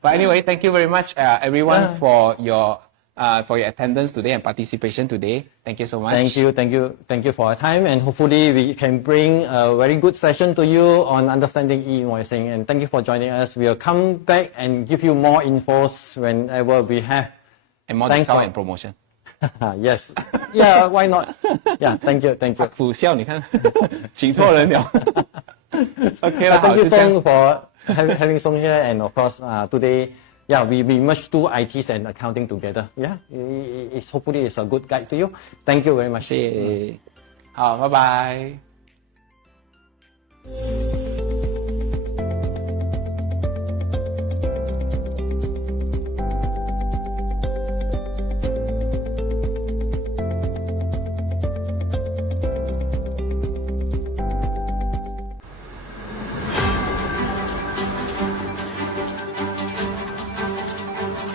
But anyway, thank you very much, everyone, for your attendance today and participation today. Thank you so much. Thank you for your time, and hopefully we can bring a very good session to you on understanding e-invoicing. And thank you for joining us. We'll come back and give you more infos whenever we have. And more discount and promotion. Yes. Yeah, why not? Yeah, thank you. 苦笑，你看，请错人了。Okay 啦， Thank you Song for having Song here, and of course today, yeah, we merged two ITs and accounting together. Yeah, it's hopefully it's a good guide to you. Thank you very much. 谢谢。好，拜拜。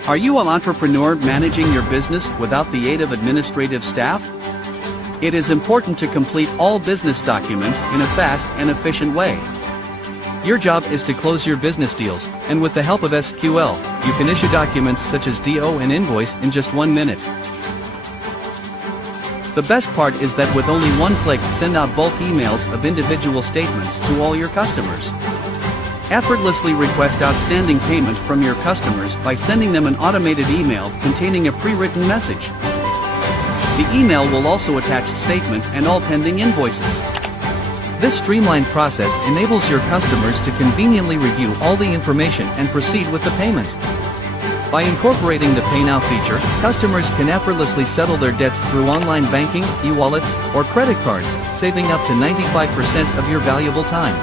Are you an entrepreneur managing your business without the aid of administrative staff? It is important to complete all business documents in a fast and efficient way. Your job is to close your business deals, and with the help of SQL, you can issue documents such as DO and Invoice in just 1 minute. The best part is that with only one click, send out bulk emails of individual statements to all your customers. Effortlessly request outstanding payment from your customers by sending them an automated email containing a pre-written message. The email will also attach statement and all pending invoices. This streamlined process enables your customers to conveniently review all the information and proceed with the payment. By incorporating the Pay Now feature, customers can effortlessly settle their debts through online banking, e-wallets, or credit cards, saving up to 95% of your valuable time.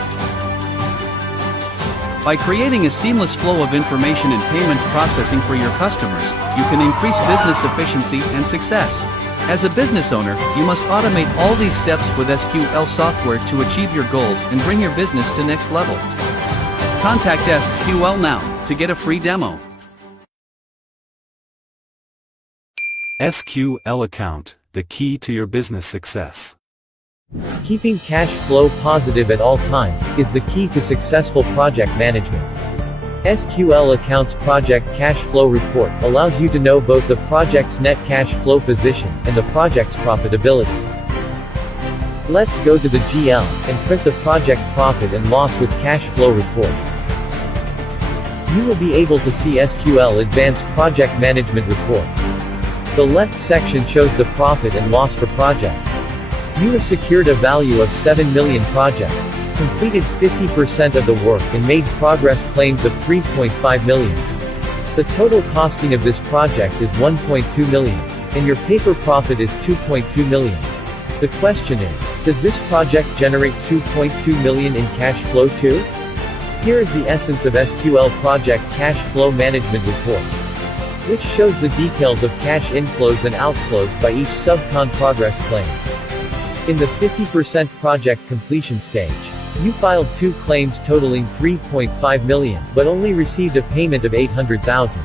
By creating a seamless flow of information and payment processing for your customers, you can increase business efficiency and success. As a business owner, you must automate all these steps with SQL software to achieve your goals and bring your business to next level. Contact SQL now to get a free demo. SQL account, the key to your business success. Keeping cash flow positive at all times is the key to successful project management. SQL Accounts Project Cash Flow Report allows you to know both the project's net cash flow position and the project's profitability. Let's go to the GL and print the project profit and loss with cash flow report. You will be able to see SQL Advanced Project Management Report. The left section shows the profit and loss for project. You have secured a value of 7 million project, completed 50% of the work and made progress claims of 3.5 million. The total costing of this project is 1.2 million, and your paper profit is 2.2 million. The question is, does this project generate 2.2 million in cash flow too? Here is the essence of SQL Project Cash Flow Management Report, which shows the details of cash inflows and outflows by each subcon progress claims. In the 50% project completion stage, you filed 2 claims totaling 3.5 million, but only received a payment of 800,000.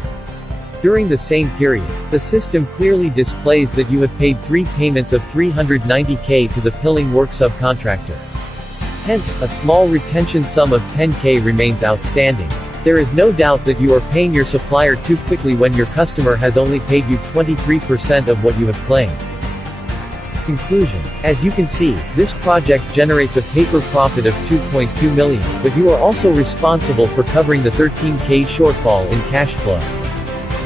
During the same period, the system clearly displays that you have paid 3 payments of 390k to the pilling work subcontractor. Hence, a small retention sum of 10k remains outstanding. There is no doubt that you are paying your supplier too quickly when your customer has only paid you 23% of what you have claimed. Conclusion. As you can see, this project generates a paper profit of 2.2 million, but you are also responsible for covering the 13k shortfall in cash flow.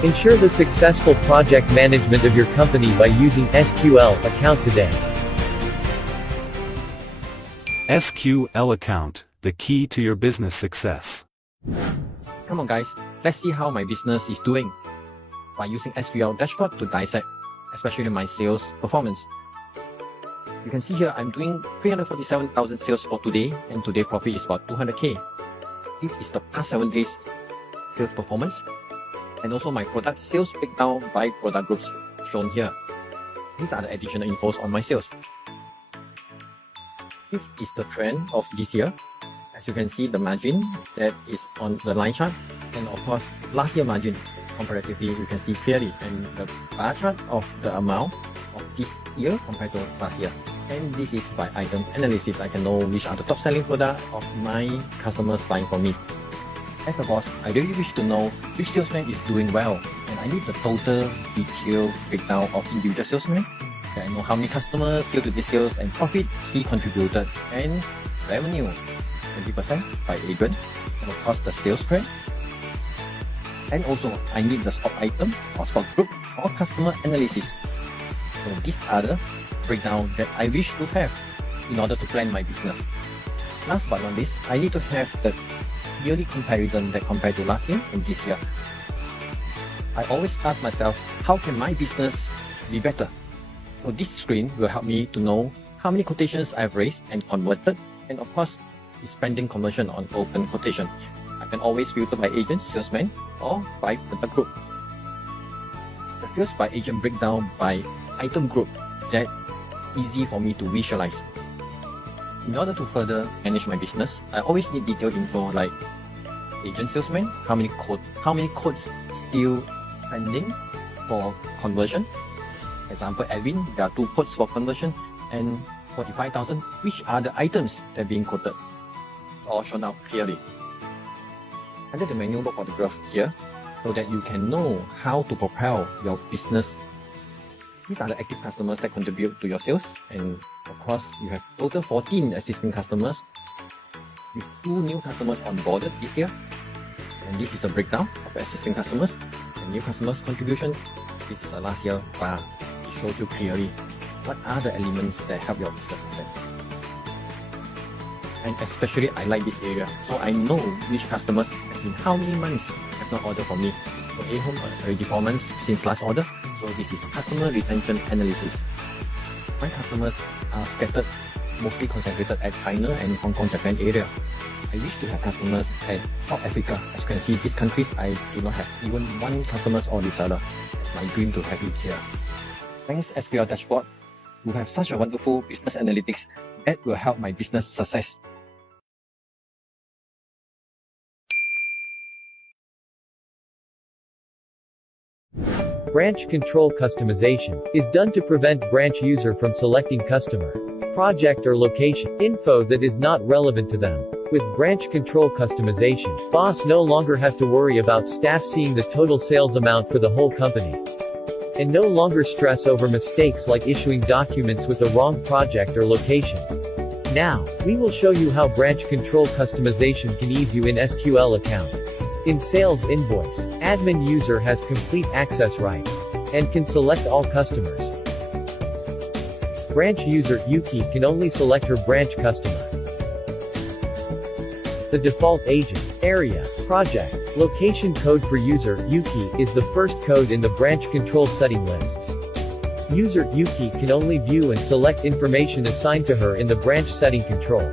Ensure the successful project management of your company by using SQL account today. SQL account, the key to your business success. Come on guys, let's see how my business is doing by using SQL dashboard to dissect, especially my sales performance. You can see here I'm doing 347,000 sales for today, and today profit is about 200k. This is the past 7 days sales performance, and also my product sales breakdown by product groups shown here. These are the additional infos on my sales. This is the trend of this year. As you can see, the margin that is on the line chart, and of course last year margin comparatively you can see clearly, and the bar chart of the amount of this year compared to last year. And this is by item analysis. I can know which are the top selling product of my customers buying from me. As a boss, I really wish to know which salesman is doing well, and I need the total detailed breakdown of individual salesmen. So I know how many customers scale to this sales and profit he contributed, and revenue 20% by agent, and of course the sales trend. And also I need the stock item or stock group or customer analysis. So these are the breakdown that I wish to have in order to plan my business. Last but not least, I need to have the yearly comparison that compared to last year and this year. I always ask myself, how can my business be better? So this screen will help me to know how many quotations I've raised and converted, and of course the spending conversion on open quotation. I can always filter by agent, salesman, or by product group. The sales by agent breakdown by item group, that easy for me to visualize. In order to further manage my business, I always need detailed info like agent salesman, how many quotes still pending for conversion. Example, Edwin, there are 2 quotes for conversion and 45,000, which are the items that are being quoted. It's all shown out clearly. Under the menu, look for the graph here so that you can know how to propel your business. These are the active customers that contribute to your sales, and of course, you have total 14 existing customers with 2 new customers onboarded this year. And this is a breakdown of existing customers and new customers contribution. This is a last year bar. It shows you clearly what are the elements that help your business success. And especially I like this area, so I know which customers has been how many months have not ordered from me. So A-Home already 4 months since last order, so this is customer retention analysis. My customers are scattered, mostly concentrated at China and Hong Kong, Japan area. I used to have customers at South Africa. As you can see, these countries I do not have even 1 customer or reseller. It's my dream to have it here. Thanks SQL Dashboard, you have such a wonderful business analytics that will help my business success. Branch control customization is done to prevent branch user from selecting customer, project or location info that is not relevant to them. With branch control customization, boss no longer have to worry about staff seeing the total sales amount for the whole company, and no longer stress over mistakes like issuing documents with the wrong project or location. Now, we will show you how branch control customization can ease you in SQL account. In Sales Invoice, admin user has complete access rights and can select all customers. Branch user Yuki can only select her branch customer. The default agent, area, project, location code for user Yuki is the first code in the branch control setting lists. User Yuki can only view and select information assigned to her in the branch setting control.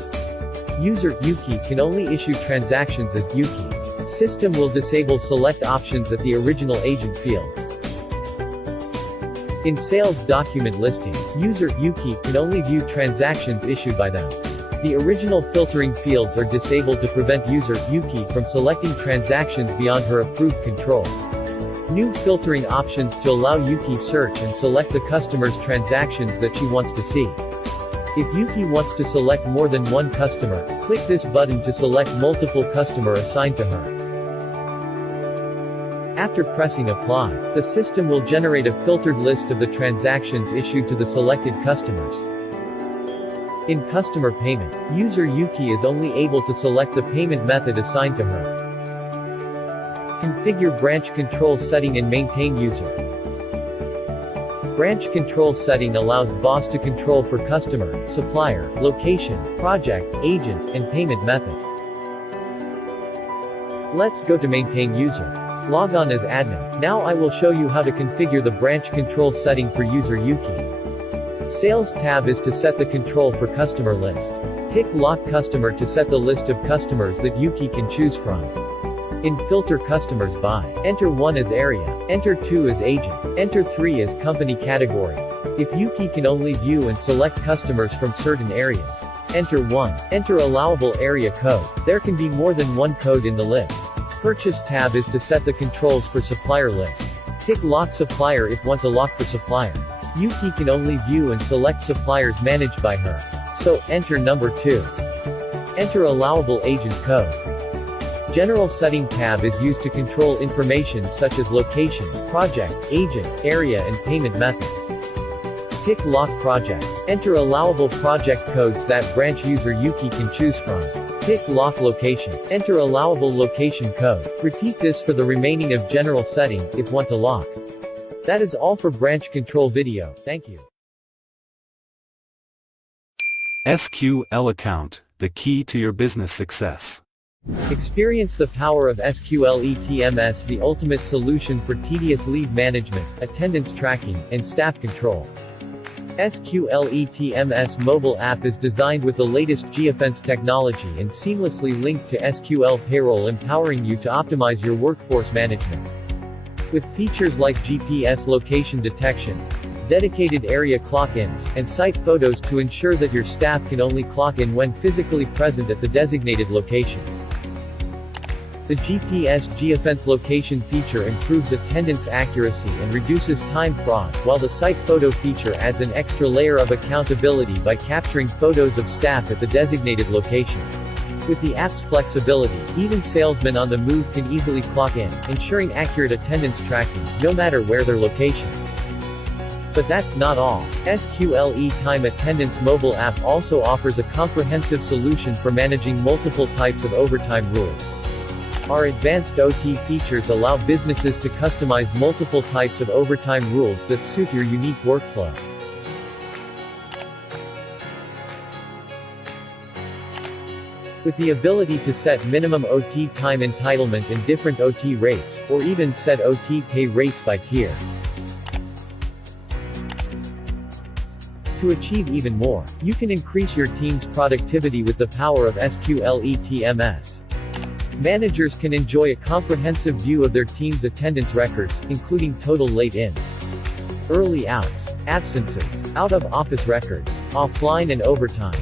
User Yuki can only issue transactions as Yuki. System will disable select options at the original agent field. In sales document listing, user Yuki can only view transactions issued by them. The original filtering fields are disabled to prevent user Yuki from selecting transactions beyond her approved control. New filtering options to allow Yuki search and select the customer's transactions that she wants to see. If Yuki wants to select more than 1 customer, click this button to select multiple customer assigned to her. After pressing apply, the system will generate a filtered list of the transactions issued to the selected customers. In customer payment, user Yuki is only able to select the payment method assigned to her. Configure branch control setting and maintain user. Branch control setting allows boss to control for customer, supplier, location, project, agent, and payment method. Let's go to maintain user. Log on as admin. Now I will show you how to configure the branch control setting for user Yuki. Sales tab is to set the control for customer list. Tick lock customer to set the list of customers that Yuki can choose from. In filter customers by, enter 1 as area, enter 2 as agent, enter 3 as company category. If Yuki can only view and select customers from certain areas, enter 1, enter allowable area code. There can be more than 1 code in the list. Purchase tab is to set the controls for supplier list. Tick lock supplier if want to lock for supplier. Yuki can only view and select suppliers managed by her. So, enter number 2. Enter allowable agent code. General setting tab is used to control information such as location, project, agent, area and payment method. Tick lock project. Enter allowable project codes that branch user Yuki can choose from. Tick lock location. Enter allowable location code. Repeat this for the remaining of general setting, if want to lock. That is all for branch control video. Thank you. SQL account, the key to your business success. Experience the power of SQL ETMS, the ultimate solution for tedious leave management, attendance tracking, and staff control. SQL ETMS mobile app is designed with the latest geofence technology and seamlessly linked to SQL payroll, empowering you to optimize your workforce management. With features like GPS location detection, dedicated area clock-ins, and site photos to ensure that your staff can only clock in when physically present at the designated location. The GPS geofence location feature improves attendance accuracy and reduces time fraud, while the site photo feature adds an extra layer of accountability by capturing photos of staff at the designated location. With the app's flexibility, even salesmen on the move can easily clock in, ensuring accurate attendance tracking, no matter where their location. But that's not all. SQLE Time Attendance mobile app also offers a comprehensive solution for managing multiple types of overtime rules. Our advanced OT features allow businesses to customize multiple types of overtime rules that suit your unique workflow. With the ability to set minimum OT time entitlement and different OT rates, or even set OT pay rates by tier. To achieve even more, you can increase your team's productivity with the power of SQLE TMS. Managers can enjoy a comprehensive view of their team's attendance records, including total late-ins, early outs, absences, out-of-office records, offline and overtime.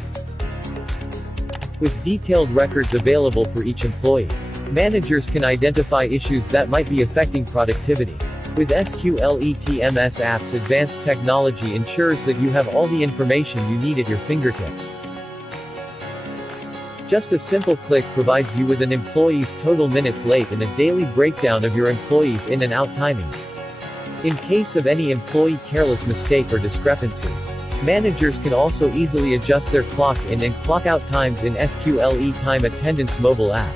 With detailed records available for each employee, managers can identify issues that might be affecting productivity. With SQLE TMS app's advanced technology ensures that you have all the information you need at your fingertips. Just a simple click provides you with an employee's total minutes late and a daily breakdown of your employees' in and out timings. In case of any employee careless mistake or discrepancies, managers can also easily adjust their clock in and clock out times in SQLE Time Attendance mobile app.